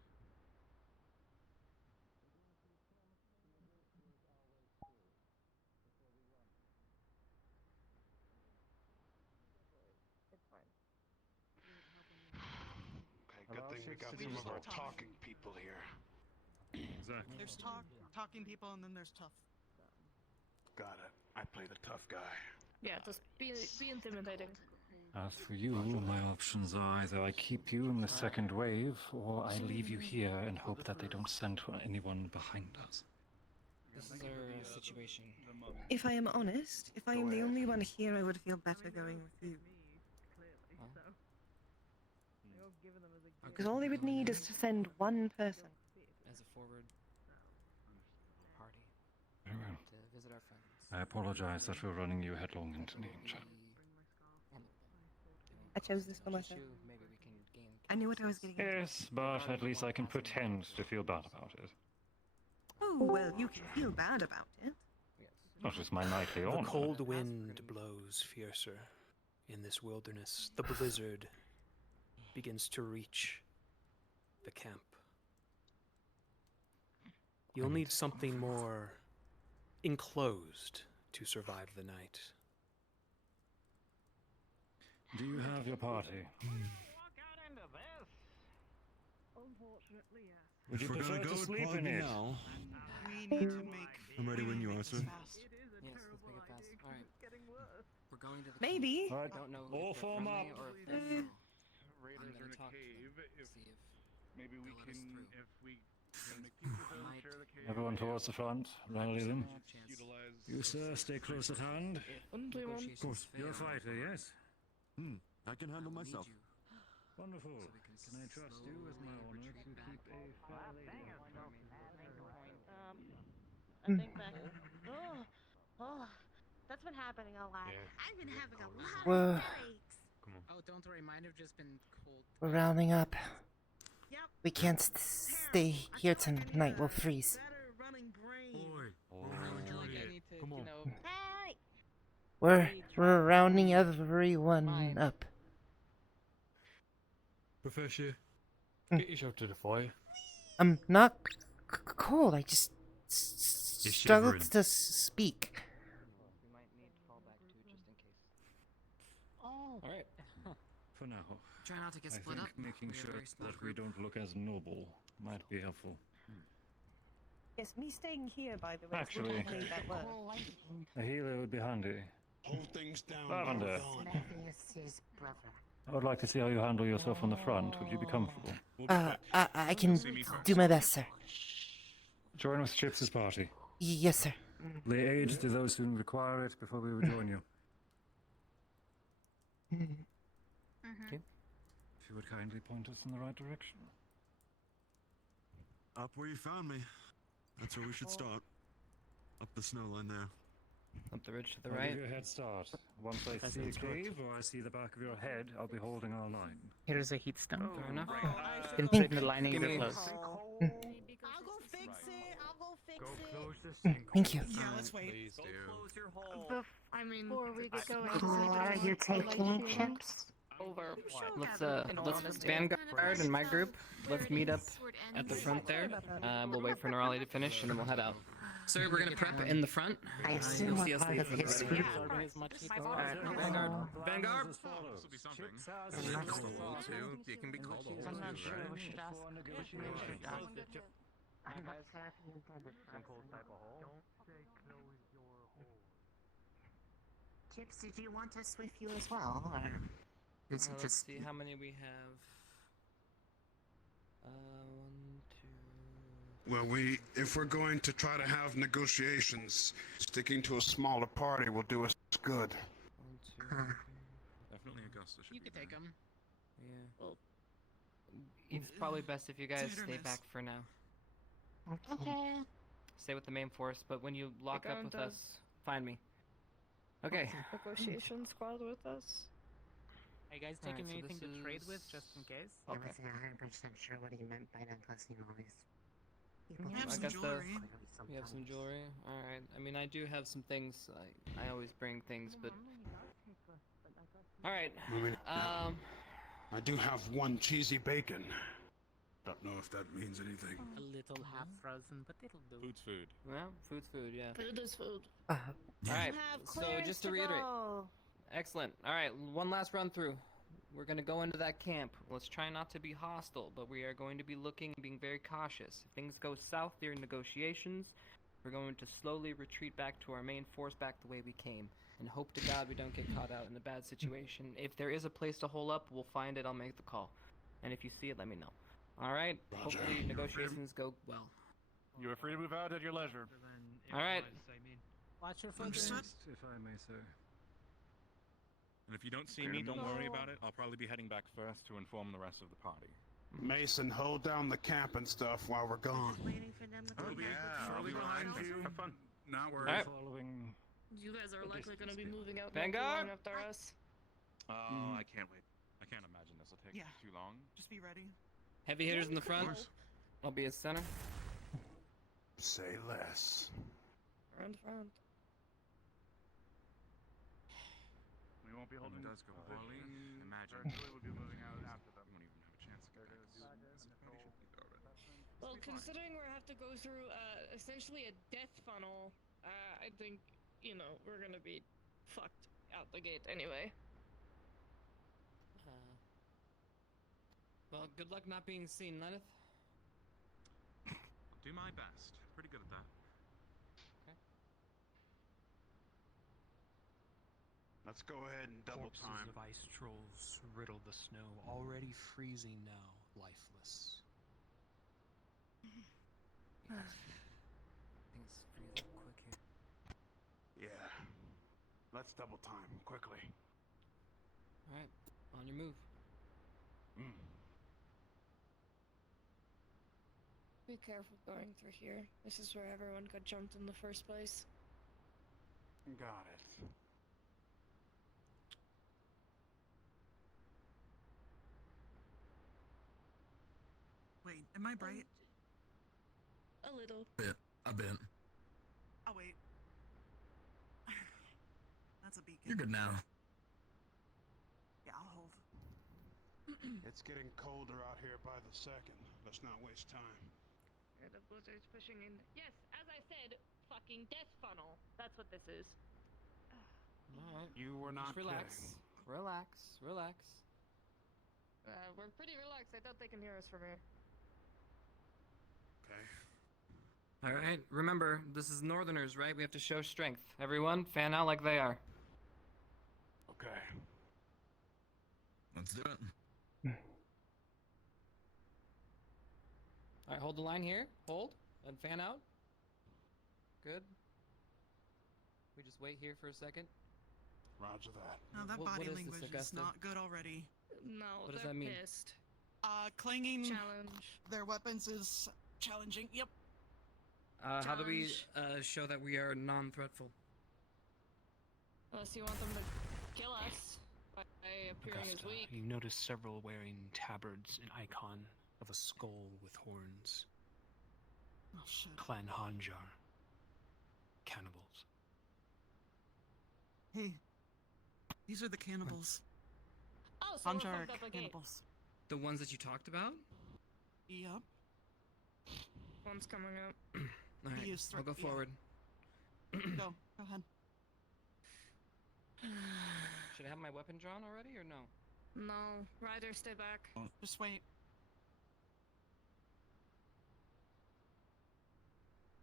Okay, good thing we got some of our talking people here. Exactly. There's talking people, and then there's tough. Got it. I play the tough guy. Yeah, just be intimidating. As for you, my options are either I keep you in the second wave, or I leave you here and hope that they don't send anyone behind us. This is our situation. If I am honest, if I am the only one here, I would feel better going with you. Because all they would need is to send one person. As a forward party Very well. to visit our friends. I apologize that we're running you headlong into danger. I chose this for myself. Maybe we can gain. I knew what I was getting into. Yes, but at least I can pretend to feel bad about it. Oh, well, you can feel bad about it. Not with my nightly The honor. cold wind blows fiercer in this wilderness. The blizzard begins to reach the camp. You'll need something more enclosed to survive the night. Do you have your party? Unfortunately, yes. Would you If we're prefer gonna go to with sleep party in it? now, We need to make... I'm ready when you are, sir. Yes, let's make it fast. Alright. We're going to the Maybe. cave. I don't know All if they're form friendly up. or if they're foul. Raiders I'm are in gonna a talk to cave. them, If see if maybe we they'll let us can, through. if we can make people Might share the cave. Everyone towards the front. Rally them. Utilize. You, sir, stay close at hand. Negotiations Of course. You're a fail, fighter, yes? I can handle I'll need myself. you Wonderful. so we Can I trust you with my honor to keep a fair lady? I think back. Oh, that's been happening a lot. I've been having a lot Whoa. of headaches. Come on. Oh, don't worry. Mine have just been cold. We're rounding up. Yep. We can't stay here tonight. We'll freeze. Better running brain. Come on. Hey! We're rounding everyone up. Professor, get yourself to the fire. I'm not cold. I just struggles to speak. We might need fallback too, just in case. Oh. All right. For now. Try not to get split I up. think making We have a sure very small that we group. don't look as noble might be helpful. Yes, me staying here, by the way, Actually, would make that work. a healer would be handy. Hold things down. Lavender. Mathias's brother. I would like to see how you handle yourself on the front. Would you be comfortable? I can do my best, sir. Join with Chips' party. Yes, sir. Lay aid to those who require it before we rejoin you. Okay. If you would kindly point us in the right direction. Up where you found me. That's where we should start. Up the snow line there. Up the ridge to the I'll right. give you a head start. Once I That see a sounds good. cave or I see the back of your head, I'll be holding our line. Here's a heat stone. Fair enough. Thank Straighten the lining of your clothes. I'll go fix it. I'll go fix it. Thank you. Yeah, let's wait. Before we get going, Are you taking Chips? Over. Let's Vanguard and my group. Let's meet up at the front there. We'll wait for Nerali to finish and then we'll head out. Sir, we're gonna prep in the front. I assume You'll see us part leave of from the his right. group. Alright, Vanguard. Vanguard! This will be something. Just a hole too. It can be called a hole too, right? Chips, did you want us with you as well, or is it Let's just see how many we have. 1, 2. Well, if we're going to try to have negotiations, sticking to a smaller party will do us good. 1, 2. Definitely Augusta should You could take him. Yeah. Well, it's probably best if you guys stay back for now. Okay. Stay with the main force, but when you lock up with us, find me. Okay. Negotiation squad with us. Are you guys Alright, taking so anything this to trade with, is- just in case? I wasn't 100% sure what he meant by that, plus he always... We have I some got jewelry. You have some jewelry? Alright. I mean, I do have some things. I always bring things, but... Alright. I do have one cheesy bacon. Don't know if that means anything. A little half frozen, but it'll do. Food's food. Well, food's food, yeah. Food is food. Alright, so just to reiterate. Excellent. Alright, one last run through. We're going to go into that camp. Let's try not to be hostile, but we are going to be looking and being very cautious. If things go south during negotiations, we're going to slowly retreat back to our main force, back the way we came. And hope to God we don't get caught out in a bad situation. If there is a place to hole up, we'll find it. I'll make the call. And if you see it, let me know. Alright? Hopefully negotiations go well. You are free to move out at your leisure. Alright. Watch your foot. If I may, sir. And if you don't see me, don't worry about it. I'll probably be heading back first to inform the rest of the party. Mason, hold down the camp and stuff while we're gone. Waiting for them to Oh yeah, I'll be behind you. Have fun. Not worried. Alright. Following... You guys are likely going to be moving out Vanguard! not too long after us. Oh, I can't wait. I can't imagine this will take Yeah. too long. Just be ready. Heavy hitters in the front. I'll be at center. Say less. Front. We won't be holding. Does go poorly. Imagine. We'll be moving out after them. We won't even have a chance to get this. Well, considering we have to go through essentially a death funnel, I think, we're going to be fucked out the gate anyway. Well, good luck not being seen, Lenneth. Do my best. Pretty good at that. Let's go ahead and double Corpses time. of ice trolls riddle the snow, already freezing now, lifeless. Things freeze up quick here. Yeah. Let's double time quickly. Alright, on your move. Be careful going through here. This is where everyone got jumped in the first place. Got it. Wait, am I bright? A little. A bit. Oh, wait. That's a beacon. You're good now. Yeah, I'll hold. It's getting colder out here by the second. Let's not waste time. The blizzard's pushing in. Yes, as I said, fucking death funnel. That's what this is. Alright. You were not Just relax. kidding. Relax. Relax. We're pretty relaxed. I doubt they can hear us from here. Okay. Alright, remember, this is Northerners, right? We have to show strength. Everyone, fan out like they are. Okay. Let's do it. Alright, hold the line here. Hold. And fan out. Good. We just wait here for a second. Roger that. No, that What body is this, language is Augusta? not good already. No, What does they're that mean? pissed. Clanging Challenge. their weapons is challenging. Yep. How do we show that we are non-threatful? Unless you want them to kill us by appearing as Augusta, weak. you notice several wearing tabards, an icon of a skull with horns. Oh shit. Clan Hanjar. Cannibals. Hey, these are the cannibals. Oh, so we're Hanjar fucked up again. cannibals. The ones that you talked about? Yep. One's coming up. Alright, He is I'll go yeah. forward. Go ahead. Should I have my weapon drawn already or no? No, Ryder, stay back. Just wait.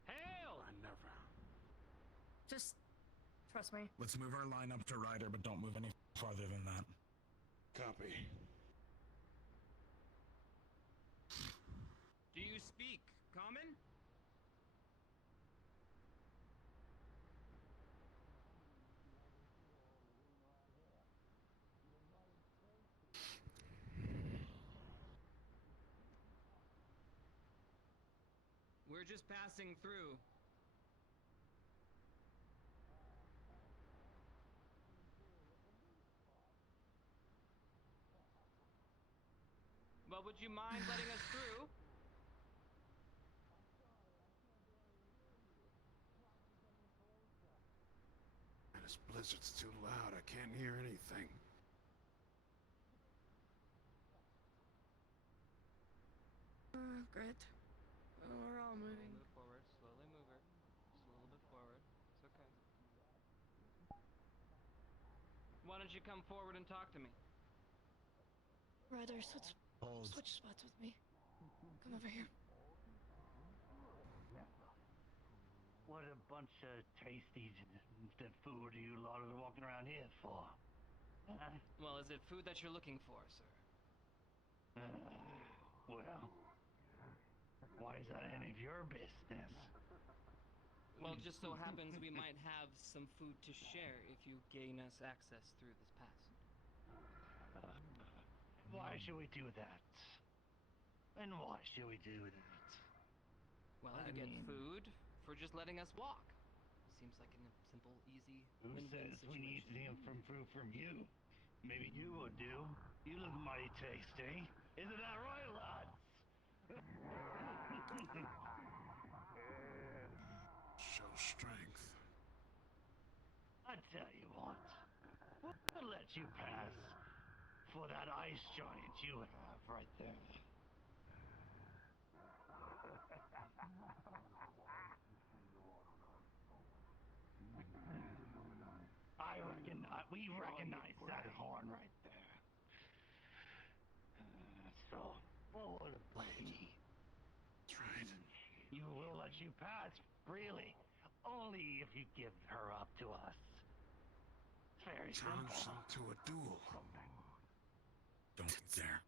Hail! I never. Just trust me. Let's move our line up to Ryder, but don't move any farther than that. Copy. Do you speak common? We're just passing through. But would you mind letting us through? This blizzard's too loud. I can't hear anything. Great. We're all moving. Move forward, slowly move her. Just a little bit forward. It's okay. Why don't you come forward and talk to me? Ryder, switch spots with me. Come over here. What a bunch of tasty food are you lot are walking around here for? Well, is it food that you're looking for, sir? Well, why is that any of your business? Well, it just so happens we might have some food to share if you gain us access through this pass. Why should we do that? And why should we do that? Well, you get food for just letting us walk. Seems like a simple, easy Who win-win says we need some food from you? Maybe you would do. You look mighty tasty. Isn't that right, lads? Show strength. I tell you what. We'll let you pass for that ice giant you have right there. We recognize that horn right there. So, what would it be? That's right. You will let you pass, really. Only if you give her up to us. It's very Challenge simple. them to a duel. Don't you dare.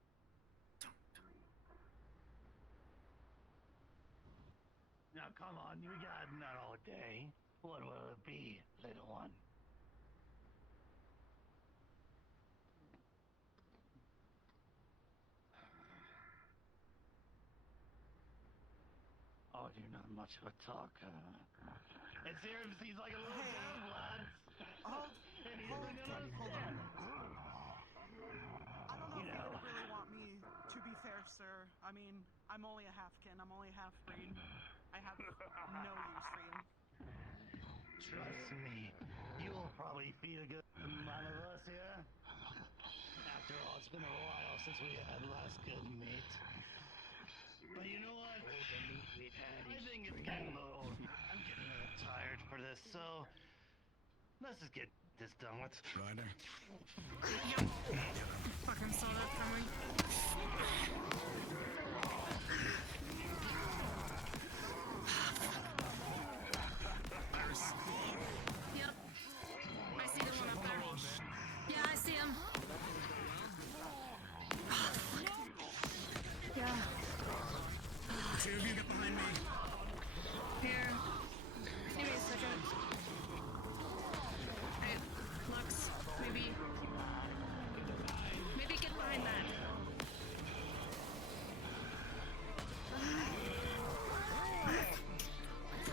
Now come on, you got not all day. What will it be, little one? Oh, you're not much of a talker. It seems like a little dumb, lads. Hold on. I don't know if you would really want me to be fair, sir. I mean, I'm only a halfkin. I'm only half-breed. I have no use for you. Trust me, you'll probably feed a good amount of us, yeah? After all, it's been a while since we had last good meat. But you know what? so let's just get this done with. Ryder. Yep. Fucking saw that coming. Yep. I see the one up there. Yeah, I see him. Yeah. Two of you get behind me. Here. Give me a second. Hey, Lux, maybe get behind that.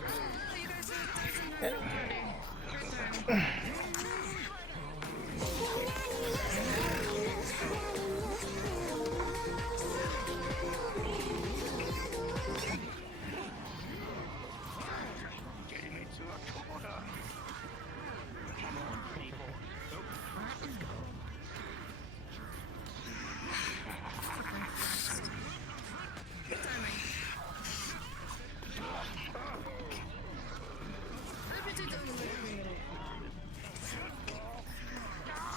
Oh, you guys are dancing around already. Great time.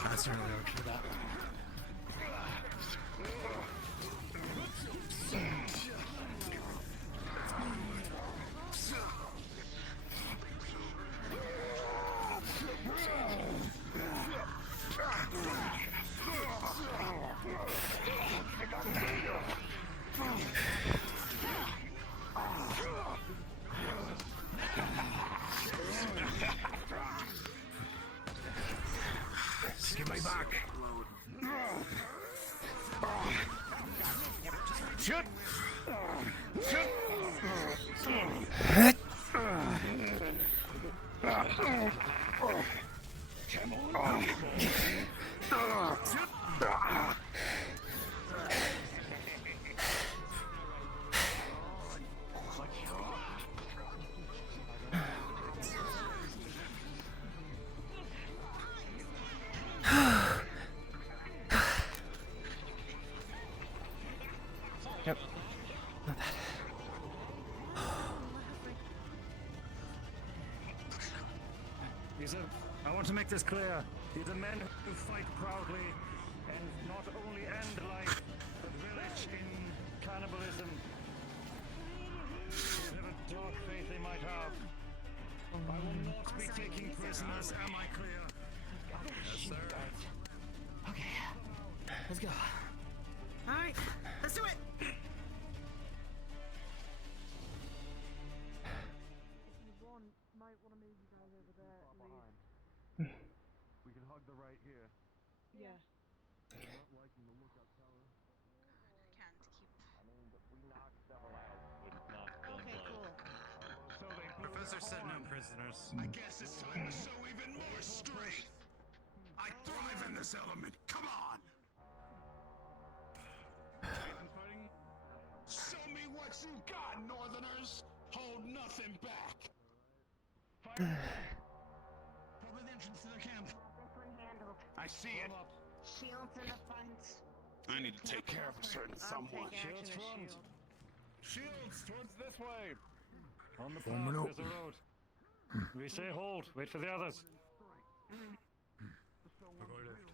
That's really okay, that. Give me back. Shoot! Shoot! Come on. Yep. Not that. These are, I want to make this clear. These are men who fight proudly and not only end life, but village in cannibalism. Whatever dark faith they might have. I will not be taking prisoners, am I clear? Yes, sir. Okay. Let's go. Alright, let's do it! We can hug the right here. Yeah. I'm not liking the look up tower. Can't keep. I mean, we knocked several out. Okay, cool. So they Professor said no prisoners. I guess it's time to show even more strength. I thrive in this element. Come on. Show me what you got, Northerners. Hold nothing back. Probably the entrance to the camp. I see it. Shields in the front. I need to take care of a certain someone. Shields front. Shields towards this way. On the Forming path, up. there's a road. We say hold. Wait for the others. We're going left.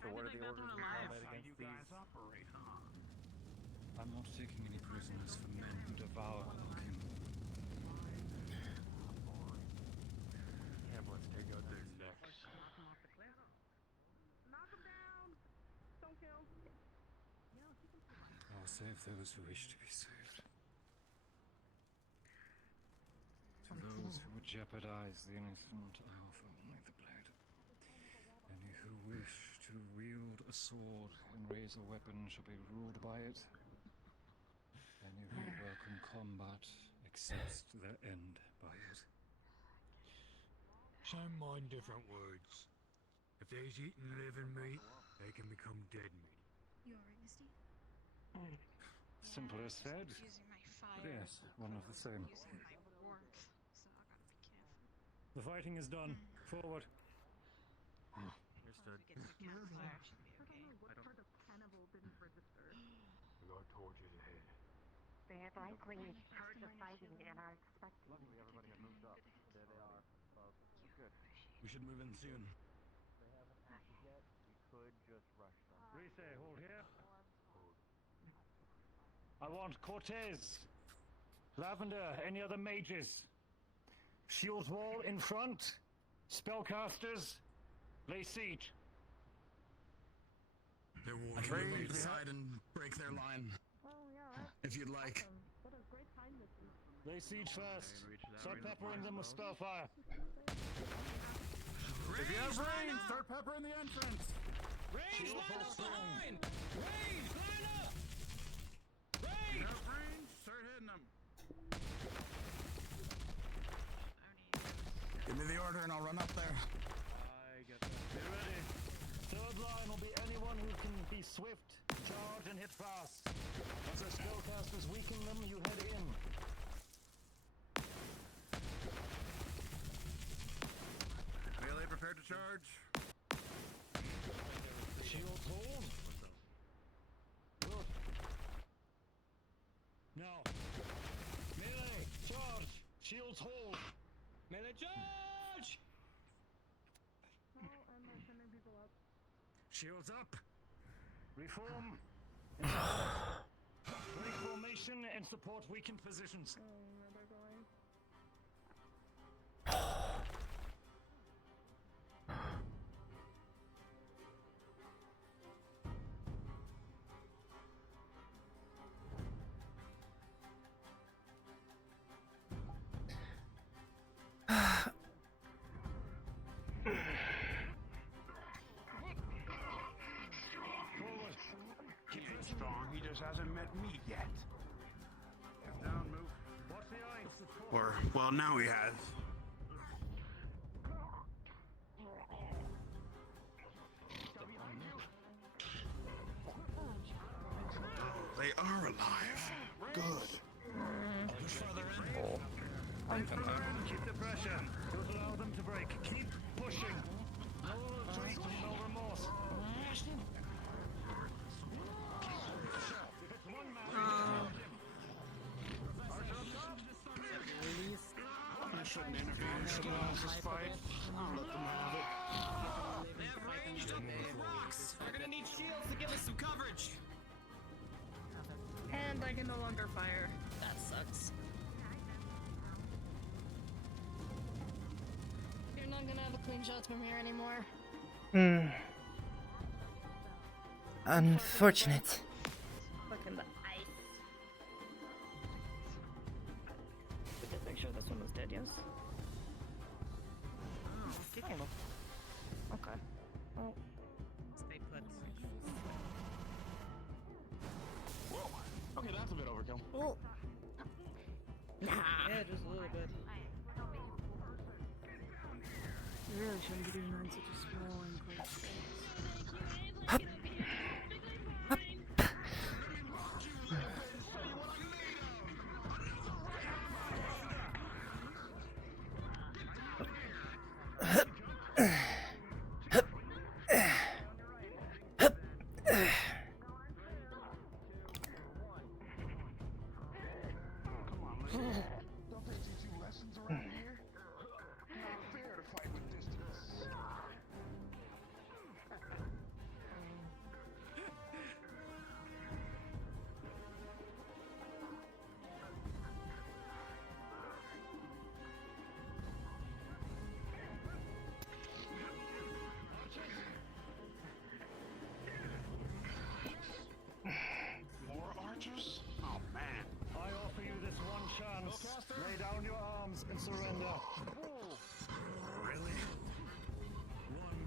So what are the orders in combat against these? Operate, huh? I'm not taking any prisoners for men who devour Lurkin. Yeah, but let's take out their necks. Knock him down! Don't kill. I'll save those who wish to be saved. To those who would jeopardize the innocent, I offer only the blade. Any who wish to wield a sword and raise a weapon shall be ruled by it. Any who welcome combat accepts their end by it. Some mind different words. If they's eating living meat, they can become dead meat. You alright, Misty? Simpler said. Using my But fire. yes, one of the same. Using my warmth. So I gotta be careful. The fighting is done. Forward. Understood. If we get to the campfire, should be okay. What part of cannibal didn't register? We got torches ahead. They have likely heard the fighting and are expecting. Luckily, everybody had moved up. There they are. We should move in soon. Rise, hold here. I want Cortez, Lavender, any other mages. Shield wall in front. Spellcasters, lay siege. They will move aside and break their line. If you'd like. Lay siege first. Start peppering them with spellfire. If you have range, start peppering the entrance. Range, line up behind! Range, line up! Range! You have range, start hitting them. Give me the order and I'll run up there. I get that. Be ready. Third line will be anyone who can be swift, charge, and hit fast. Once our spellcasters weaken them, you head in. Melee prepared to charge. Shield hold. Good. Now. Melee, charge. Shields hold. Melee charge! Shields up. Reform. Break formation and support weakened positions. He ain't strong, he just hasn't met me yet. Down, move. Watch the eye. Or, well, now he has. They are alive. Good. Push further in. Keep the pressure. Don't allow them to break. Keep pushing. No retreat, no remorse. I shouldn't intervene in someone else's fight. I'll let them have it. They have ranged up rocks! They're gonna need shields to give us some coverage! And I can no longer fire. That sucks. You're not gonna have a clean shot from here anymore. Unfortunate. Look in the ice. We did make sure this one was dead, yes? I don't know. Okay. Oh. Stay put. Whoa. Okay, that's a bit overkill. Oh. Yeah, just a little bit. You really shouldn't be doing that in such a small enclosed space. Hup. Hup. Don't they teach you lessons around here? Not fair to fight with distance. More archers? Oh man. I offer you this one chance. Lay down your arms and surrender. Really?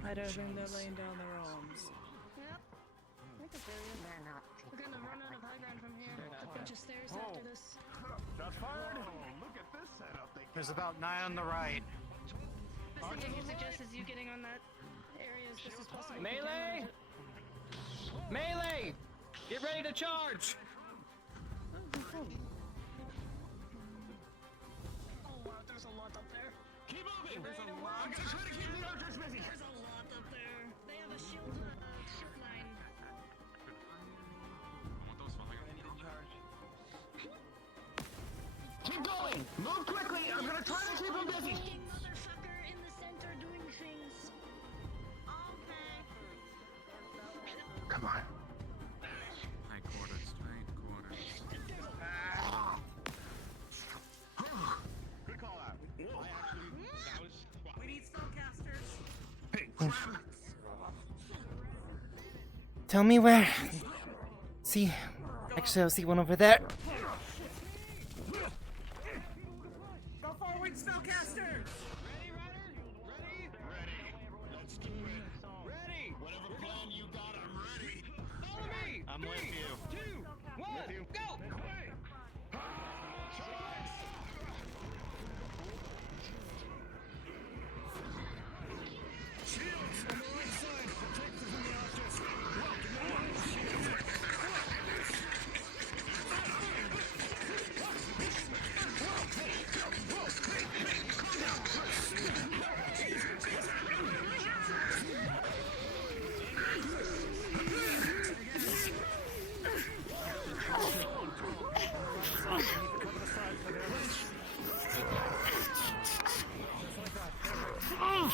I don't think they're laying down their arms. Yep. We're gonna run out of high ground from here. A bunch of stairs after this. Shots fired! Look at this setup. There's about 9 on the right. What I can suggest is you getting on that area as fast as possible. Melee! Melee! Get ready to charge! Oh wow, there's a lot up there. Keep moving! I'm gonna try to keep the archers busy! There's a lot up there. They have a shield line. Keep going! Move quickly! I'm gonna try to keep them busy! Motherfucker in the center doing things. Tight quarters, tight quarters. Good call out. I actually, that was. We need spellcasters. Hey, crap! Tell me where. See, actually, I'll see one over there. Go forward, spellcaster. Let's do it. Ready! Whatever plan you got, I'm ready. Follow me! I'm with you. 2, 1, go! Shields on the right side. Protect them from the archers. Lock and one shield. Ow!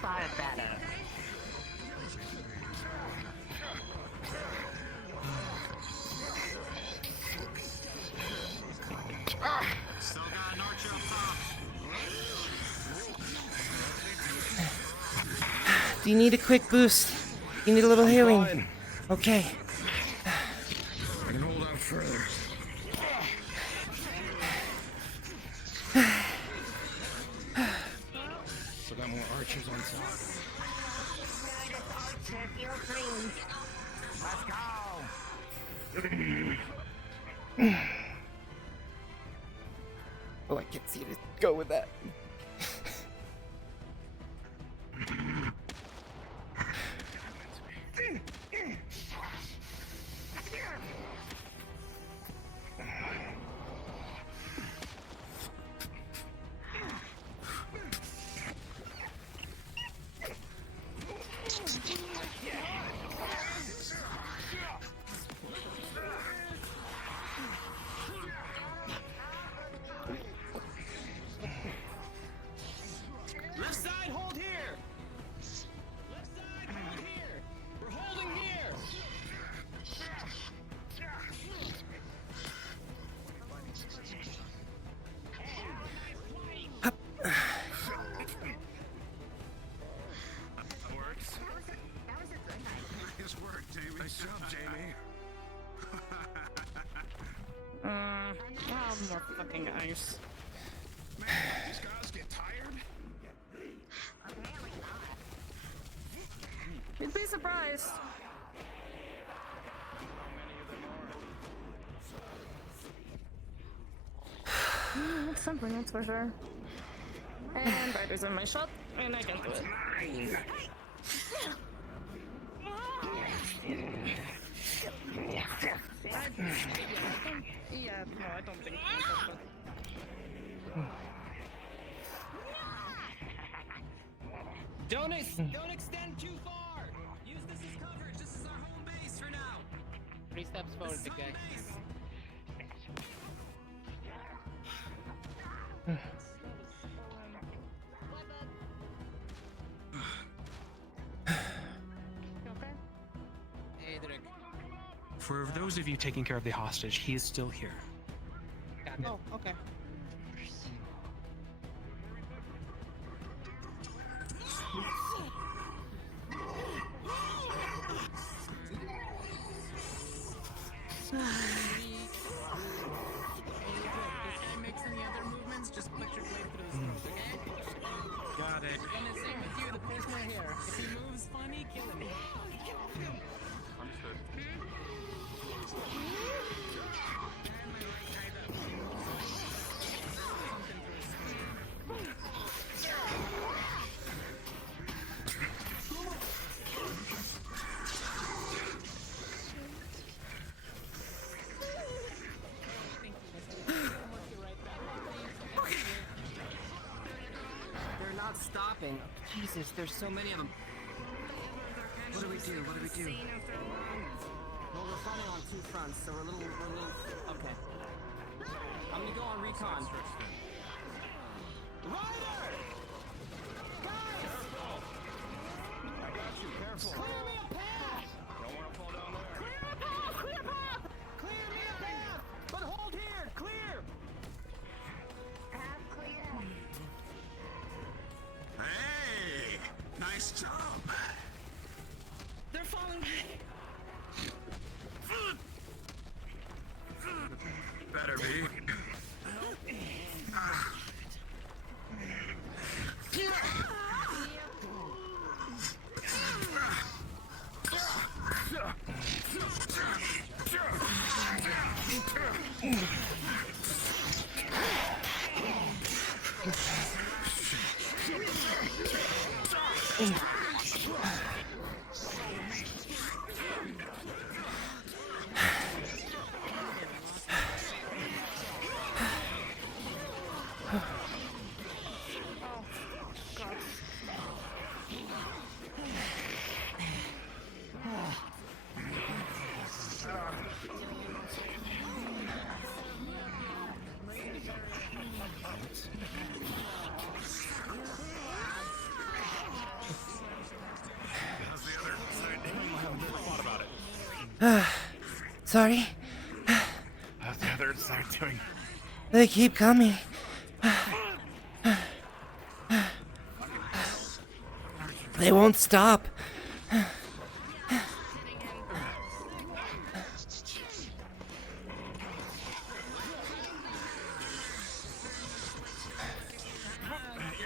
far better. Still got an archer up top. Do you need a quick boost? You need a little healing? Fine. Okay. I can hold out further. Still got more archers on top. Let's go. Oh, I can't see to go with that. Left side, hold here! Left side, hold here! We're holding here! That works. Nice work, Jamie. Nice job, Jamie. More fucking ice. Man, these guys get tired. You'd be surprised. It's something, that's for sure. And Ryder's in my shot, and I can do it. Yeah, no, I don't think so. Don't extend too far! Use this as coverage. This is our home base for now. 3 steps forward, big guy. Hey, Derek. For those of you taking care of the hostage, he is still here. Got it. Oh, okay. Got it. And the same with you, the prisoner here. If he moves funny, kill him. Understood. They're not stopping. Jesus, there's so many of them. What do we do? What do we do? Well, we're fighting on 2 fronts, so we're a little, okay. I'm gonna go on recon. Ryder! Guys! I got you, careful. Clear me a path! Don't wanna fall down there. Clear a path! Clear a path! Clear me a path! But hold here! Clear! Path clear. Hey, nice job. They're falling back. Better be. Sorry. How's the other side doing? They keep coming. They won't stop. You're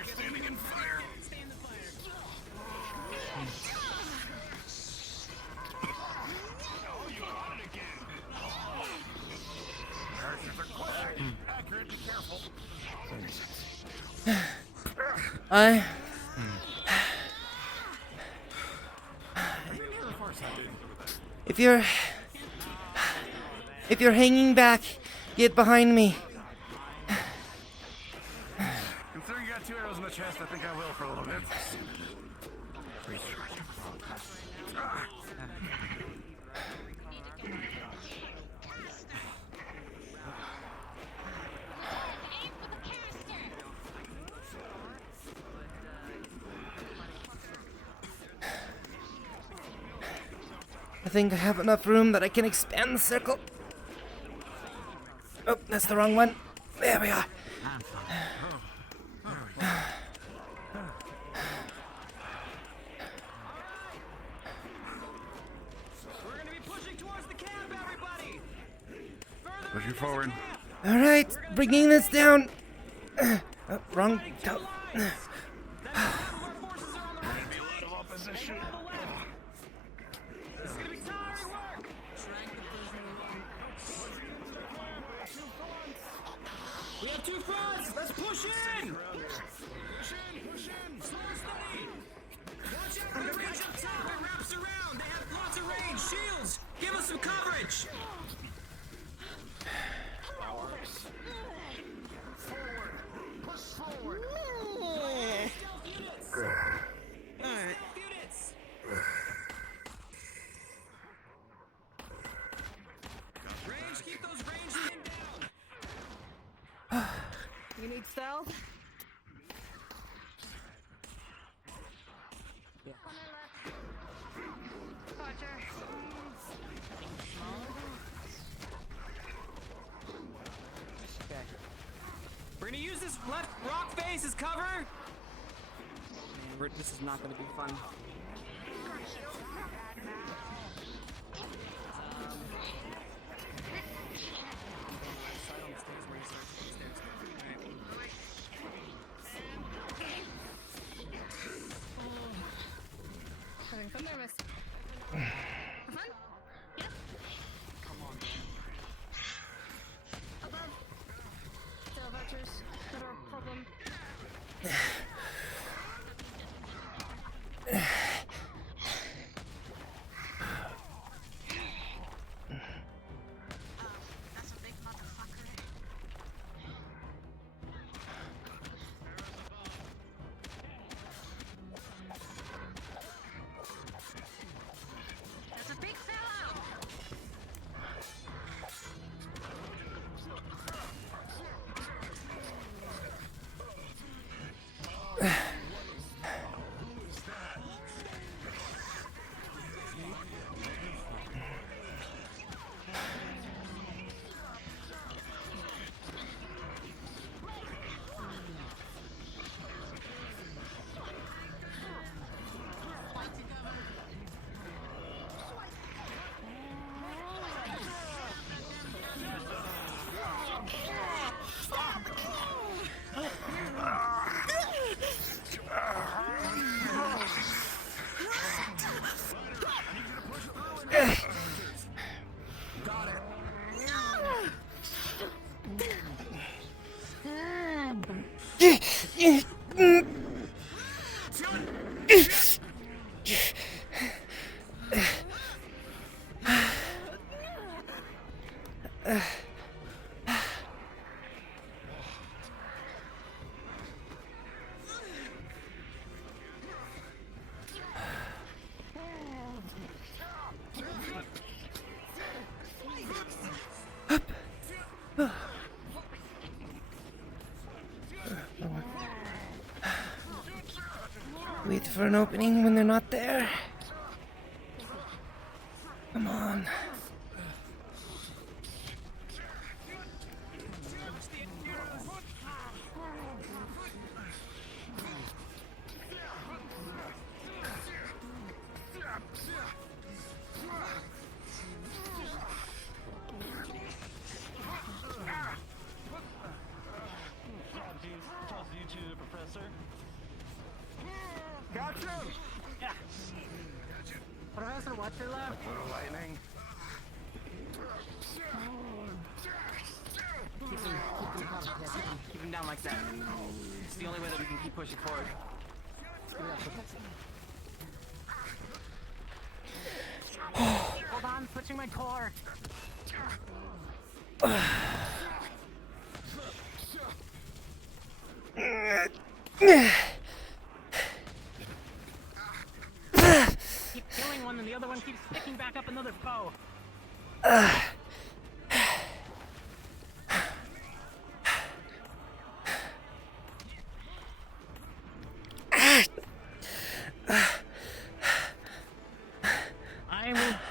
standing in fire. Accurate, be careful. I... If you're hanging back, get behind me. Considering you got 2 arrows in the chest, I think I will for a little bit. I think I have enough room that I can expand the circle. Oh, that's the wrong one. There we are. Pushing forward. All right, bringing this down. Oh, wrong. We have 2 fronts! Let's push in! Push in! Slow and steady! Watch out for the range up top! It wraps around! They have lots of range! Shields! Give us some coverage! Forward! Push forward! Alright. Range, keep those range pinned down! You need stealth? Yeah. We're gonna use this left rock face as cover. This is not gonna be fun. Having fun there, miss. Have fun? Yep. Come on, Above. Still vouchers. Not our problem. That's a big motherfucker. There's a big fellow! Wait for an opening when they're not there. Come on. Gotcha! Yeah. Professor, what's your left? Lightning. Keep him down like that. It's the only way that we can keep pushing forward. switching my core. Keep killing one and the other one keeps picking back up another foe.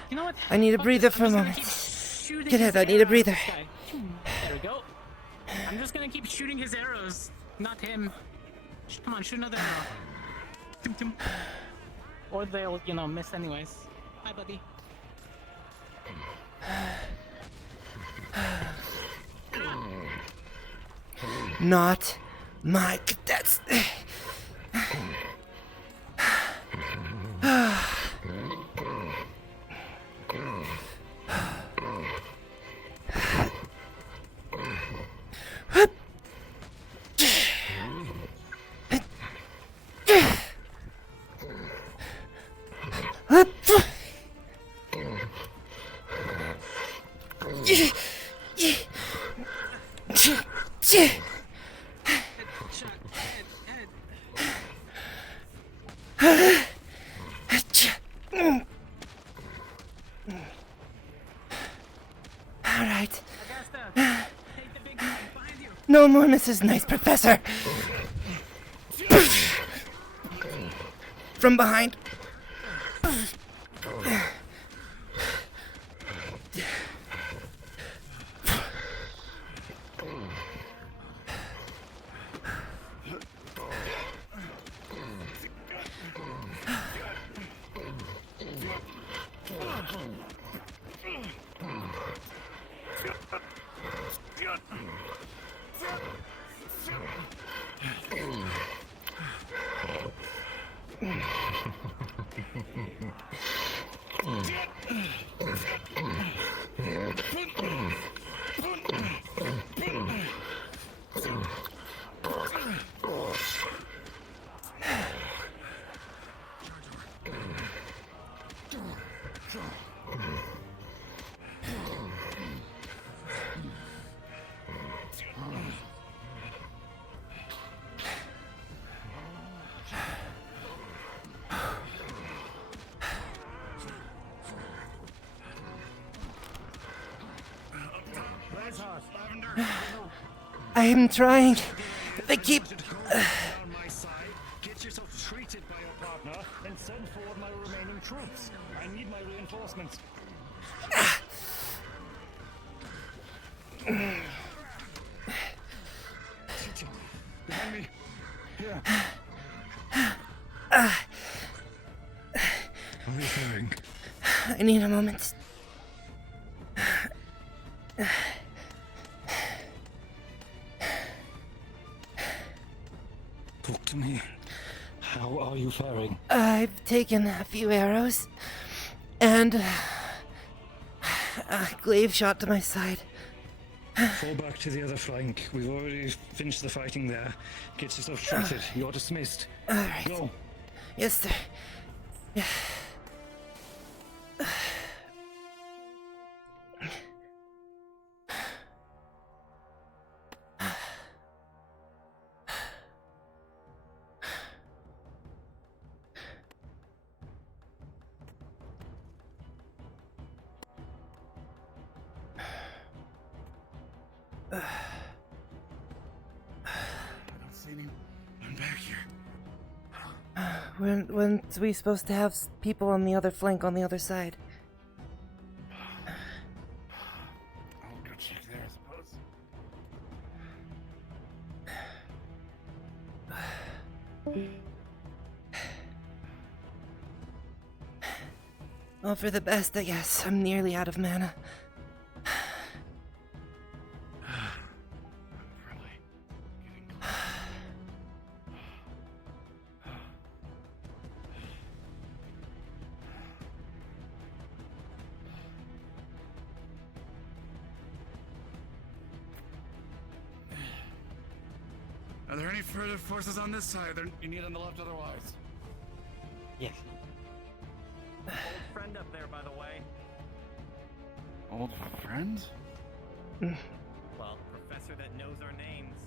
You know what? I need a breather for a moment. Get it, I need a breather. There we go. I'm just gonna keep shooting his arrows, not him. Come on, shoot another arrow. Tum, tum. Or they'll, you know, miss anyways. Hi, buddy. Not my cadets. Alright. No more Mrs. Nice, Professor. From behind. I am trying. They keep. Get yourself treated by your partner and send forward my remaining troops. I need my reinforcements. Behind me. Here. How are you faring? I need a moment. Talk to me. How are you faring? I've taken a few arrows and a glaive shot to my side. Fall back to the other flank. We've already finished the fighting there. Get yourself treated. You're dismissed. Alright. Go. Yes, sir. Yeah. I don't see anyone. I'm back here. When's we supposed to have people on the other flank on the other side? I'll go check there, I suppose. All for the best, I guess. I'm nearly out of mana. Are there any further forces on this side? You need on the left otherwise. Yes. Old friend up there, by the way. old friend? Well, professor that knows our names.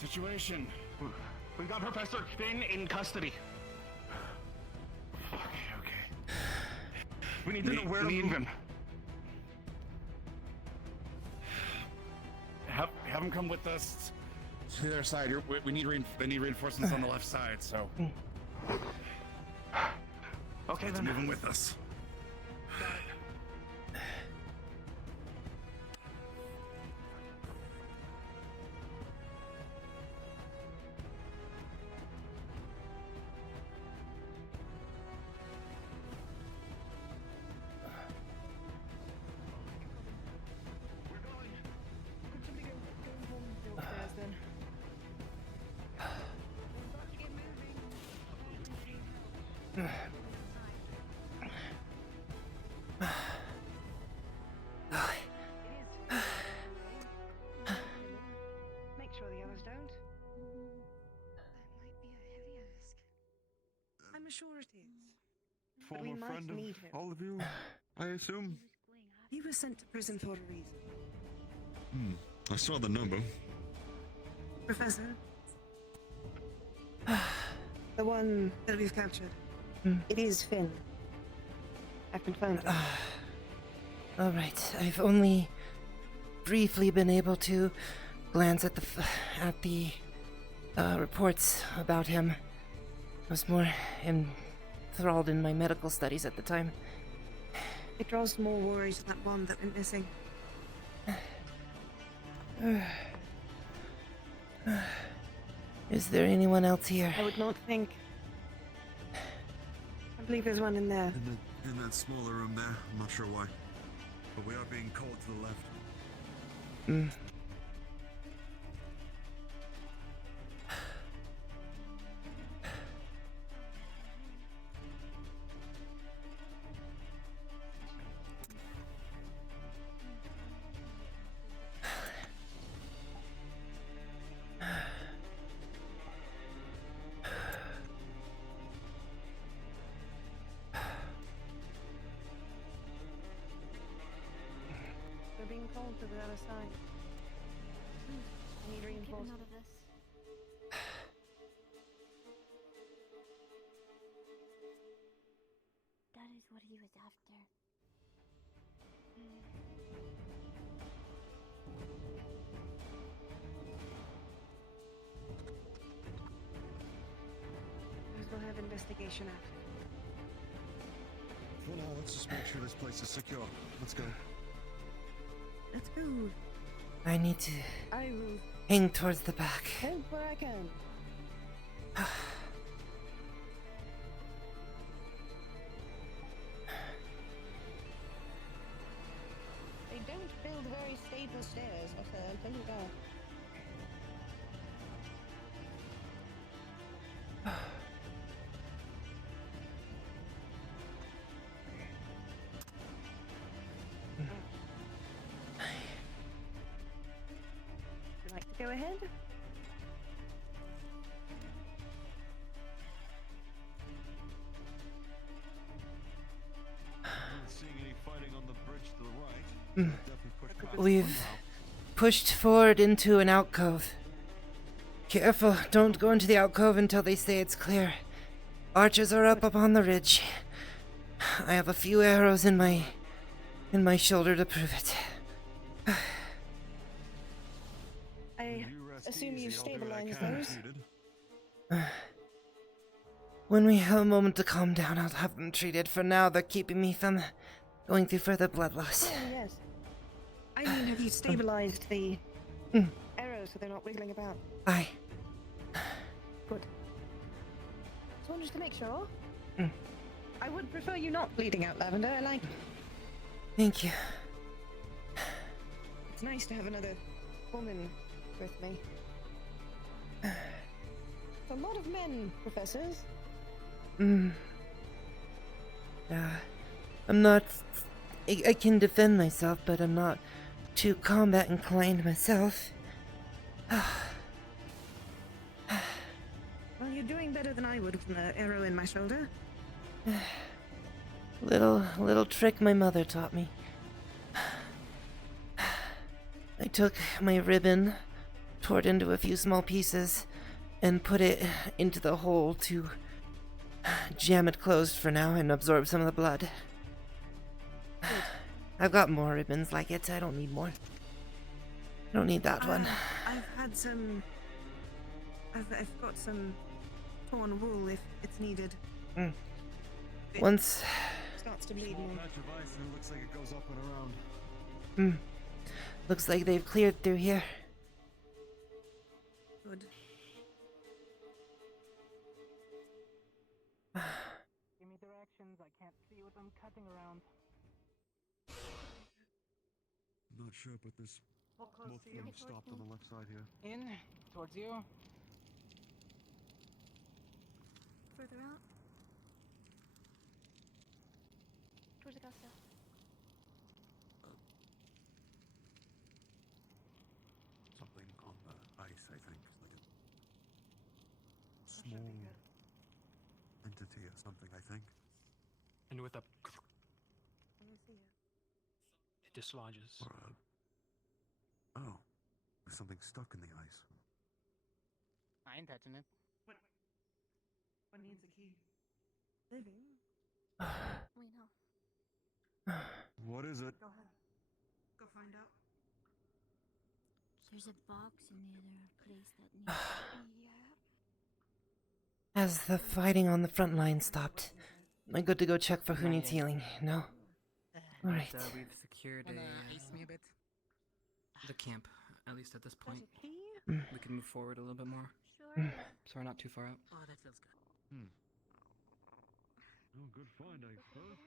Situation. We got Professor Finn in custody. Okay. We need to know where to move him. Have him come with us to the other side. They need reinforcements on the left side, so. Okay, let's then. move him with us. Make sure the others don't. I'm sure it is. But we Former might friend of need him. all of you, I assume? He was sent to prison for a reason. I saw the number. Professor? The one that we've captured. It is Finn. I've confirmed it. All right. I've only briefly been able to glance at the reports about him. I was more enthralled in my medical studies at the time. It draws more worry to that one that went missing. Is there anyone else here? I would not think. I believe there's one in there. In that smaller room there. I'm not sure why. But we are being called to the left. We're being called to the other side. I need reinforcements. That is what he was after. We'll have investigation after. For now, let's just make sure this place is secure. Let's go. Let's go. I need to I will hang towards the back. help where I can. They don't build very stable stairs, I'll tell you that. Would you like to go ahead? I'm not seeing any fighting on the bridge to the right. Mm. Definitely push past We've one now. pushed forward into an alcove. Careful, don't go into the alcove until they say it's clear. Archers are up on the ridge. I have a few arrows in my shoulder to prove it. I assume you've stabilized those. When we have a moment to calm down, I'll have them treated. For now, they're keeping me from going through further blood loss. Oh, yes. I mean, have you stabilized the arrows so they're not wiggling about? Aye. Good. So just to make sure. Mm. I would prefer you not bleeding out, Lavender. I like it. Thank you. It's nice to have another woman with me. A lot of men, professors. I'm not... I can defend myself, but I'm not too combat inclined myself. Well, you're doing better than I would with an arrow in my shoulder. Little trick my mother taught me. I took my ribbon, tore it into a few small pieces, and put it into the hole to jam it closed for now and absorb some of the blood. I've got more ribbons like it. I don't need more. I don't need that one. I've had some... I've got some torn wool if it's needed. Once... starts to bleed more. Patch of ice and it looks like it goes up and around. Looks like they've cleared through here. Good. Give me directions. I can't see what I'm cutting around. I'm not sure, but there's both of them stopped on the left side here. In, towards you. Further out. Towards the Augusta. Something on the ice, I think. Like a small entity or something, I think. And with a... Let me see it. It dislodges. Or oh, there's something stuck in the ice. I ain't touching it. What needs a key? Living. We know. What is it? Go ahead. Go find out. There's a box in the other place that needs. Has the fighting on the front line stopped? Am I good to go check for who needs healing? No? Alright. We've secured ice me a bit. The camp, at least at this point. We can move forward a little bit more. So we're not too far out. Oh, that feels good. Oh, good find, I suppose.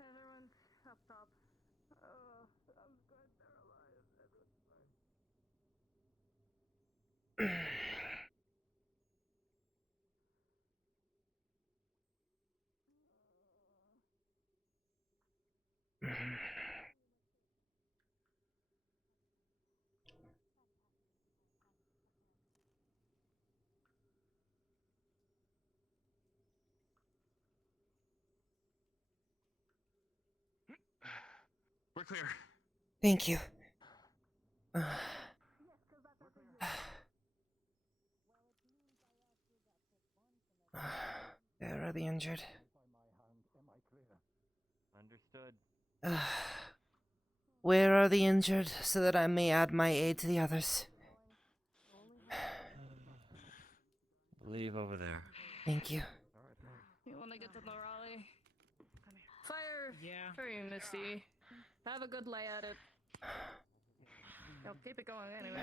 Everyone's up top. Oh, I'm glad they're alive. Everyone's fine. We're clear. Thank you. Where are the injured? Understood. Where are the injured, so that I may add my aid to the others? Leave over there. Thank you. You want to get to the rally? Fire for you, Misty. Have a good lay at it. You'll keep it going anyway.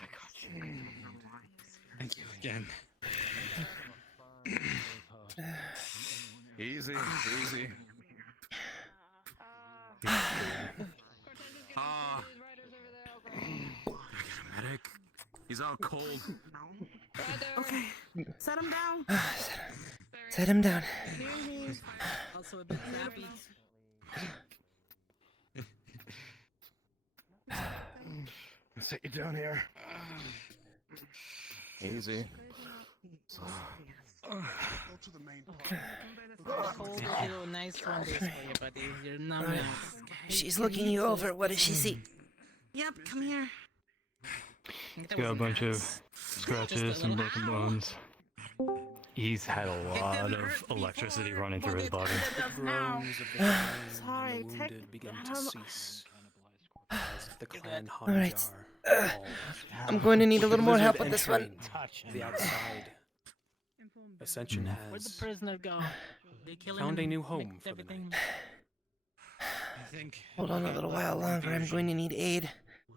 I got you. Thank you again. Easy, easy. Medic. He's out cold. Okay. Set him down. Set him down. Also a bit happy. Set you down here. Easy. Go to the main Cold little nice one for you, buddy. You're numb now. She's looking you over. What does she see? Yep, come here. He's got a bunch of scratches and broken bones. He's had a lot of electricity running through his body. Sorry, take begin to cease. As if the clan Alright. Hanjar I'm going to need a little more help with this one. the outside. Ascension Where'd the has prisoner go? They killing found him, a new home mixed for the everything. night. I think. Hold on a little while longer. I'm going to need aid.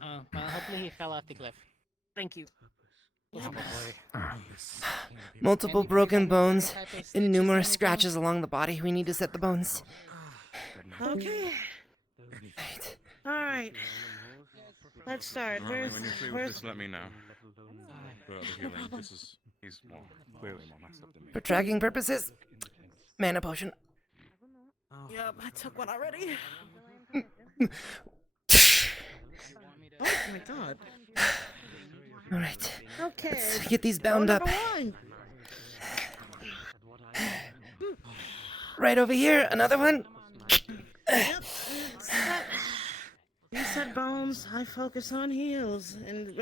Oh, well, hopefully he fell off the cliff. Thank you. Multiple broken bones and numerous scratches along the body. We need to set the bones. Okay. Alright. Let's start. Well, when you're free with this, let me know. For other healing, he's clearly more messed up than me. For tracking purposes, mana potion. Yep, I took one already. Oh my god. Alright. Okay. Let's get these bound up. Right over here, another one. Yep. Reset bones, I focus on heals, and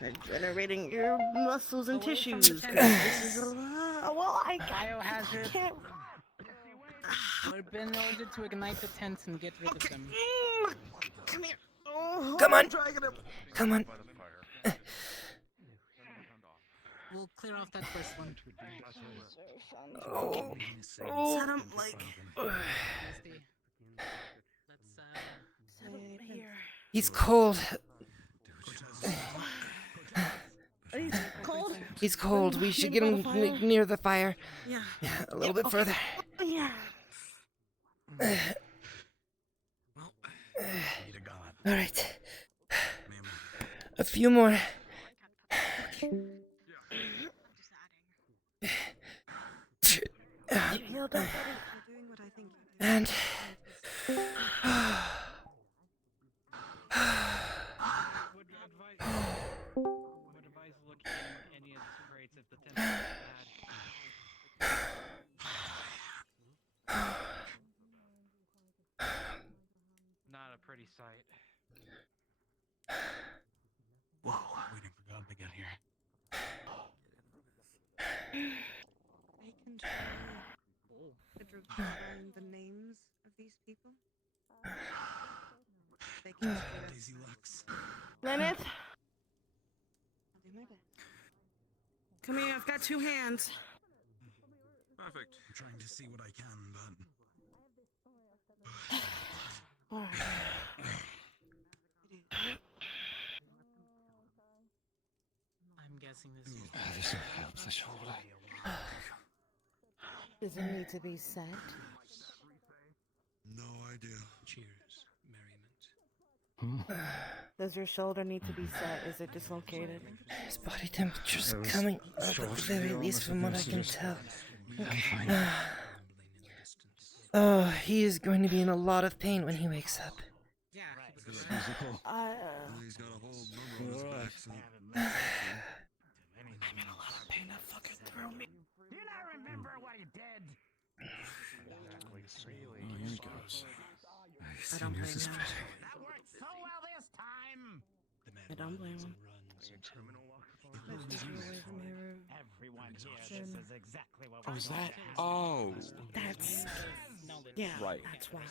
regenerating your muscles and tissues. This is a lot. Well, I can't. We've been ordered to ignite the tents and get rid of them. Come here. Oh, Come on. Come on. We'll clear off that first one. Oh. Set him like. He's cold. He's cold? He's cold. We should get him near the fire. Yeah. A little bit further. Yeah. Alright. A few more. And not a pretty sight. Whoa, waiting for God to get here. They control the names of these people. They control Daisy Lux. Lenneth, I'll do my best. come here. I've got two hands. Perfect. I'm trying to see what I can, but... I'm guessing this is... This helps the shoulder. Does it need to be set? No idea. Cheers, merriment. Does your shoulder need to be set? Is it dislocated? his body temperature's coming up at the very least from what I can tell. Oh, he is going to be in a lot of pain when he wakes up. Yeah. He's got a whole number on his back, so... I'm in a lot of pain. That fucking threw me. Do you not remember what you did? Oh, here he goes. I don't blame him. That worked so well this time. I don't blame him. Everyone here, this is exactly what Oh, is that? Oh. That's... Yeah, Right. that's why.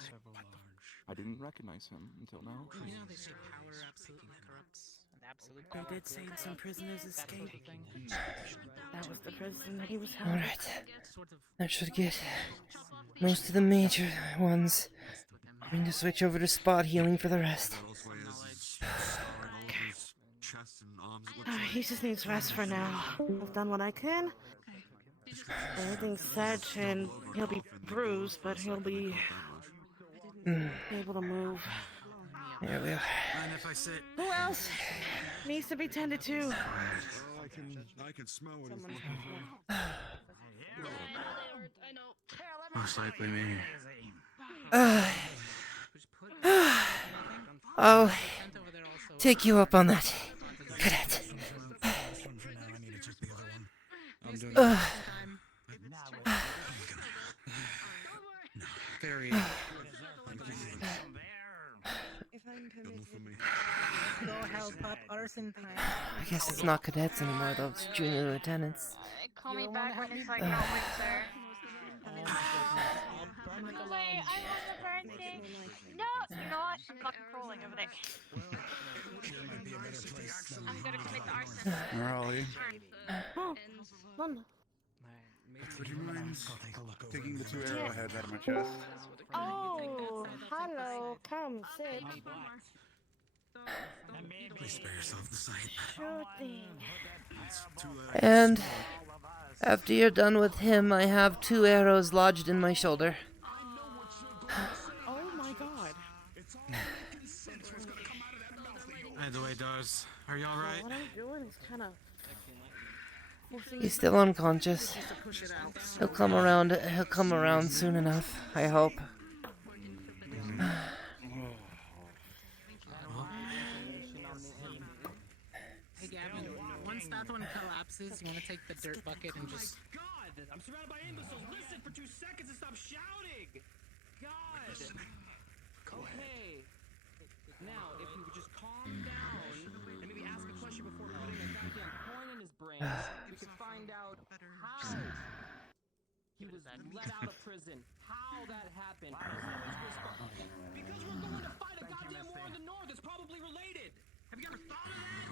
I didn't recognize him until now. You know they say power absolutely corrupts. And absolute They did say some prisoners escaped. That was the prison that he was held. Alright. That should get most of the major ones. I'm going to switch over to spot healing for the rest. He just needs rest for now. I've done what I can. Everything's set, and he'll be bruised, but he'll be able to move. There we are. And if I sit... Who else needs to be tended to? I can smell what he's looking for. Most likely me. I'll take you up on that, Cadet. I'm doing very... If I'm permitted, Go help up Arson time. I guess it's not cadets anymore, though. It's junior lieutenants. Call me back when it's like moment, sir. Wait, I'm on the burn thing. No, you're not. I'm fucking crawling over there. I'm gonna commit the arson. Where are we? Would you mind Taking the two arrowheads out of my chest. Oh, hello. Come, sit. Please spare yourself the sight. Sure thing. And after you're done with him, I have 2 arrows lodged in my shoulder. Oh my god. By the way, Dars, are you alright? What I'm doing is kind of. He's still unconscious. He'll come around. He'll come around soon enough, I hope. Hey Gavin, once that one collapses, you want to take the dirt bucket and just... God! I'm surrounded by imbeciles! Listen for 2 seconds and stop shouting! God! Okay. Now, if you would just calm down and maybe ask a question before putting a goddamn coin in his brain, we could find out how he was let out of prison, how that happened, because we're going to fight a goddamn war in the north. It's probably related. Have you ever thought of that?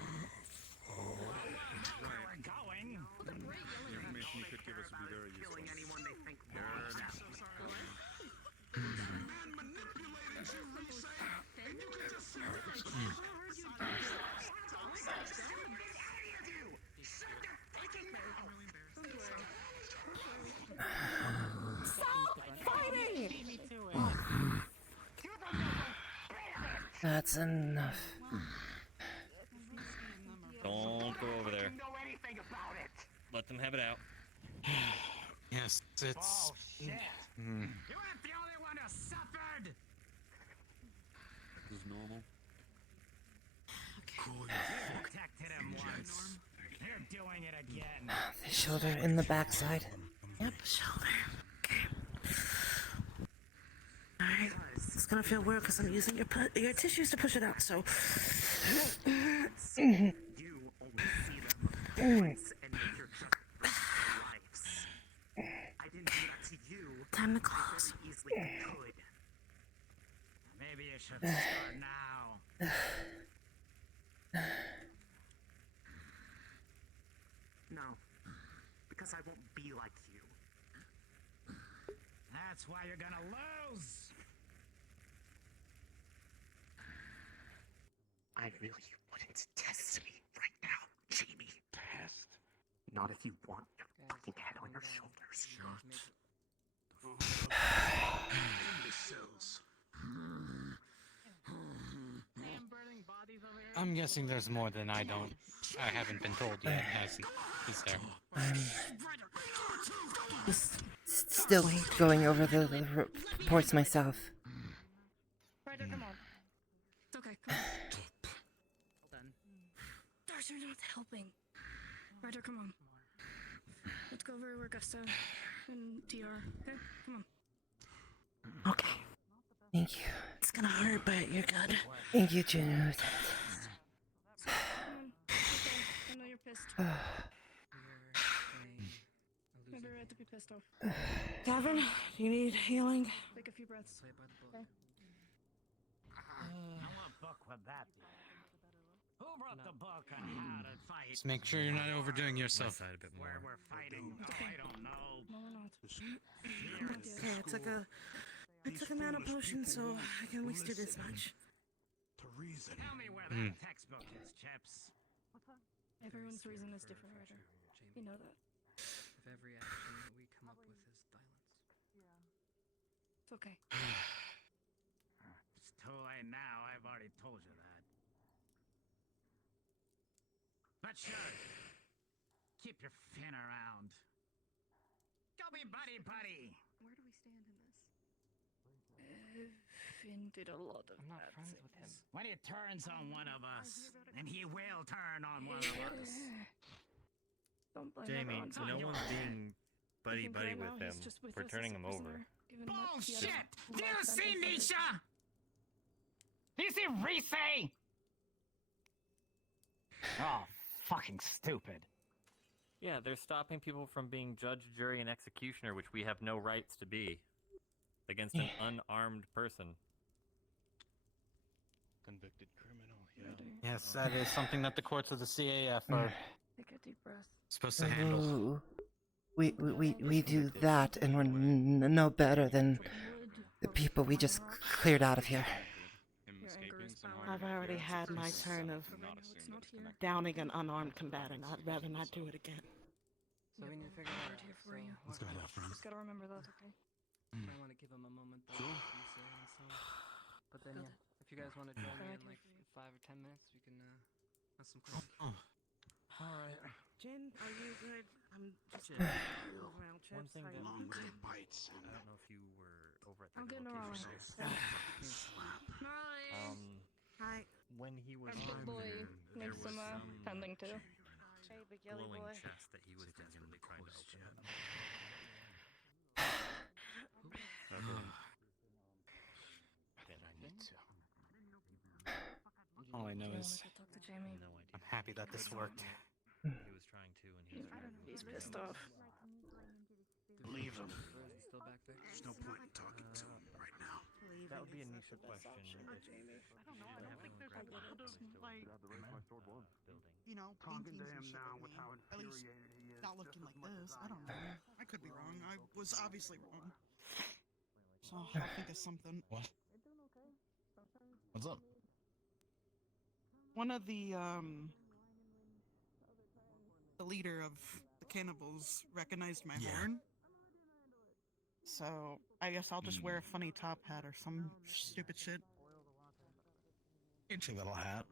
Where we're going? Information you could give us would be very useful. Killing anyone they think Stop fighting! That's enough. Don't go over there. Let them have it out. Yes, it's... Oh, shit. You weren't the only one who suffered! This is normal. Cool, you protected him once. You're doing it again. The shoulder in the backside. Yep, shoulder. Okay. Alright, it's gonna feel weird because I'm using your tissues to push it out, so... You only see them once and you're just lives. I didn't do that to you. Time to close. Easily could. Maybe you should start now. No, because I won't be like you. That's why you're gonna lose! I really wouldn't test me right now, Jamie. Test? Not if you want your fucking head on your shoulders. Imbeciles. I'm guessing there's more than I haven't been told yet, as he's there. Still going over the reports myself. Ryder, come on. It's okay, come on. Hold on. Dars, you're not helping. Ryder, come on. Let's go over where Gusta and DR. Okay, come on. Okay. Thank you. It's gonna hurt, but you're good. Thank you, June. Come on. Okay, I know you're pissed. Maybe right to be pissed off. Gavin, do you need healing? Take a few breaths. Okay. What book would that be? Who wrote the book on how to fight? Just make sure you're not overdoing yourself. A bit more. Where we're fighting? I don't know. No, we're not. Yeah, I took a mana potion, so I can at least do this much. To reason. Tell me where that textbook is, Chips. Everyone's reason is different, Ryder. You know that. If every action that we come up with is violence. It's okay. It's too late now. I've already told you that. But sure. Keep your fin around. Go be buddy-buddy. Where do we stand in this? Finn did a lot of bad things. When he turns on one of us, and he will turn on one of us. Don't blame Jamie, everyone. no one's being buddy-buddy right now with him. he's just with We're us turning as a him over. prisoner, given that he had a Bullshit! Do life you see sentence. Nisha? Do you see Reese? Oh, fucking stupid. Yeah, they're stopping people from being judge, jury, and executioner, which we have no rights to be. Against an unarmed person. Convicted criminal, Yes, that is something that the courts of the CAF are Take a deep breath. supposed to handle. We do that, and we're no better than the people we just cleared out of here. Him escaping somehow I've already had my turn of downing an unarmed combatant. I'd rather not do it again. So we need to figure that out. here for you. Let's go ahead, friend. Just gotta remember that, okay? I want to give him a moment though. Sure. But then yeah, if you guys want to join me in like 5 or 10 minutes, we can have some coffee. Alright. Jen, are you good? I'm just Jen, around chips. one thing that Long with the bites. I don't know if you were over at the I'm getting a location. Hi. When he was Our big boy there needs was some some tending to. Hey, big yelly glowing boy. chest that he was desperately trying to open up. Then I need to. All I know is Talk to Jamie. No idea. I'm happy that this worked. He was trying to, and he was trying to. He's pissed off. Leave him. Is he still back there? There's no point in talking to him right now. That would be a Nisha question. I don't know. I don't think there's a lot of like, you know, Talking to paintings him and shit now with with me. how At least infuriated he is. not looking like this. I don't know. I could be wrong. I was obviously wrong. So I'll think of something. What? What's up? One of the leader of the cannibals recognized my horn. So I guess I'll just wear a funny top hat or some stupid shit. Itchy little hat.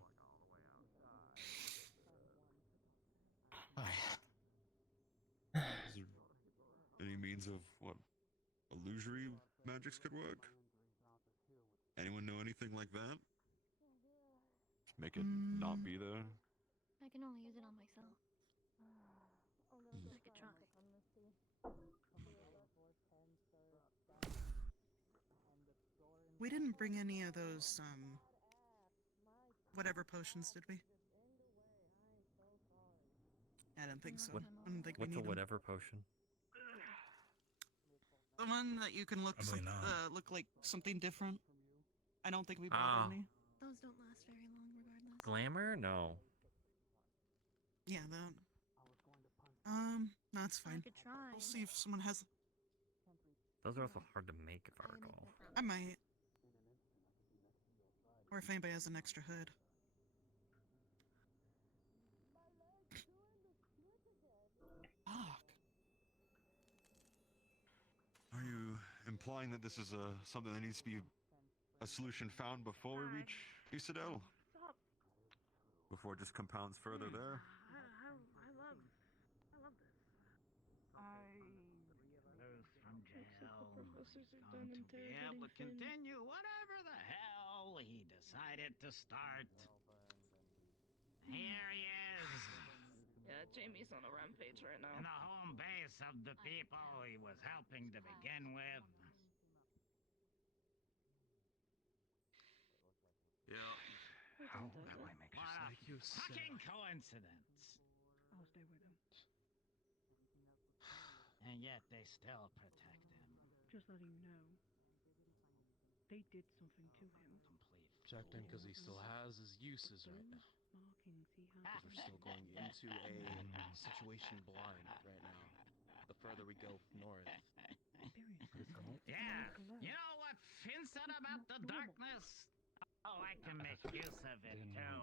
Is there any means of what illusory magics could work? Anyone know anything like that? Make it not be there. I can only use it on myself. I could try. We didn't bring any of those whatever potions, did we? I don't think so. What, I don't think we what's need a 'em. whatever potion? The one that you can look Probably not. look like something different. I don't think we bought any. Those don't last very long, regardless. Glamour? No. Yeah, that. No, it's fine. I could try. We'll see if someone has. Those are also hard to make, if I recall. I might. Or if anybody has an extra hood. Fuck. Are you implying that this is something that needs to be a solution found before we reach Isidel? Stop. Before it just compounds further there? I love this. Those from jail going to be able to continue whatever the hell he decided to start. Here he is. Yeah, Jamie's on a rampage right now. In the home base of the people he was helping to begin with. Yeah. How do I make what a fucking coincidence. I'll stay with him. And yet they still protect him. Just letting you know. They did something to him. Checked in because he still has his uses right now. Markings he has. Because we're still going into a situation blind right now. The further we go north. Yeah. You know what Finn said about the darkness? Oh, I can make use of it too.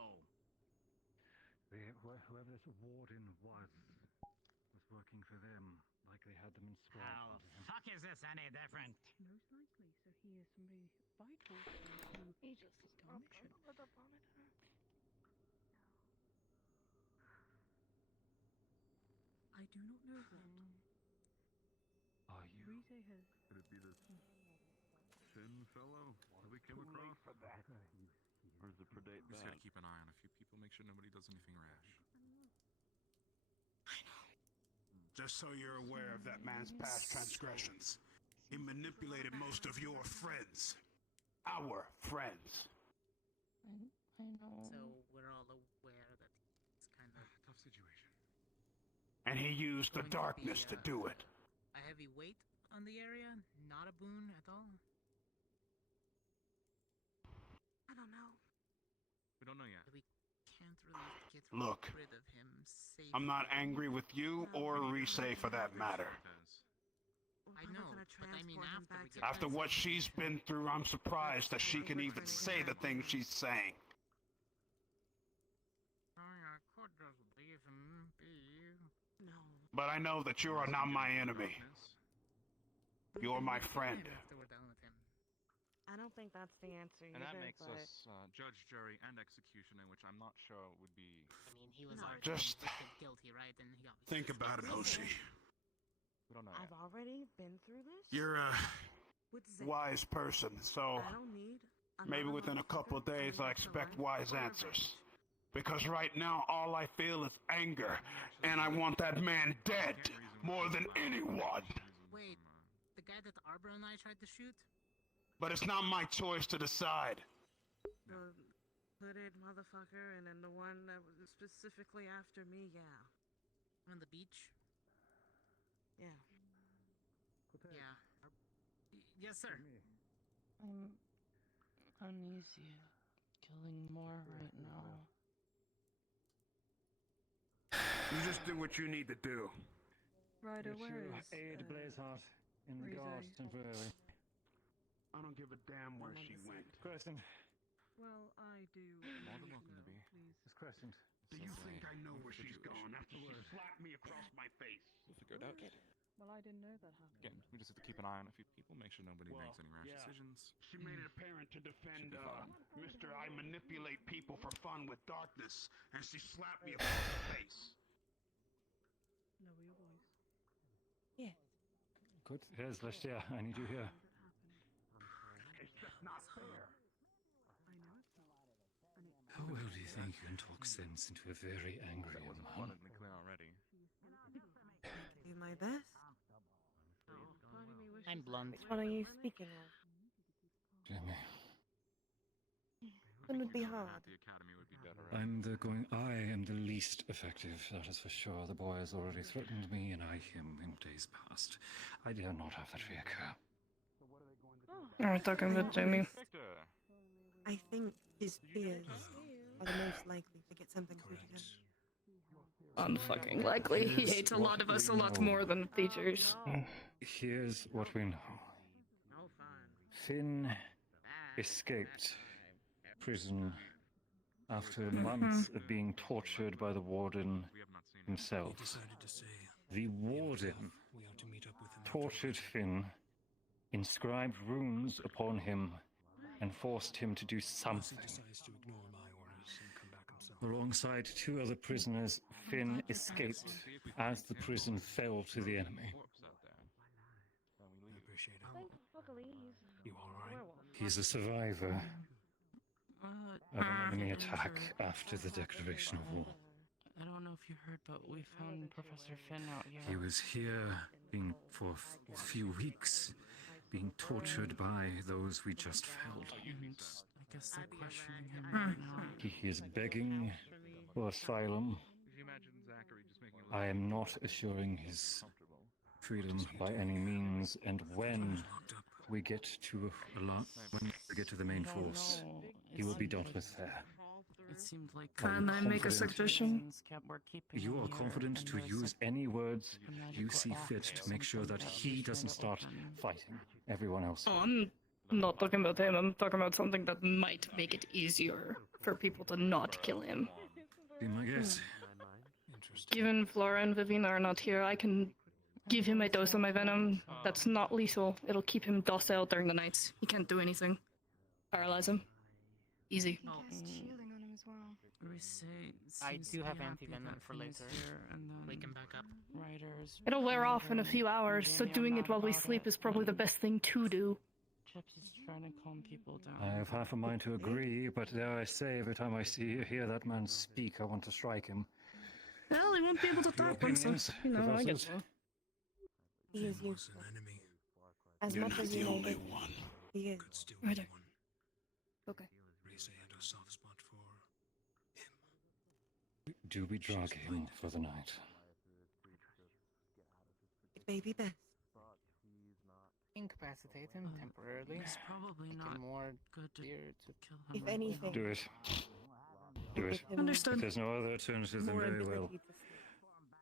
Whoever this warden was working for them, like they had them inscribed. How the fuck is this any different? Most likely, so he is somebody vital to He just our mission. I do not know that. Are you? Rize has. Could it be this thin fellow that we came across? Or does it predate We just that? gotta keep an eye on a few people, make sure nobody does anything rash. Just so you're aware of that man's past transgressions. He manipulated most of your friends. Our friends. I know. So we're all aware that it's kind of tough situation. And he used the Going to darkness be, to do it. a heavy weight on the area, not a boon at all. I don't know. We don't know yet. We can't really get Look, rid of him safely. I'm not angry with you or Rise for that matter. I know, but I mean after we get After what she's been through, I'm surprised that she can even say the things she's saying. But I know that you are not my enemy. You're my friend. I don't think that's the answer And that either, makes but... us judge, jury, and executioner, which I'm not sure would be. I mean, he was already Just guilty, right? And he got think about it, Hoshi. We don't know I've already been through this? You're a wise person, so maybe within a couple of days I expect wise answers. Because right now all I feel is anger, and I want that man dead more than anyone. Wait, the guy that Arbor and I tried to shoot? But it's not my choice to decide. The hooded motherfucker, and then the one that was specifically after me, yeah. On the beach? Yeah. Yeah. Yes, sir. I'm uneasy. Killing more right now. You just do what you need to do. Ryder, where is aid Blazeheart in the Rize? guards temporarily. I don't give a damn where she went. Crescent. Well, I do. More than welcome to be. Please. It's Crescent. Do you think I know where she's gone after she slapped me across my face? We'll figure it out. Well, I didn't know that happened. Again, we just have to keep an eye on a few people, make sure nobody makes any rash decisions. She made it apparent to defend Mr. I manipulate people for fun with darkness, and she slapped me across the face. No, your voice. Yeah. Good. Here's Leshtia. I need you here. It's just not fair. I know it's not. How well do you think you can talk sense into a very angry young man? Abundantly clear already. Do my best. I'm blunt. Which one are you speaking of? Jimmy. It would be hard. At the academy would be better. I am the least effective, that is for sure. The boy has already threatened me, and I him in days past. I dare not have that reoccur. We're talking about Jamie. I think his peers are the most likely to get something through to him. Unfucking likely. He hates a lot of us a lot more than the teachers. Here's what we know. Finn escaped prison after months of being tortured by the warden himself. The warden tortured Finn, inscribed runes upon him, and forced him to do something. Alongside two other prisoners, Finn escaped as the prison fell to the enemy. You alright? He's a survivor of an enemy attack after the declaration of war. I don't know if you heard, but we found Professor Finn out here. He was here for a few weeks, being tortured by those we just felled. And I guess they're questioning him right now. He is begging for asylum. I am not assuring his freedom by any means, and when we get to the main force, he will be dealt with there. It seemed like Can I make a suggestion? You are confident to use any words you see fit to make sure that he doesn't start fighting everyone else. Oh, I'm not talking about him. I'm talking about something that might make it easier for people to not kill him. Be my guess. Given Flora and Vivian are not here, I can give him a dose of my venom. That's not lethal. It'll keep him docile during the nights. He can't do anything. Paralyze him. Easy. Shielding on him as well. I do have anti-venom for later. Wake him back up. Writers. It'll wear off in a few hours, so doing it while we sleep is probably the best thing to do. Chips is trying to calm people down. I have half a mind to agree, but dare I say, every time I hear that man speak, I want to strike him. Well, he won't be able to talk once, you know, I get so. He is useful. As much as you know that he is. Right there. Okay. Do we drug him for the night? It may be best. Incapacitate him temporarily. It's probably not more good to kill him. If anything. Do it. Do it. Understood. If there's no other alternative, then very well.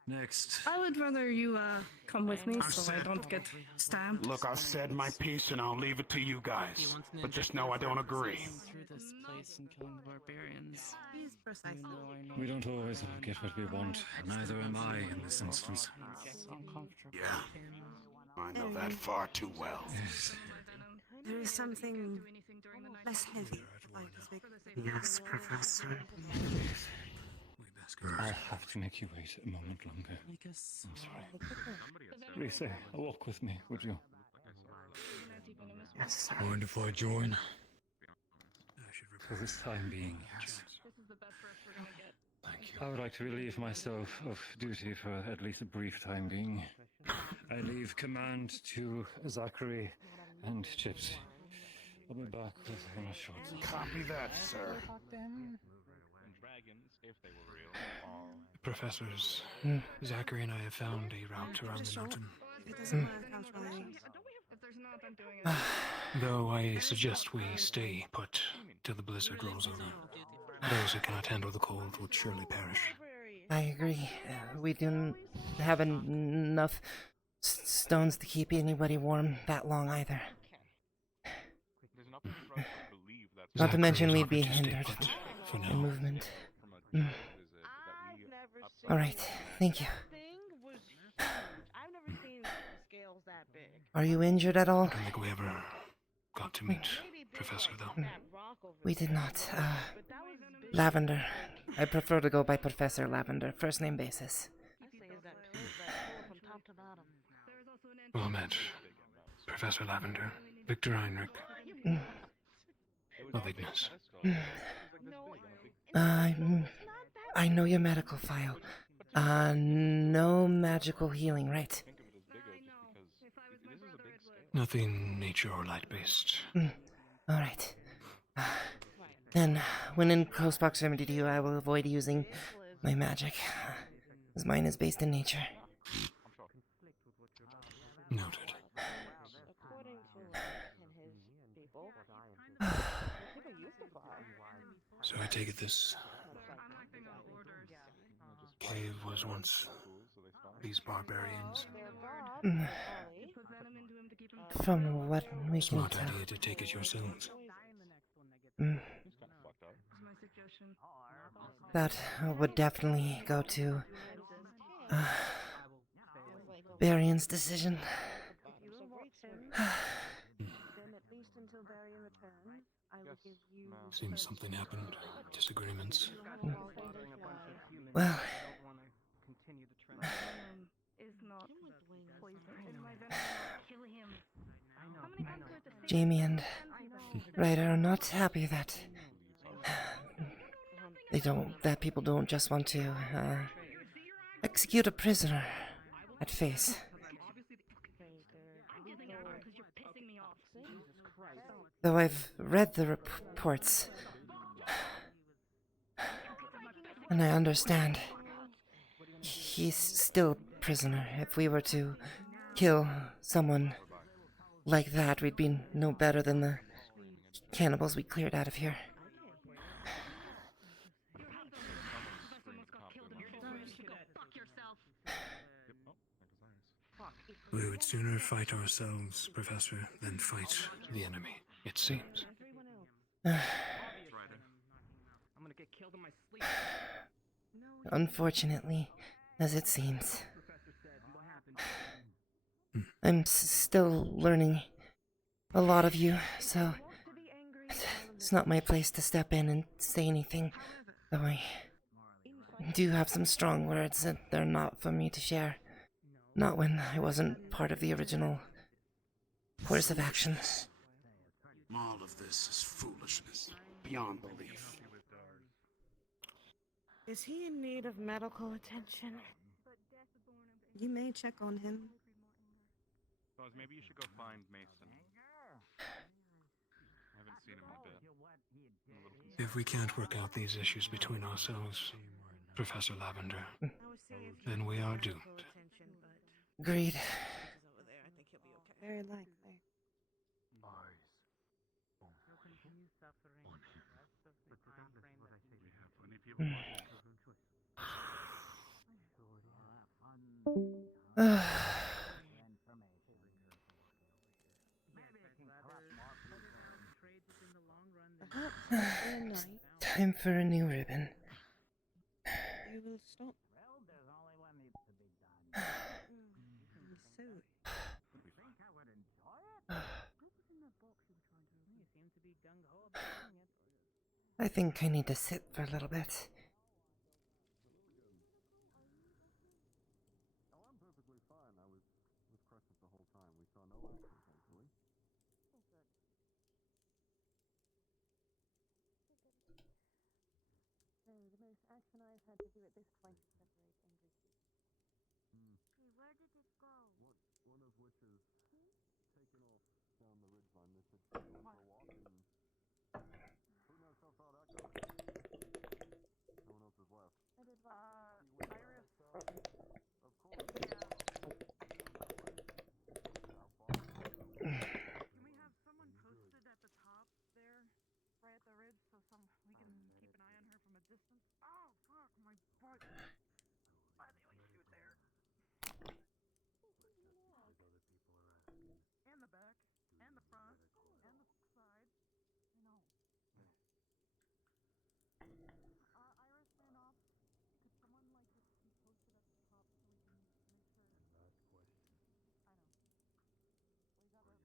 Next. I would rather you come with me I've so I said- don't get stabbed. Look, I've said my piece and I'll leave it to you guys. But just know I don't agree. Through this place and killing the barbarians. He's precisely. We don't always get what we want. Neither am I in this instance. Yeah. I know that far too well. There is something less heavy, if I can speak. Yes, Professor. I'll have to make you wait a moment longer. I'm sorry. Please walk with me, would you? Yes, sir. Mind if I join? For this time being, yes. Thank you. I would like to relieve myself of duty for at least a brief time being. I leave command to Zachary and Chips. I'll be back within a short time. Copy that, sir. Professors, Zachary and I have found a route around the mountain. If it doesn't work, I'll try. Though I suggest we stay put till the blizzard rolls over. Those who cannot handle the cold would surely perish. I agree. We don't have enough stones to keep anybody warm that long either. Not to mention we'd be hindered in movement. Alright, thank you. Are you injured at all? I don't think we ever got to meet Professor, though. We did not. Lavender. I prefer to go by Professor Lavender, first name basis. Well met, Professor Lavender, Victor Heinrich. Of Ignis. I know your medical file. No magical healing, right? Nothing nature or light-based. Alright. Then, when in close proximity to you, I will avoid using my magic, as mine is based in nature. Noted. So I take it this cave was once these barbarians. From what we can Smart tell. idea to take it yourselves. That would definitely go to Varian's decision. Seems something happened. Disagreements. Well, Jamie and Ryder are not happy that people don't just want to execute a prisoner at face. Though I've read the reports, and I understand he's still a prisoner. If we were to kill someone like that, we'd be no better than the cannibals we cleared out of here. We would sooner fight ourselves, Professor, than fight the enemy, it seems. Unfortunately, as it seems. I'm still learning a lot of you, so it's not my place to step in and say anything. Though I do have some strong words that they're not for me to share. Not when I wasn't part of the original course of action. All of this is foolishness, beyond belief. Is he in need of medical attention? You may check on him. Maybe you should go find Mason. I haven't seen him in a bit. If we can't work out these issues between ourselves, Professor Lavender, then we are doomed. Agreed. Very likely. Time for a new ribbon. You will stop. Well, there's only one needs to be done. He's silly. You think I would enjoy it? What was in that box you were trying to read? You seem to be gung-ho about doing it. I think I need to sit for a little bit. Oh, I'm perfectly fine. I was with Crescent the whole time. We saw no accidents, actually. Oh, good. So, the most action I've had to do at this point is separate angry sheep. Hey, where did it go? One of which is taken off down the ridgeline. They said she's going for a walk, and who knows how far that goes. No one else is left. I did Iris. Of course. Can we have someone posted at the top there, right at the ridge, so we can keep an eye on her from a distance? Oh, fuck, my butt. Why they always shoot there? And the back, and the front, and the side. I know. Iris ran off. Could someone just be posted at the top so we can make sure? Last question. I know.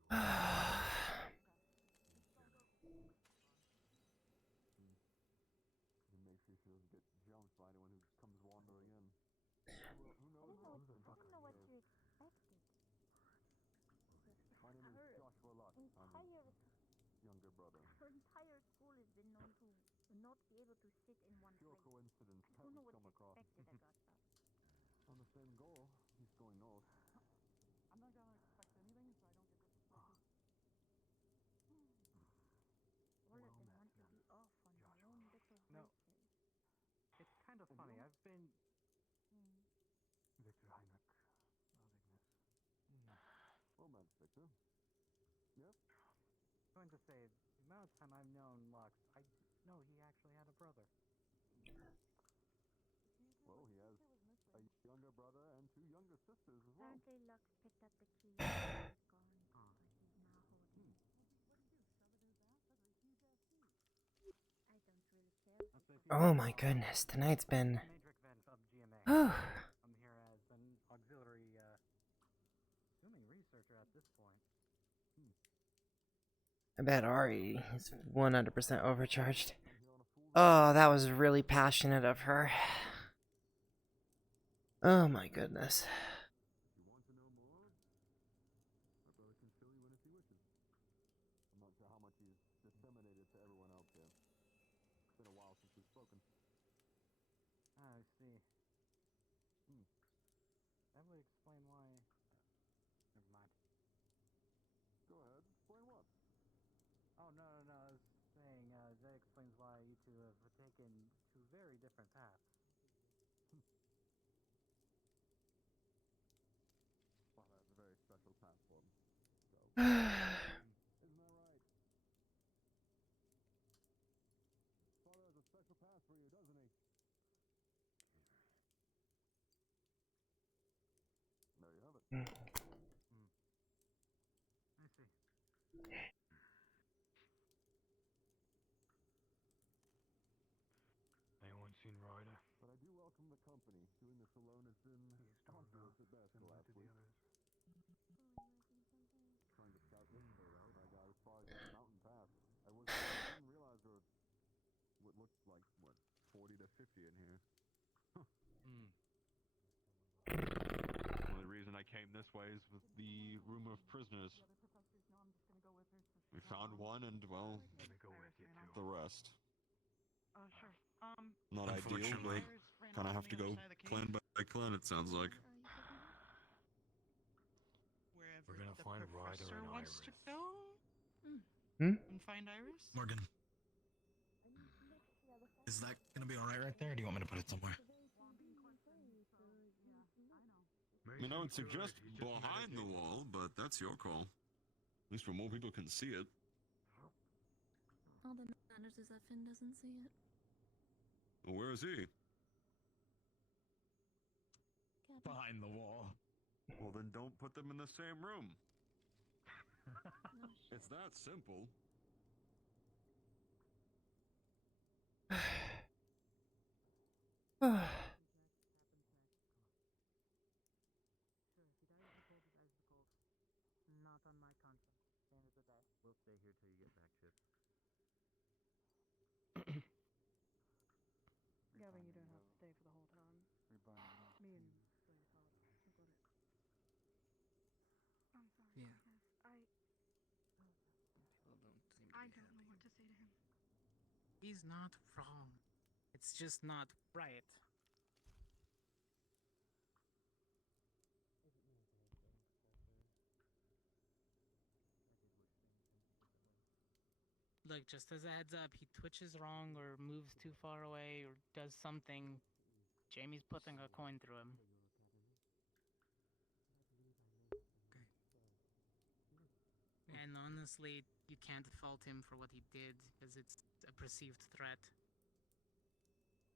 We got it. And make sure she doesn't get jumped by anyone who comes wandering in. Who knows? I didn't know what you expected. My name is Joshua Lott. I'm his younger brother. Her entire school has been known to not be able to sit in one Pure place. coincidence. I don't know what come you across. expected, Augusta. On the same goal. He's going north. I'm not gonna expect anything so I don't get disrespected. All of them want to be off on their own little No. races. It's kind of funny. I've been... Victor Heinrich. Ignis. Romance, Victor. Yep. I'm going to say, the amount of time I've known Lux, I didn't know he actually had a brother. Well, he has a younger brother and two younger sisters as well. Apparently Lux picked up the key and he was gone, but he's now holding it. What do you do? Shove it in his ass? That's a huge ass key. I don't really care. Oh my goodness, tonight's been. I'm here as an auxiliary, assuming researcher at this point. I bet Ari is 100% overcharged. Oh, that was really passionate of her. Oh my goodness. You want to know more? My brother can fill you in if he wishes. I'm not sure how much he's disseminated to everyone else here. It's been a while since we've spoken. I see. That would explain why... Never mind. Go ahead. Explain what? Oh, no. I was saying, that explains why you two have taken two very different paths. Well, that's a very special path for him. So, isn't that right? Father has a special path for you, doesn't he? There you have it. I see. Anyone seen Ryder? But I do welcome the company. Doing this alone has been arduous at best the last week. Trying to scout this way out, I got as far as that mountain pass. I didn't realize there were what looked like, 40 to 50 in here. The only reason I came this way is with the room of prisoners. We found one and, well, the rest. Sure. Not ideal, but kind of have to go clan by clan, it sounds like. Wherever We're gonna the find Ryder professor and wants Iris. to go. Hmm? And find Iris? Morgan. Is that gonna be alright right there, or do you want me to put it somewhere? I mean, I would suggest behind the wall, but that's your call. At least where more people can see it. All that matters is that Finn doesn't see it. Well, where is he? Got behind the wall. Well, then don't put them in the same room. It's that simple. Not on my conscience. End of the day. We'll stay here till you get back, Chips. Gavin, you don't have to stay for the whole time. Me and Blaze have. I got it. I'm sorry. Yeah. People don't seem to I be don't know what to say to him. He's not wrong. It's just not right. Look, just as a heads up, he twitches wrong or moves too far away or does something. Jamie's putting a coin through him. And honestly, you can't fault him for what he did, because it's a perceived threat.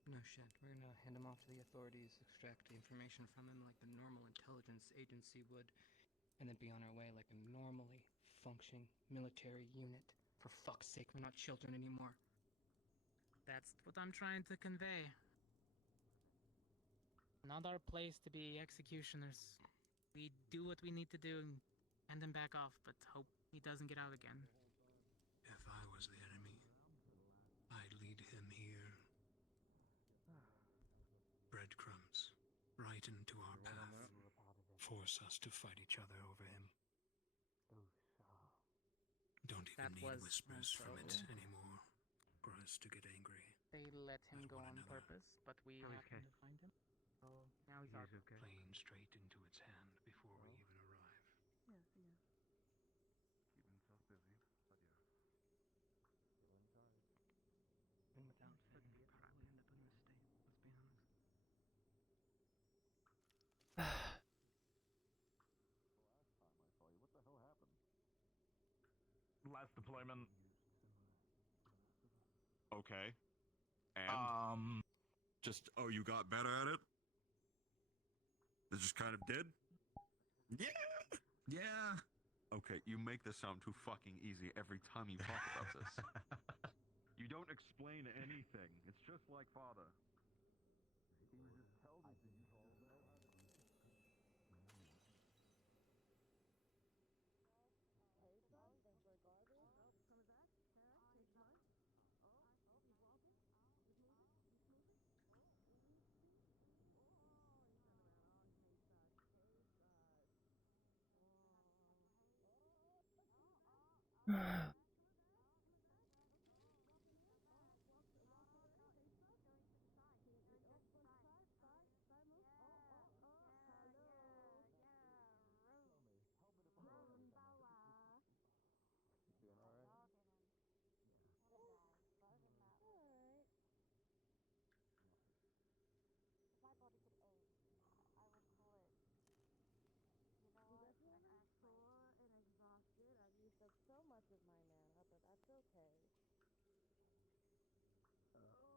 No shit. We're gonna hand him off to the authorities, extract the information from him like the normal intelligence agency would, and then be on our way like a normally functioning military unit. For fuck's sake, we're not children anymore. That's what I'm trying to convey. Not our place to be executioners. We do what we need to do and hand him back off, but hope he doesn't get out again. If I was the enemy, I'd lead him here. Breadcrumbs, right into our path. Force us to fight each other over him. Don't even need whispers from it anymore, for us to get angry. They let him go on purpose, but we happened to find him. So now he's our Playing straight into its hand before we even arrive. Yes, yes. Keep himself busy, but yeah. Still in charge. And without him, we'd probably end up in this state, let's be honest. What the hell happened? Last deployment. Okay. And? Oh, you got better at it? It just kind of did? Yeah! Yeah! Okay, you make this sound too fucking easy every time you talk about this. You don't explain anything. It's just like father. He would just tell me to use all of that. So much of my mana, but that's okay.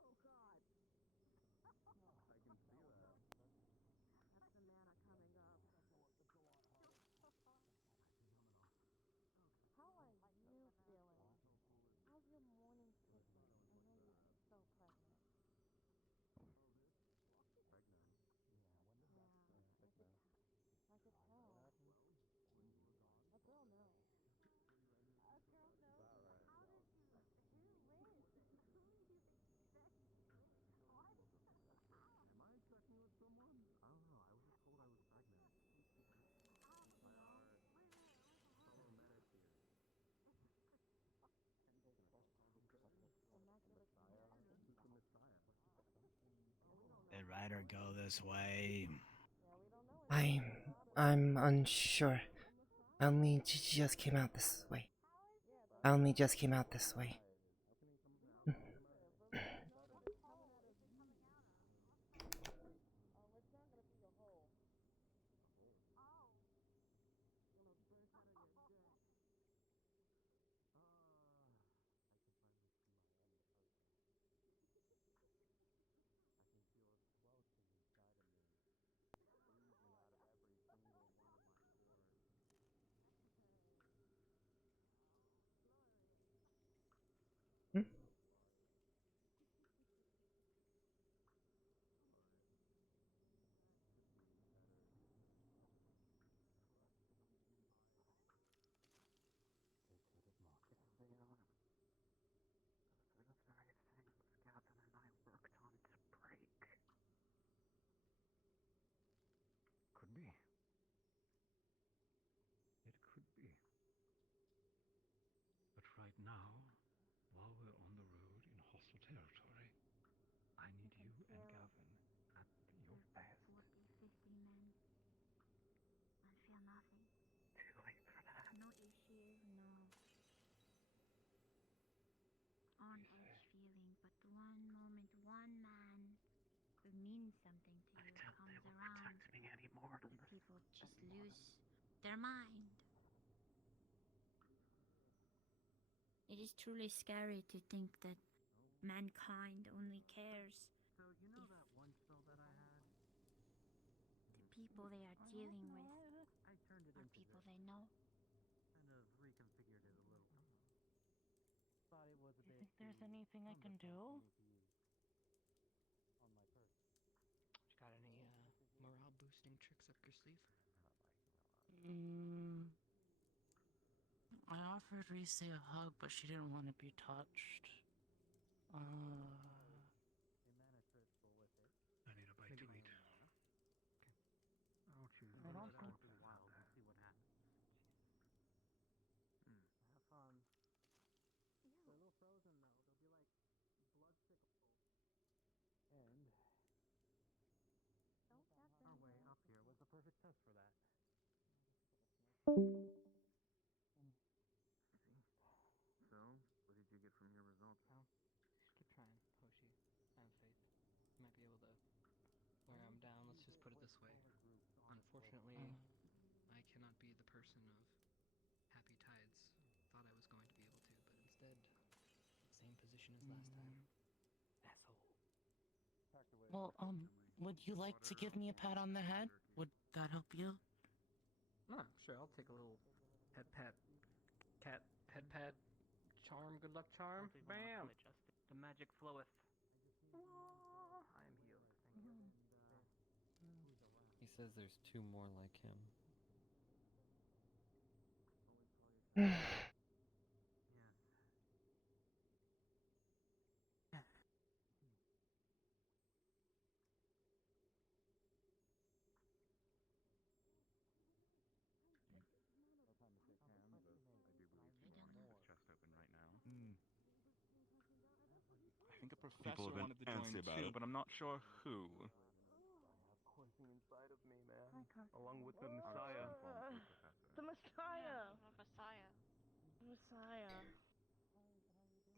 Oh God! I can see that. That's the mana coming up. How are you feeling? How's your morning cooking? I know you're so pregnant. Pregnant? I could tell. A girl knows. A girl knows? How did you? Who is? Who are you expecting? What? Am I expecting with someone? I don't know. I was just told I was pregnant. By our fellow medic here. Who's the Messiah? Did Ryder go this way? I'm unsure. I only just came out this way. their mind. It is truly scary to think that mankind only cares So, you know that one spell that I had? the people they are dealing with I turned it are into people this. they know. Kind of reconfigured it a little. Thought it was a Do you bit think there's too anything I can do? cumbersome to use on my person. Got any morale boosting tricks up your sleeve? I offered Reese a hug, but she didn't want to be touched. A mana crystal with it. I need a bite to eat. I'll choose I don't that think for a while and see what happens. Have fun. They're a little frozen though. They'll be like blood sickles. And our way up here was the perfect test for that. So, what did you get from your results? Keep trying, Hoshi. I have faith. You might be able to wear him down. Let's just put it this way. Unfortunately, I cannot be the person of happy tides. Thought I was going to be able to, but instead, same position as last time. Asshole. Well, would you like to give me a pat on the head? Would that help you? No, sure, I'll take a little head pat, cat head pat, charm, good luck charm. Bam! The magic floweth. I am healed. Thank you. He says there's two more like him. Chest open right now. I think a People professor have been wanted to join antsy about too, it. but I'm not sure who. Poison inside of me, man. Along with the Messiah. The Messiah. The Messiah. Messiah.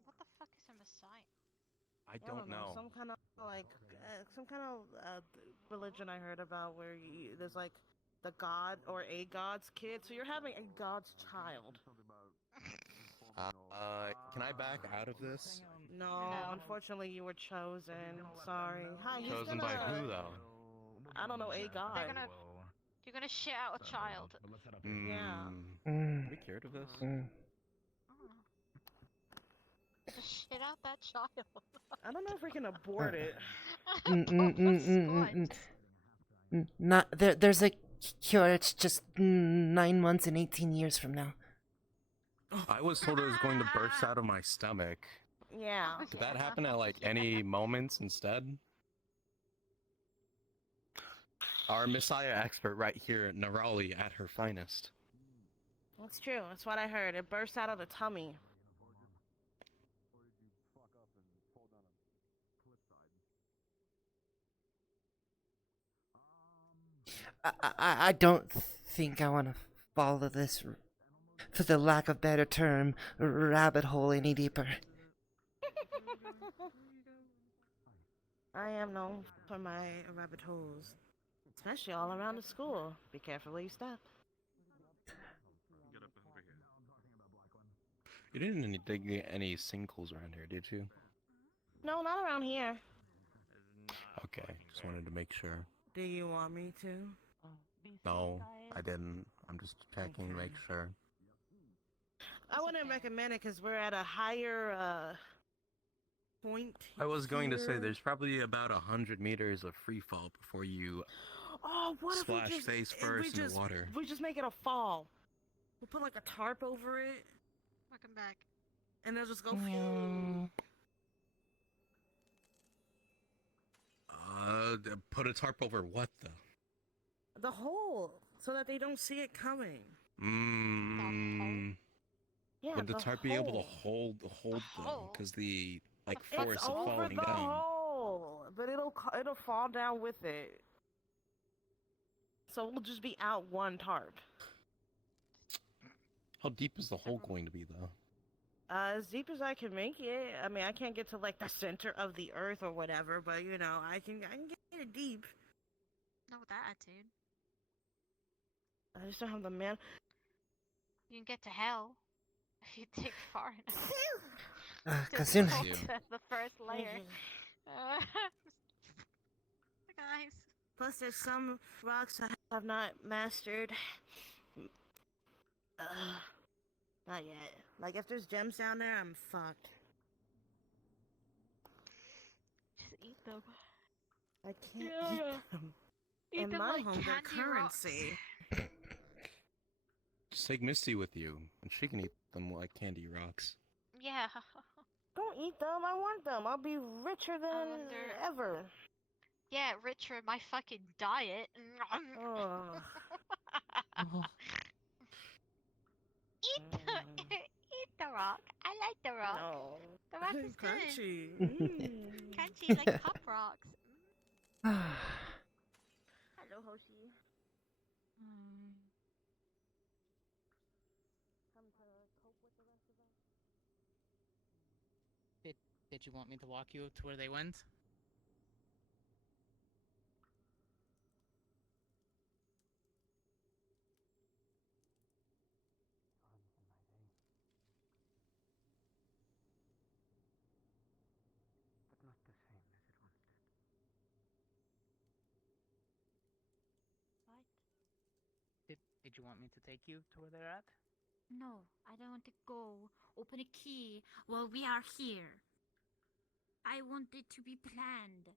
What the fuck is a Messiah? I Yeah, don't know. Some kind of religion I heard about where there's like the god or a god's kid, so you're having a god's child. Can I back out of this? No, unfortunately you were chosen. Sorry. Hi, he's Chosen gonna. by who though? I don't know, a god. You're gonna shit out a child. Yeah. Are we cured of this? Just shit out that child. I don't know if we can abort it. Not there. There's a cure. It's just 9 months and 18 years from now. I was told it was going to burst out of my stomach. Yeah. Did that happen at like any moments instead? Our Messiah expert right here, Nerali, at her finest. That's true. That's what I heard. It burst out of the tummy. I don't think I want to follow this, for the lack of better term, rabbit hole any deeper. I am known for my rabbit holes, especially all around the school. Be careful where you step. Get up over here. You didn't dig any sinkholes around here, did you? No, not around here. Okay, just wanted to make sure. Do you want me to? No, I didn't. I'm just checking to make sure. I wouldn't recommend it because we're at a higher point. I was going to say here. there's probably about 100 meters of free fall before you splash face first in the water. We just make it a fall. We'll put like a tarp over it. Welcome back. And they'll just go. Put a tarp over what though? The hole, so that they don't see it coming. Yeah, Would the tarp be able to hold them? Because the force of falling the down. hole, but it'll fall down with it. So we'll just be out one tarp. How deep is the hole going to be though? As deep as I can make it. I mean, I can't get to like the center of the earth or whatever, but you know, I can get it deep. Not with that attitude. I just don't have the man. You can get to hell if you dig far enough. Just Kasuna. fall to the first layer. Guys. Plus, there's some rocks I have not mastered. Not yet. Like, if there's gems down there, I'm fucked. Just eat them. I can't eat them. Eat In them my like home, they're candy rocks. currency. Just take Misty with you, and she can eat them like candy rocks. Yeah. Don't eat them. I want them. I'll be richer than ever. Yeah, richer in my fucking diet. Eat the rock. I like the rock. No. The rock is good. Crunchy. Crunchy like pop rocks. Hello, Hoshi. Come to cope with the rest of us. Did you want me to walk you to where they went? But not the same as it once did. What? Did you want me to take you to where they're at? No, I don't want to go. Open a key while we are here. I want it to be planned.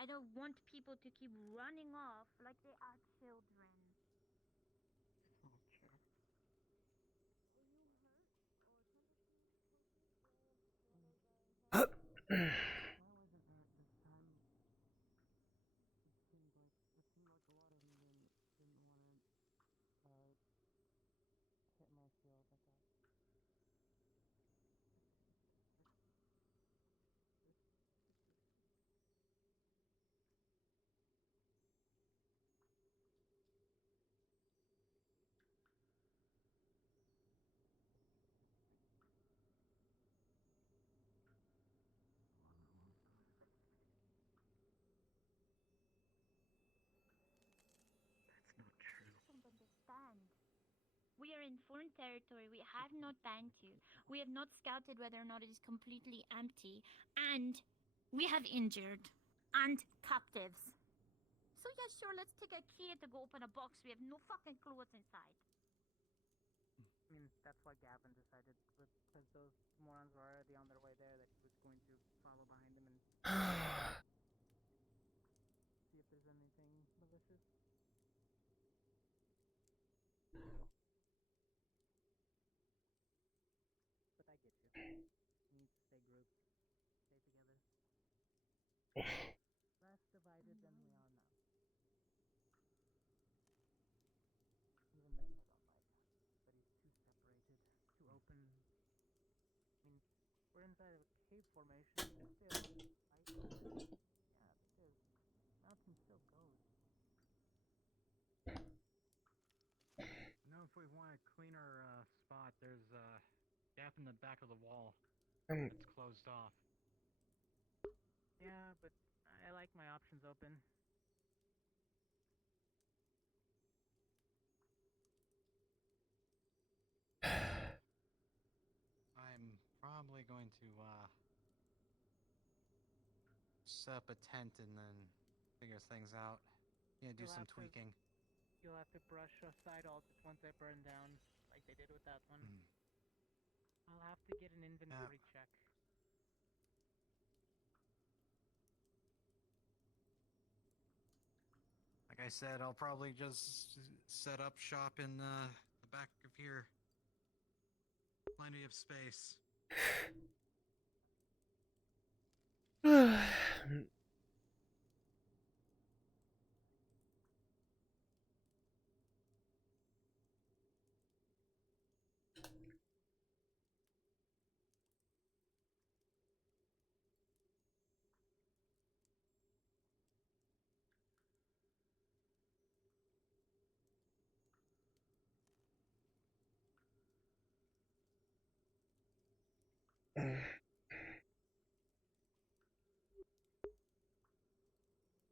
I don't want people to keep running off like they are children. That's not true. I don't understand. We are in foreign territory. We have not banned you. We have not scouted whether or not it is completely empty. And we have injured and captives. So yeah, sure, let's take a key to go open a box. We have no fucking clue what's inside. I mean, that's why Gavin decided, because those morons were already on their way there, that he was going to follow behind them and see if there's anything malicious. But I get you. We need to stay grouped, stay together. Less divided than we are now. Even this I don't like. Everybody's too separated, too open. I mean, we're inside of a cave formation, but still, right? Yeah, because mountain still goes. You know, if we want a cleaner spot, there's a gap in the back of the wall. Um. It's closed off. Yeah, but I like my options open. I'm probably going to set up a tent and then figure things out. Yeah, do some tweaking. You'll have to brush aside all once they burn down, like they did with that one. I'll have to get an inventory check. Like I said, I'll probably just set up shop in the back of here. Plenty of space.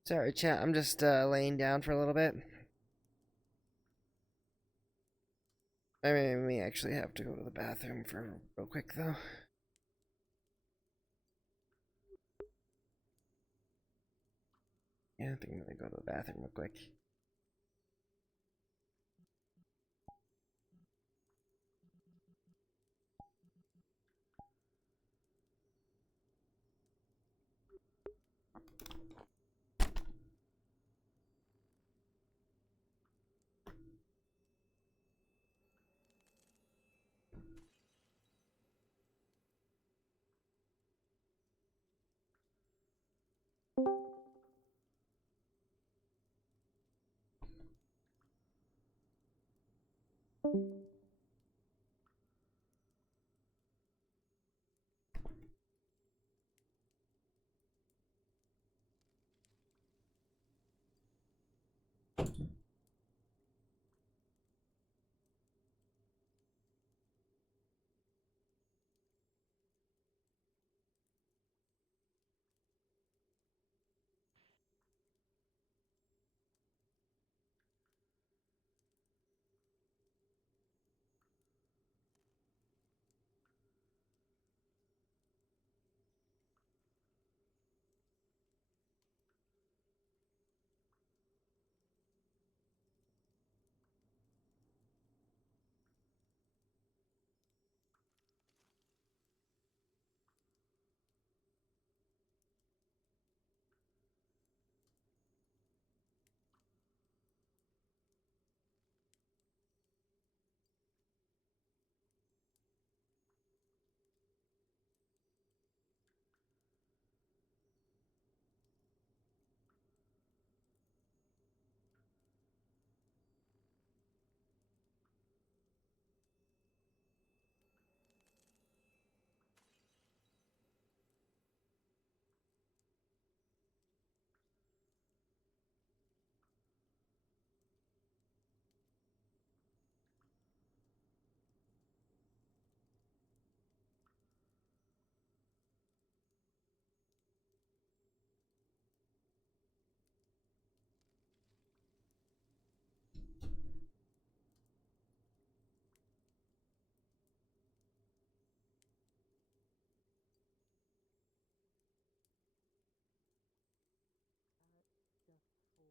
Sorry, chat. I'm just laying down for a little bit. I may actually have to go to the bathroom for real quick though. Yeah, I think I'm gonna go to the bathroom real quick.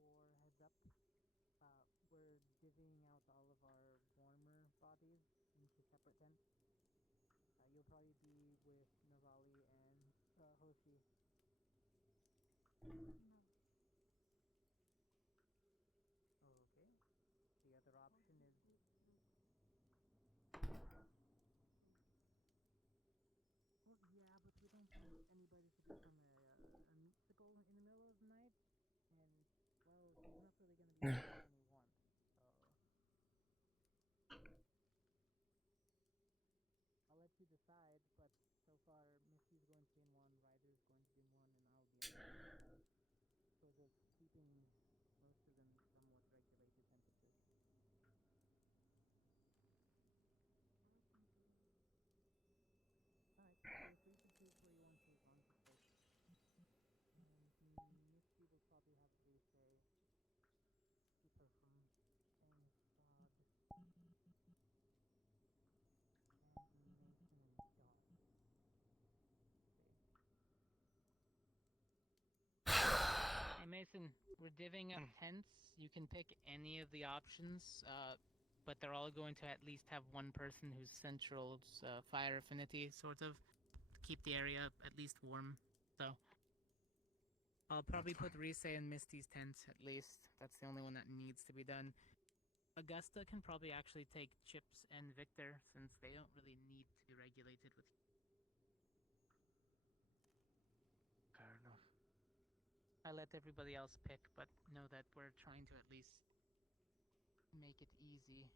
Just for heads up, we're divvying out all of our warmer bodies into separate tents. You'll probably be with Navali and Hoshi. Okay. The other option is well, yeah, but we don't want anybody to become a meatsicle in the middle of the night, and well, he's not really going to be getting any warmth, so I'll let you decide. But so far, Misty's going to be in one, Ryder's going to be in one, and I'll be in one. So just keeping most of them somewhat regulated temperatures. Alright, feel free to choose where you want to run to first. And Misty will probably have Luce keep her from staying squad. And Mason and John. Hey Mason, we're divvying up tents. You can pick any of the options, but they're all going to at least have one person who's central fire affinity, sort of, to keep the area at least warm. So I'll probably put Rise in Misty's tent at least. That's the only one that needs to be done. Augusta can probably actually take Chips and Victor, since they don't really need to be regulated with. Fair enough. I let everybody else pick, but know that we're trying to at least make it easy.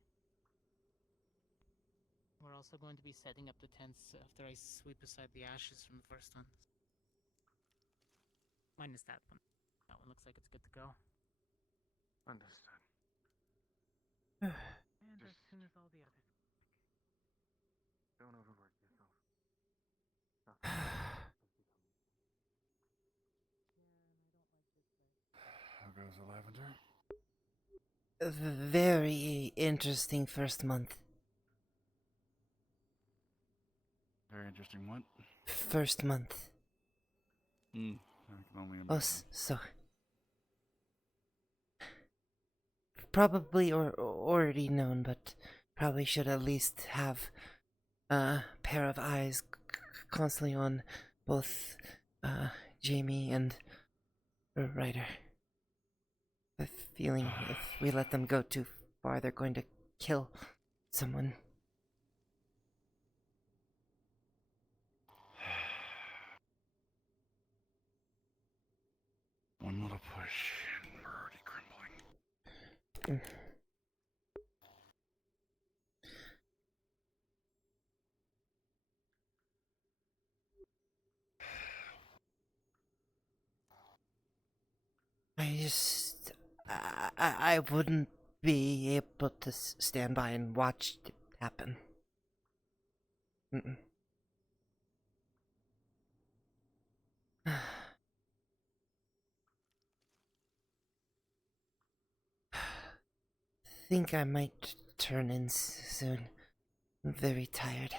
We're also going to be setting up the tents after I sweep aside the ashes from the first one. Minus that one. That one looks like it's good to go. Understood. And as soon as all the others. Don't overwork yourself. How goes the lavender? A very interesting first month. Very interesting. What? First month. I can only Oh, imagine. so probably already known, but probably should at least have a pair of eyes constantly on both Jamie and Ryder. The feeling if we let them go too far, they're going to kill someone. One little push, and we're already crumbling. I wouldn't be able to stand by and watch it happen. Think I might turn in soon. I'm very tired.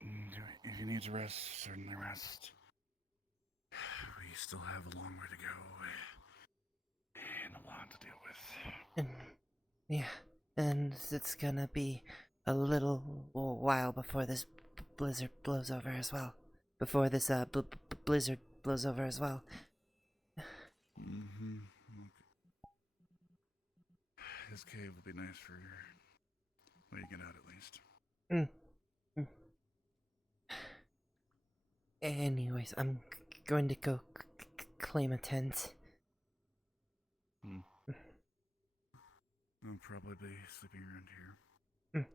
If you need to rest, certainly rest. We still have a long way to go. And a lot to deal with. Yeah, and it's gonna be a little while before this blizzard blows over as well. Before this blizzard blows over as well. Mm-hmm. This cave will be nice for when you get out, at least. Anyways, I'm going to go claim a tent. I'll probably be sleeping around here.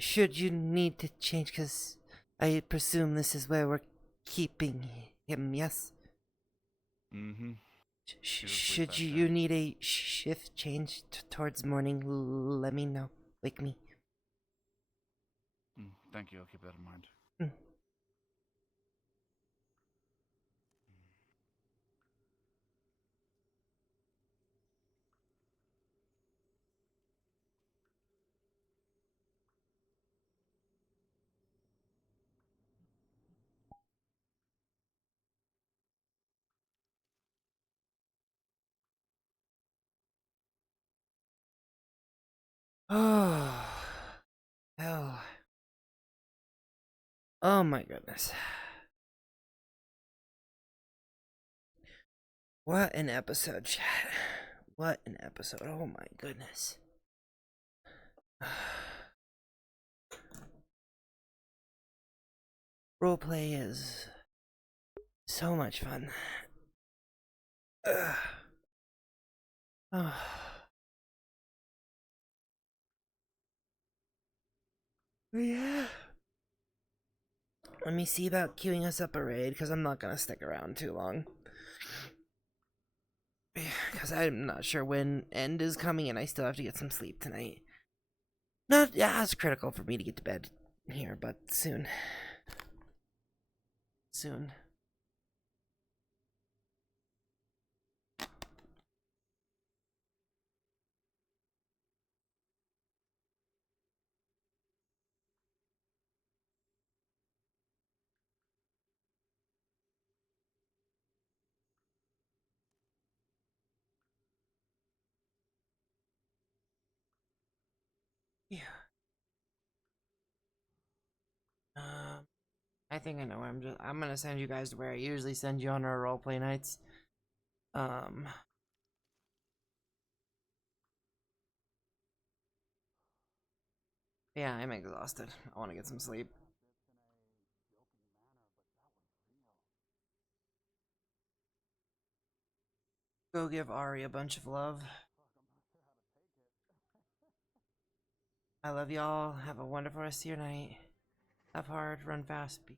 Should you need to change, because I presume this is where we're keeping him, yes? Mm-hmm. Should you need a shift change towards morning, let me know. Wake me. Thank you, I'll keep that in mind. Oh. Hell. Oh my goodness. What an episode, chat. What an episode. Oh my goodness. Roleplay is so much fun. Oh. Yeah. Let me see about queuing us up a raid, because I'm not gonna stick around too long. Because I'm not sure when end is coming, and I still have to get some sleep tonight. Not as critical for me to get to bed here, but soon. Soon. Yeah. I think I know. I'm gonna send you guys to where I usually send you on our roleplay nights. Yeah, I'm exhausted. I want to get some sleep. Go give Ari a bunch of love. I love y'all. Have a wonderful rest of your night. Have hard, run fast, be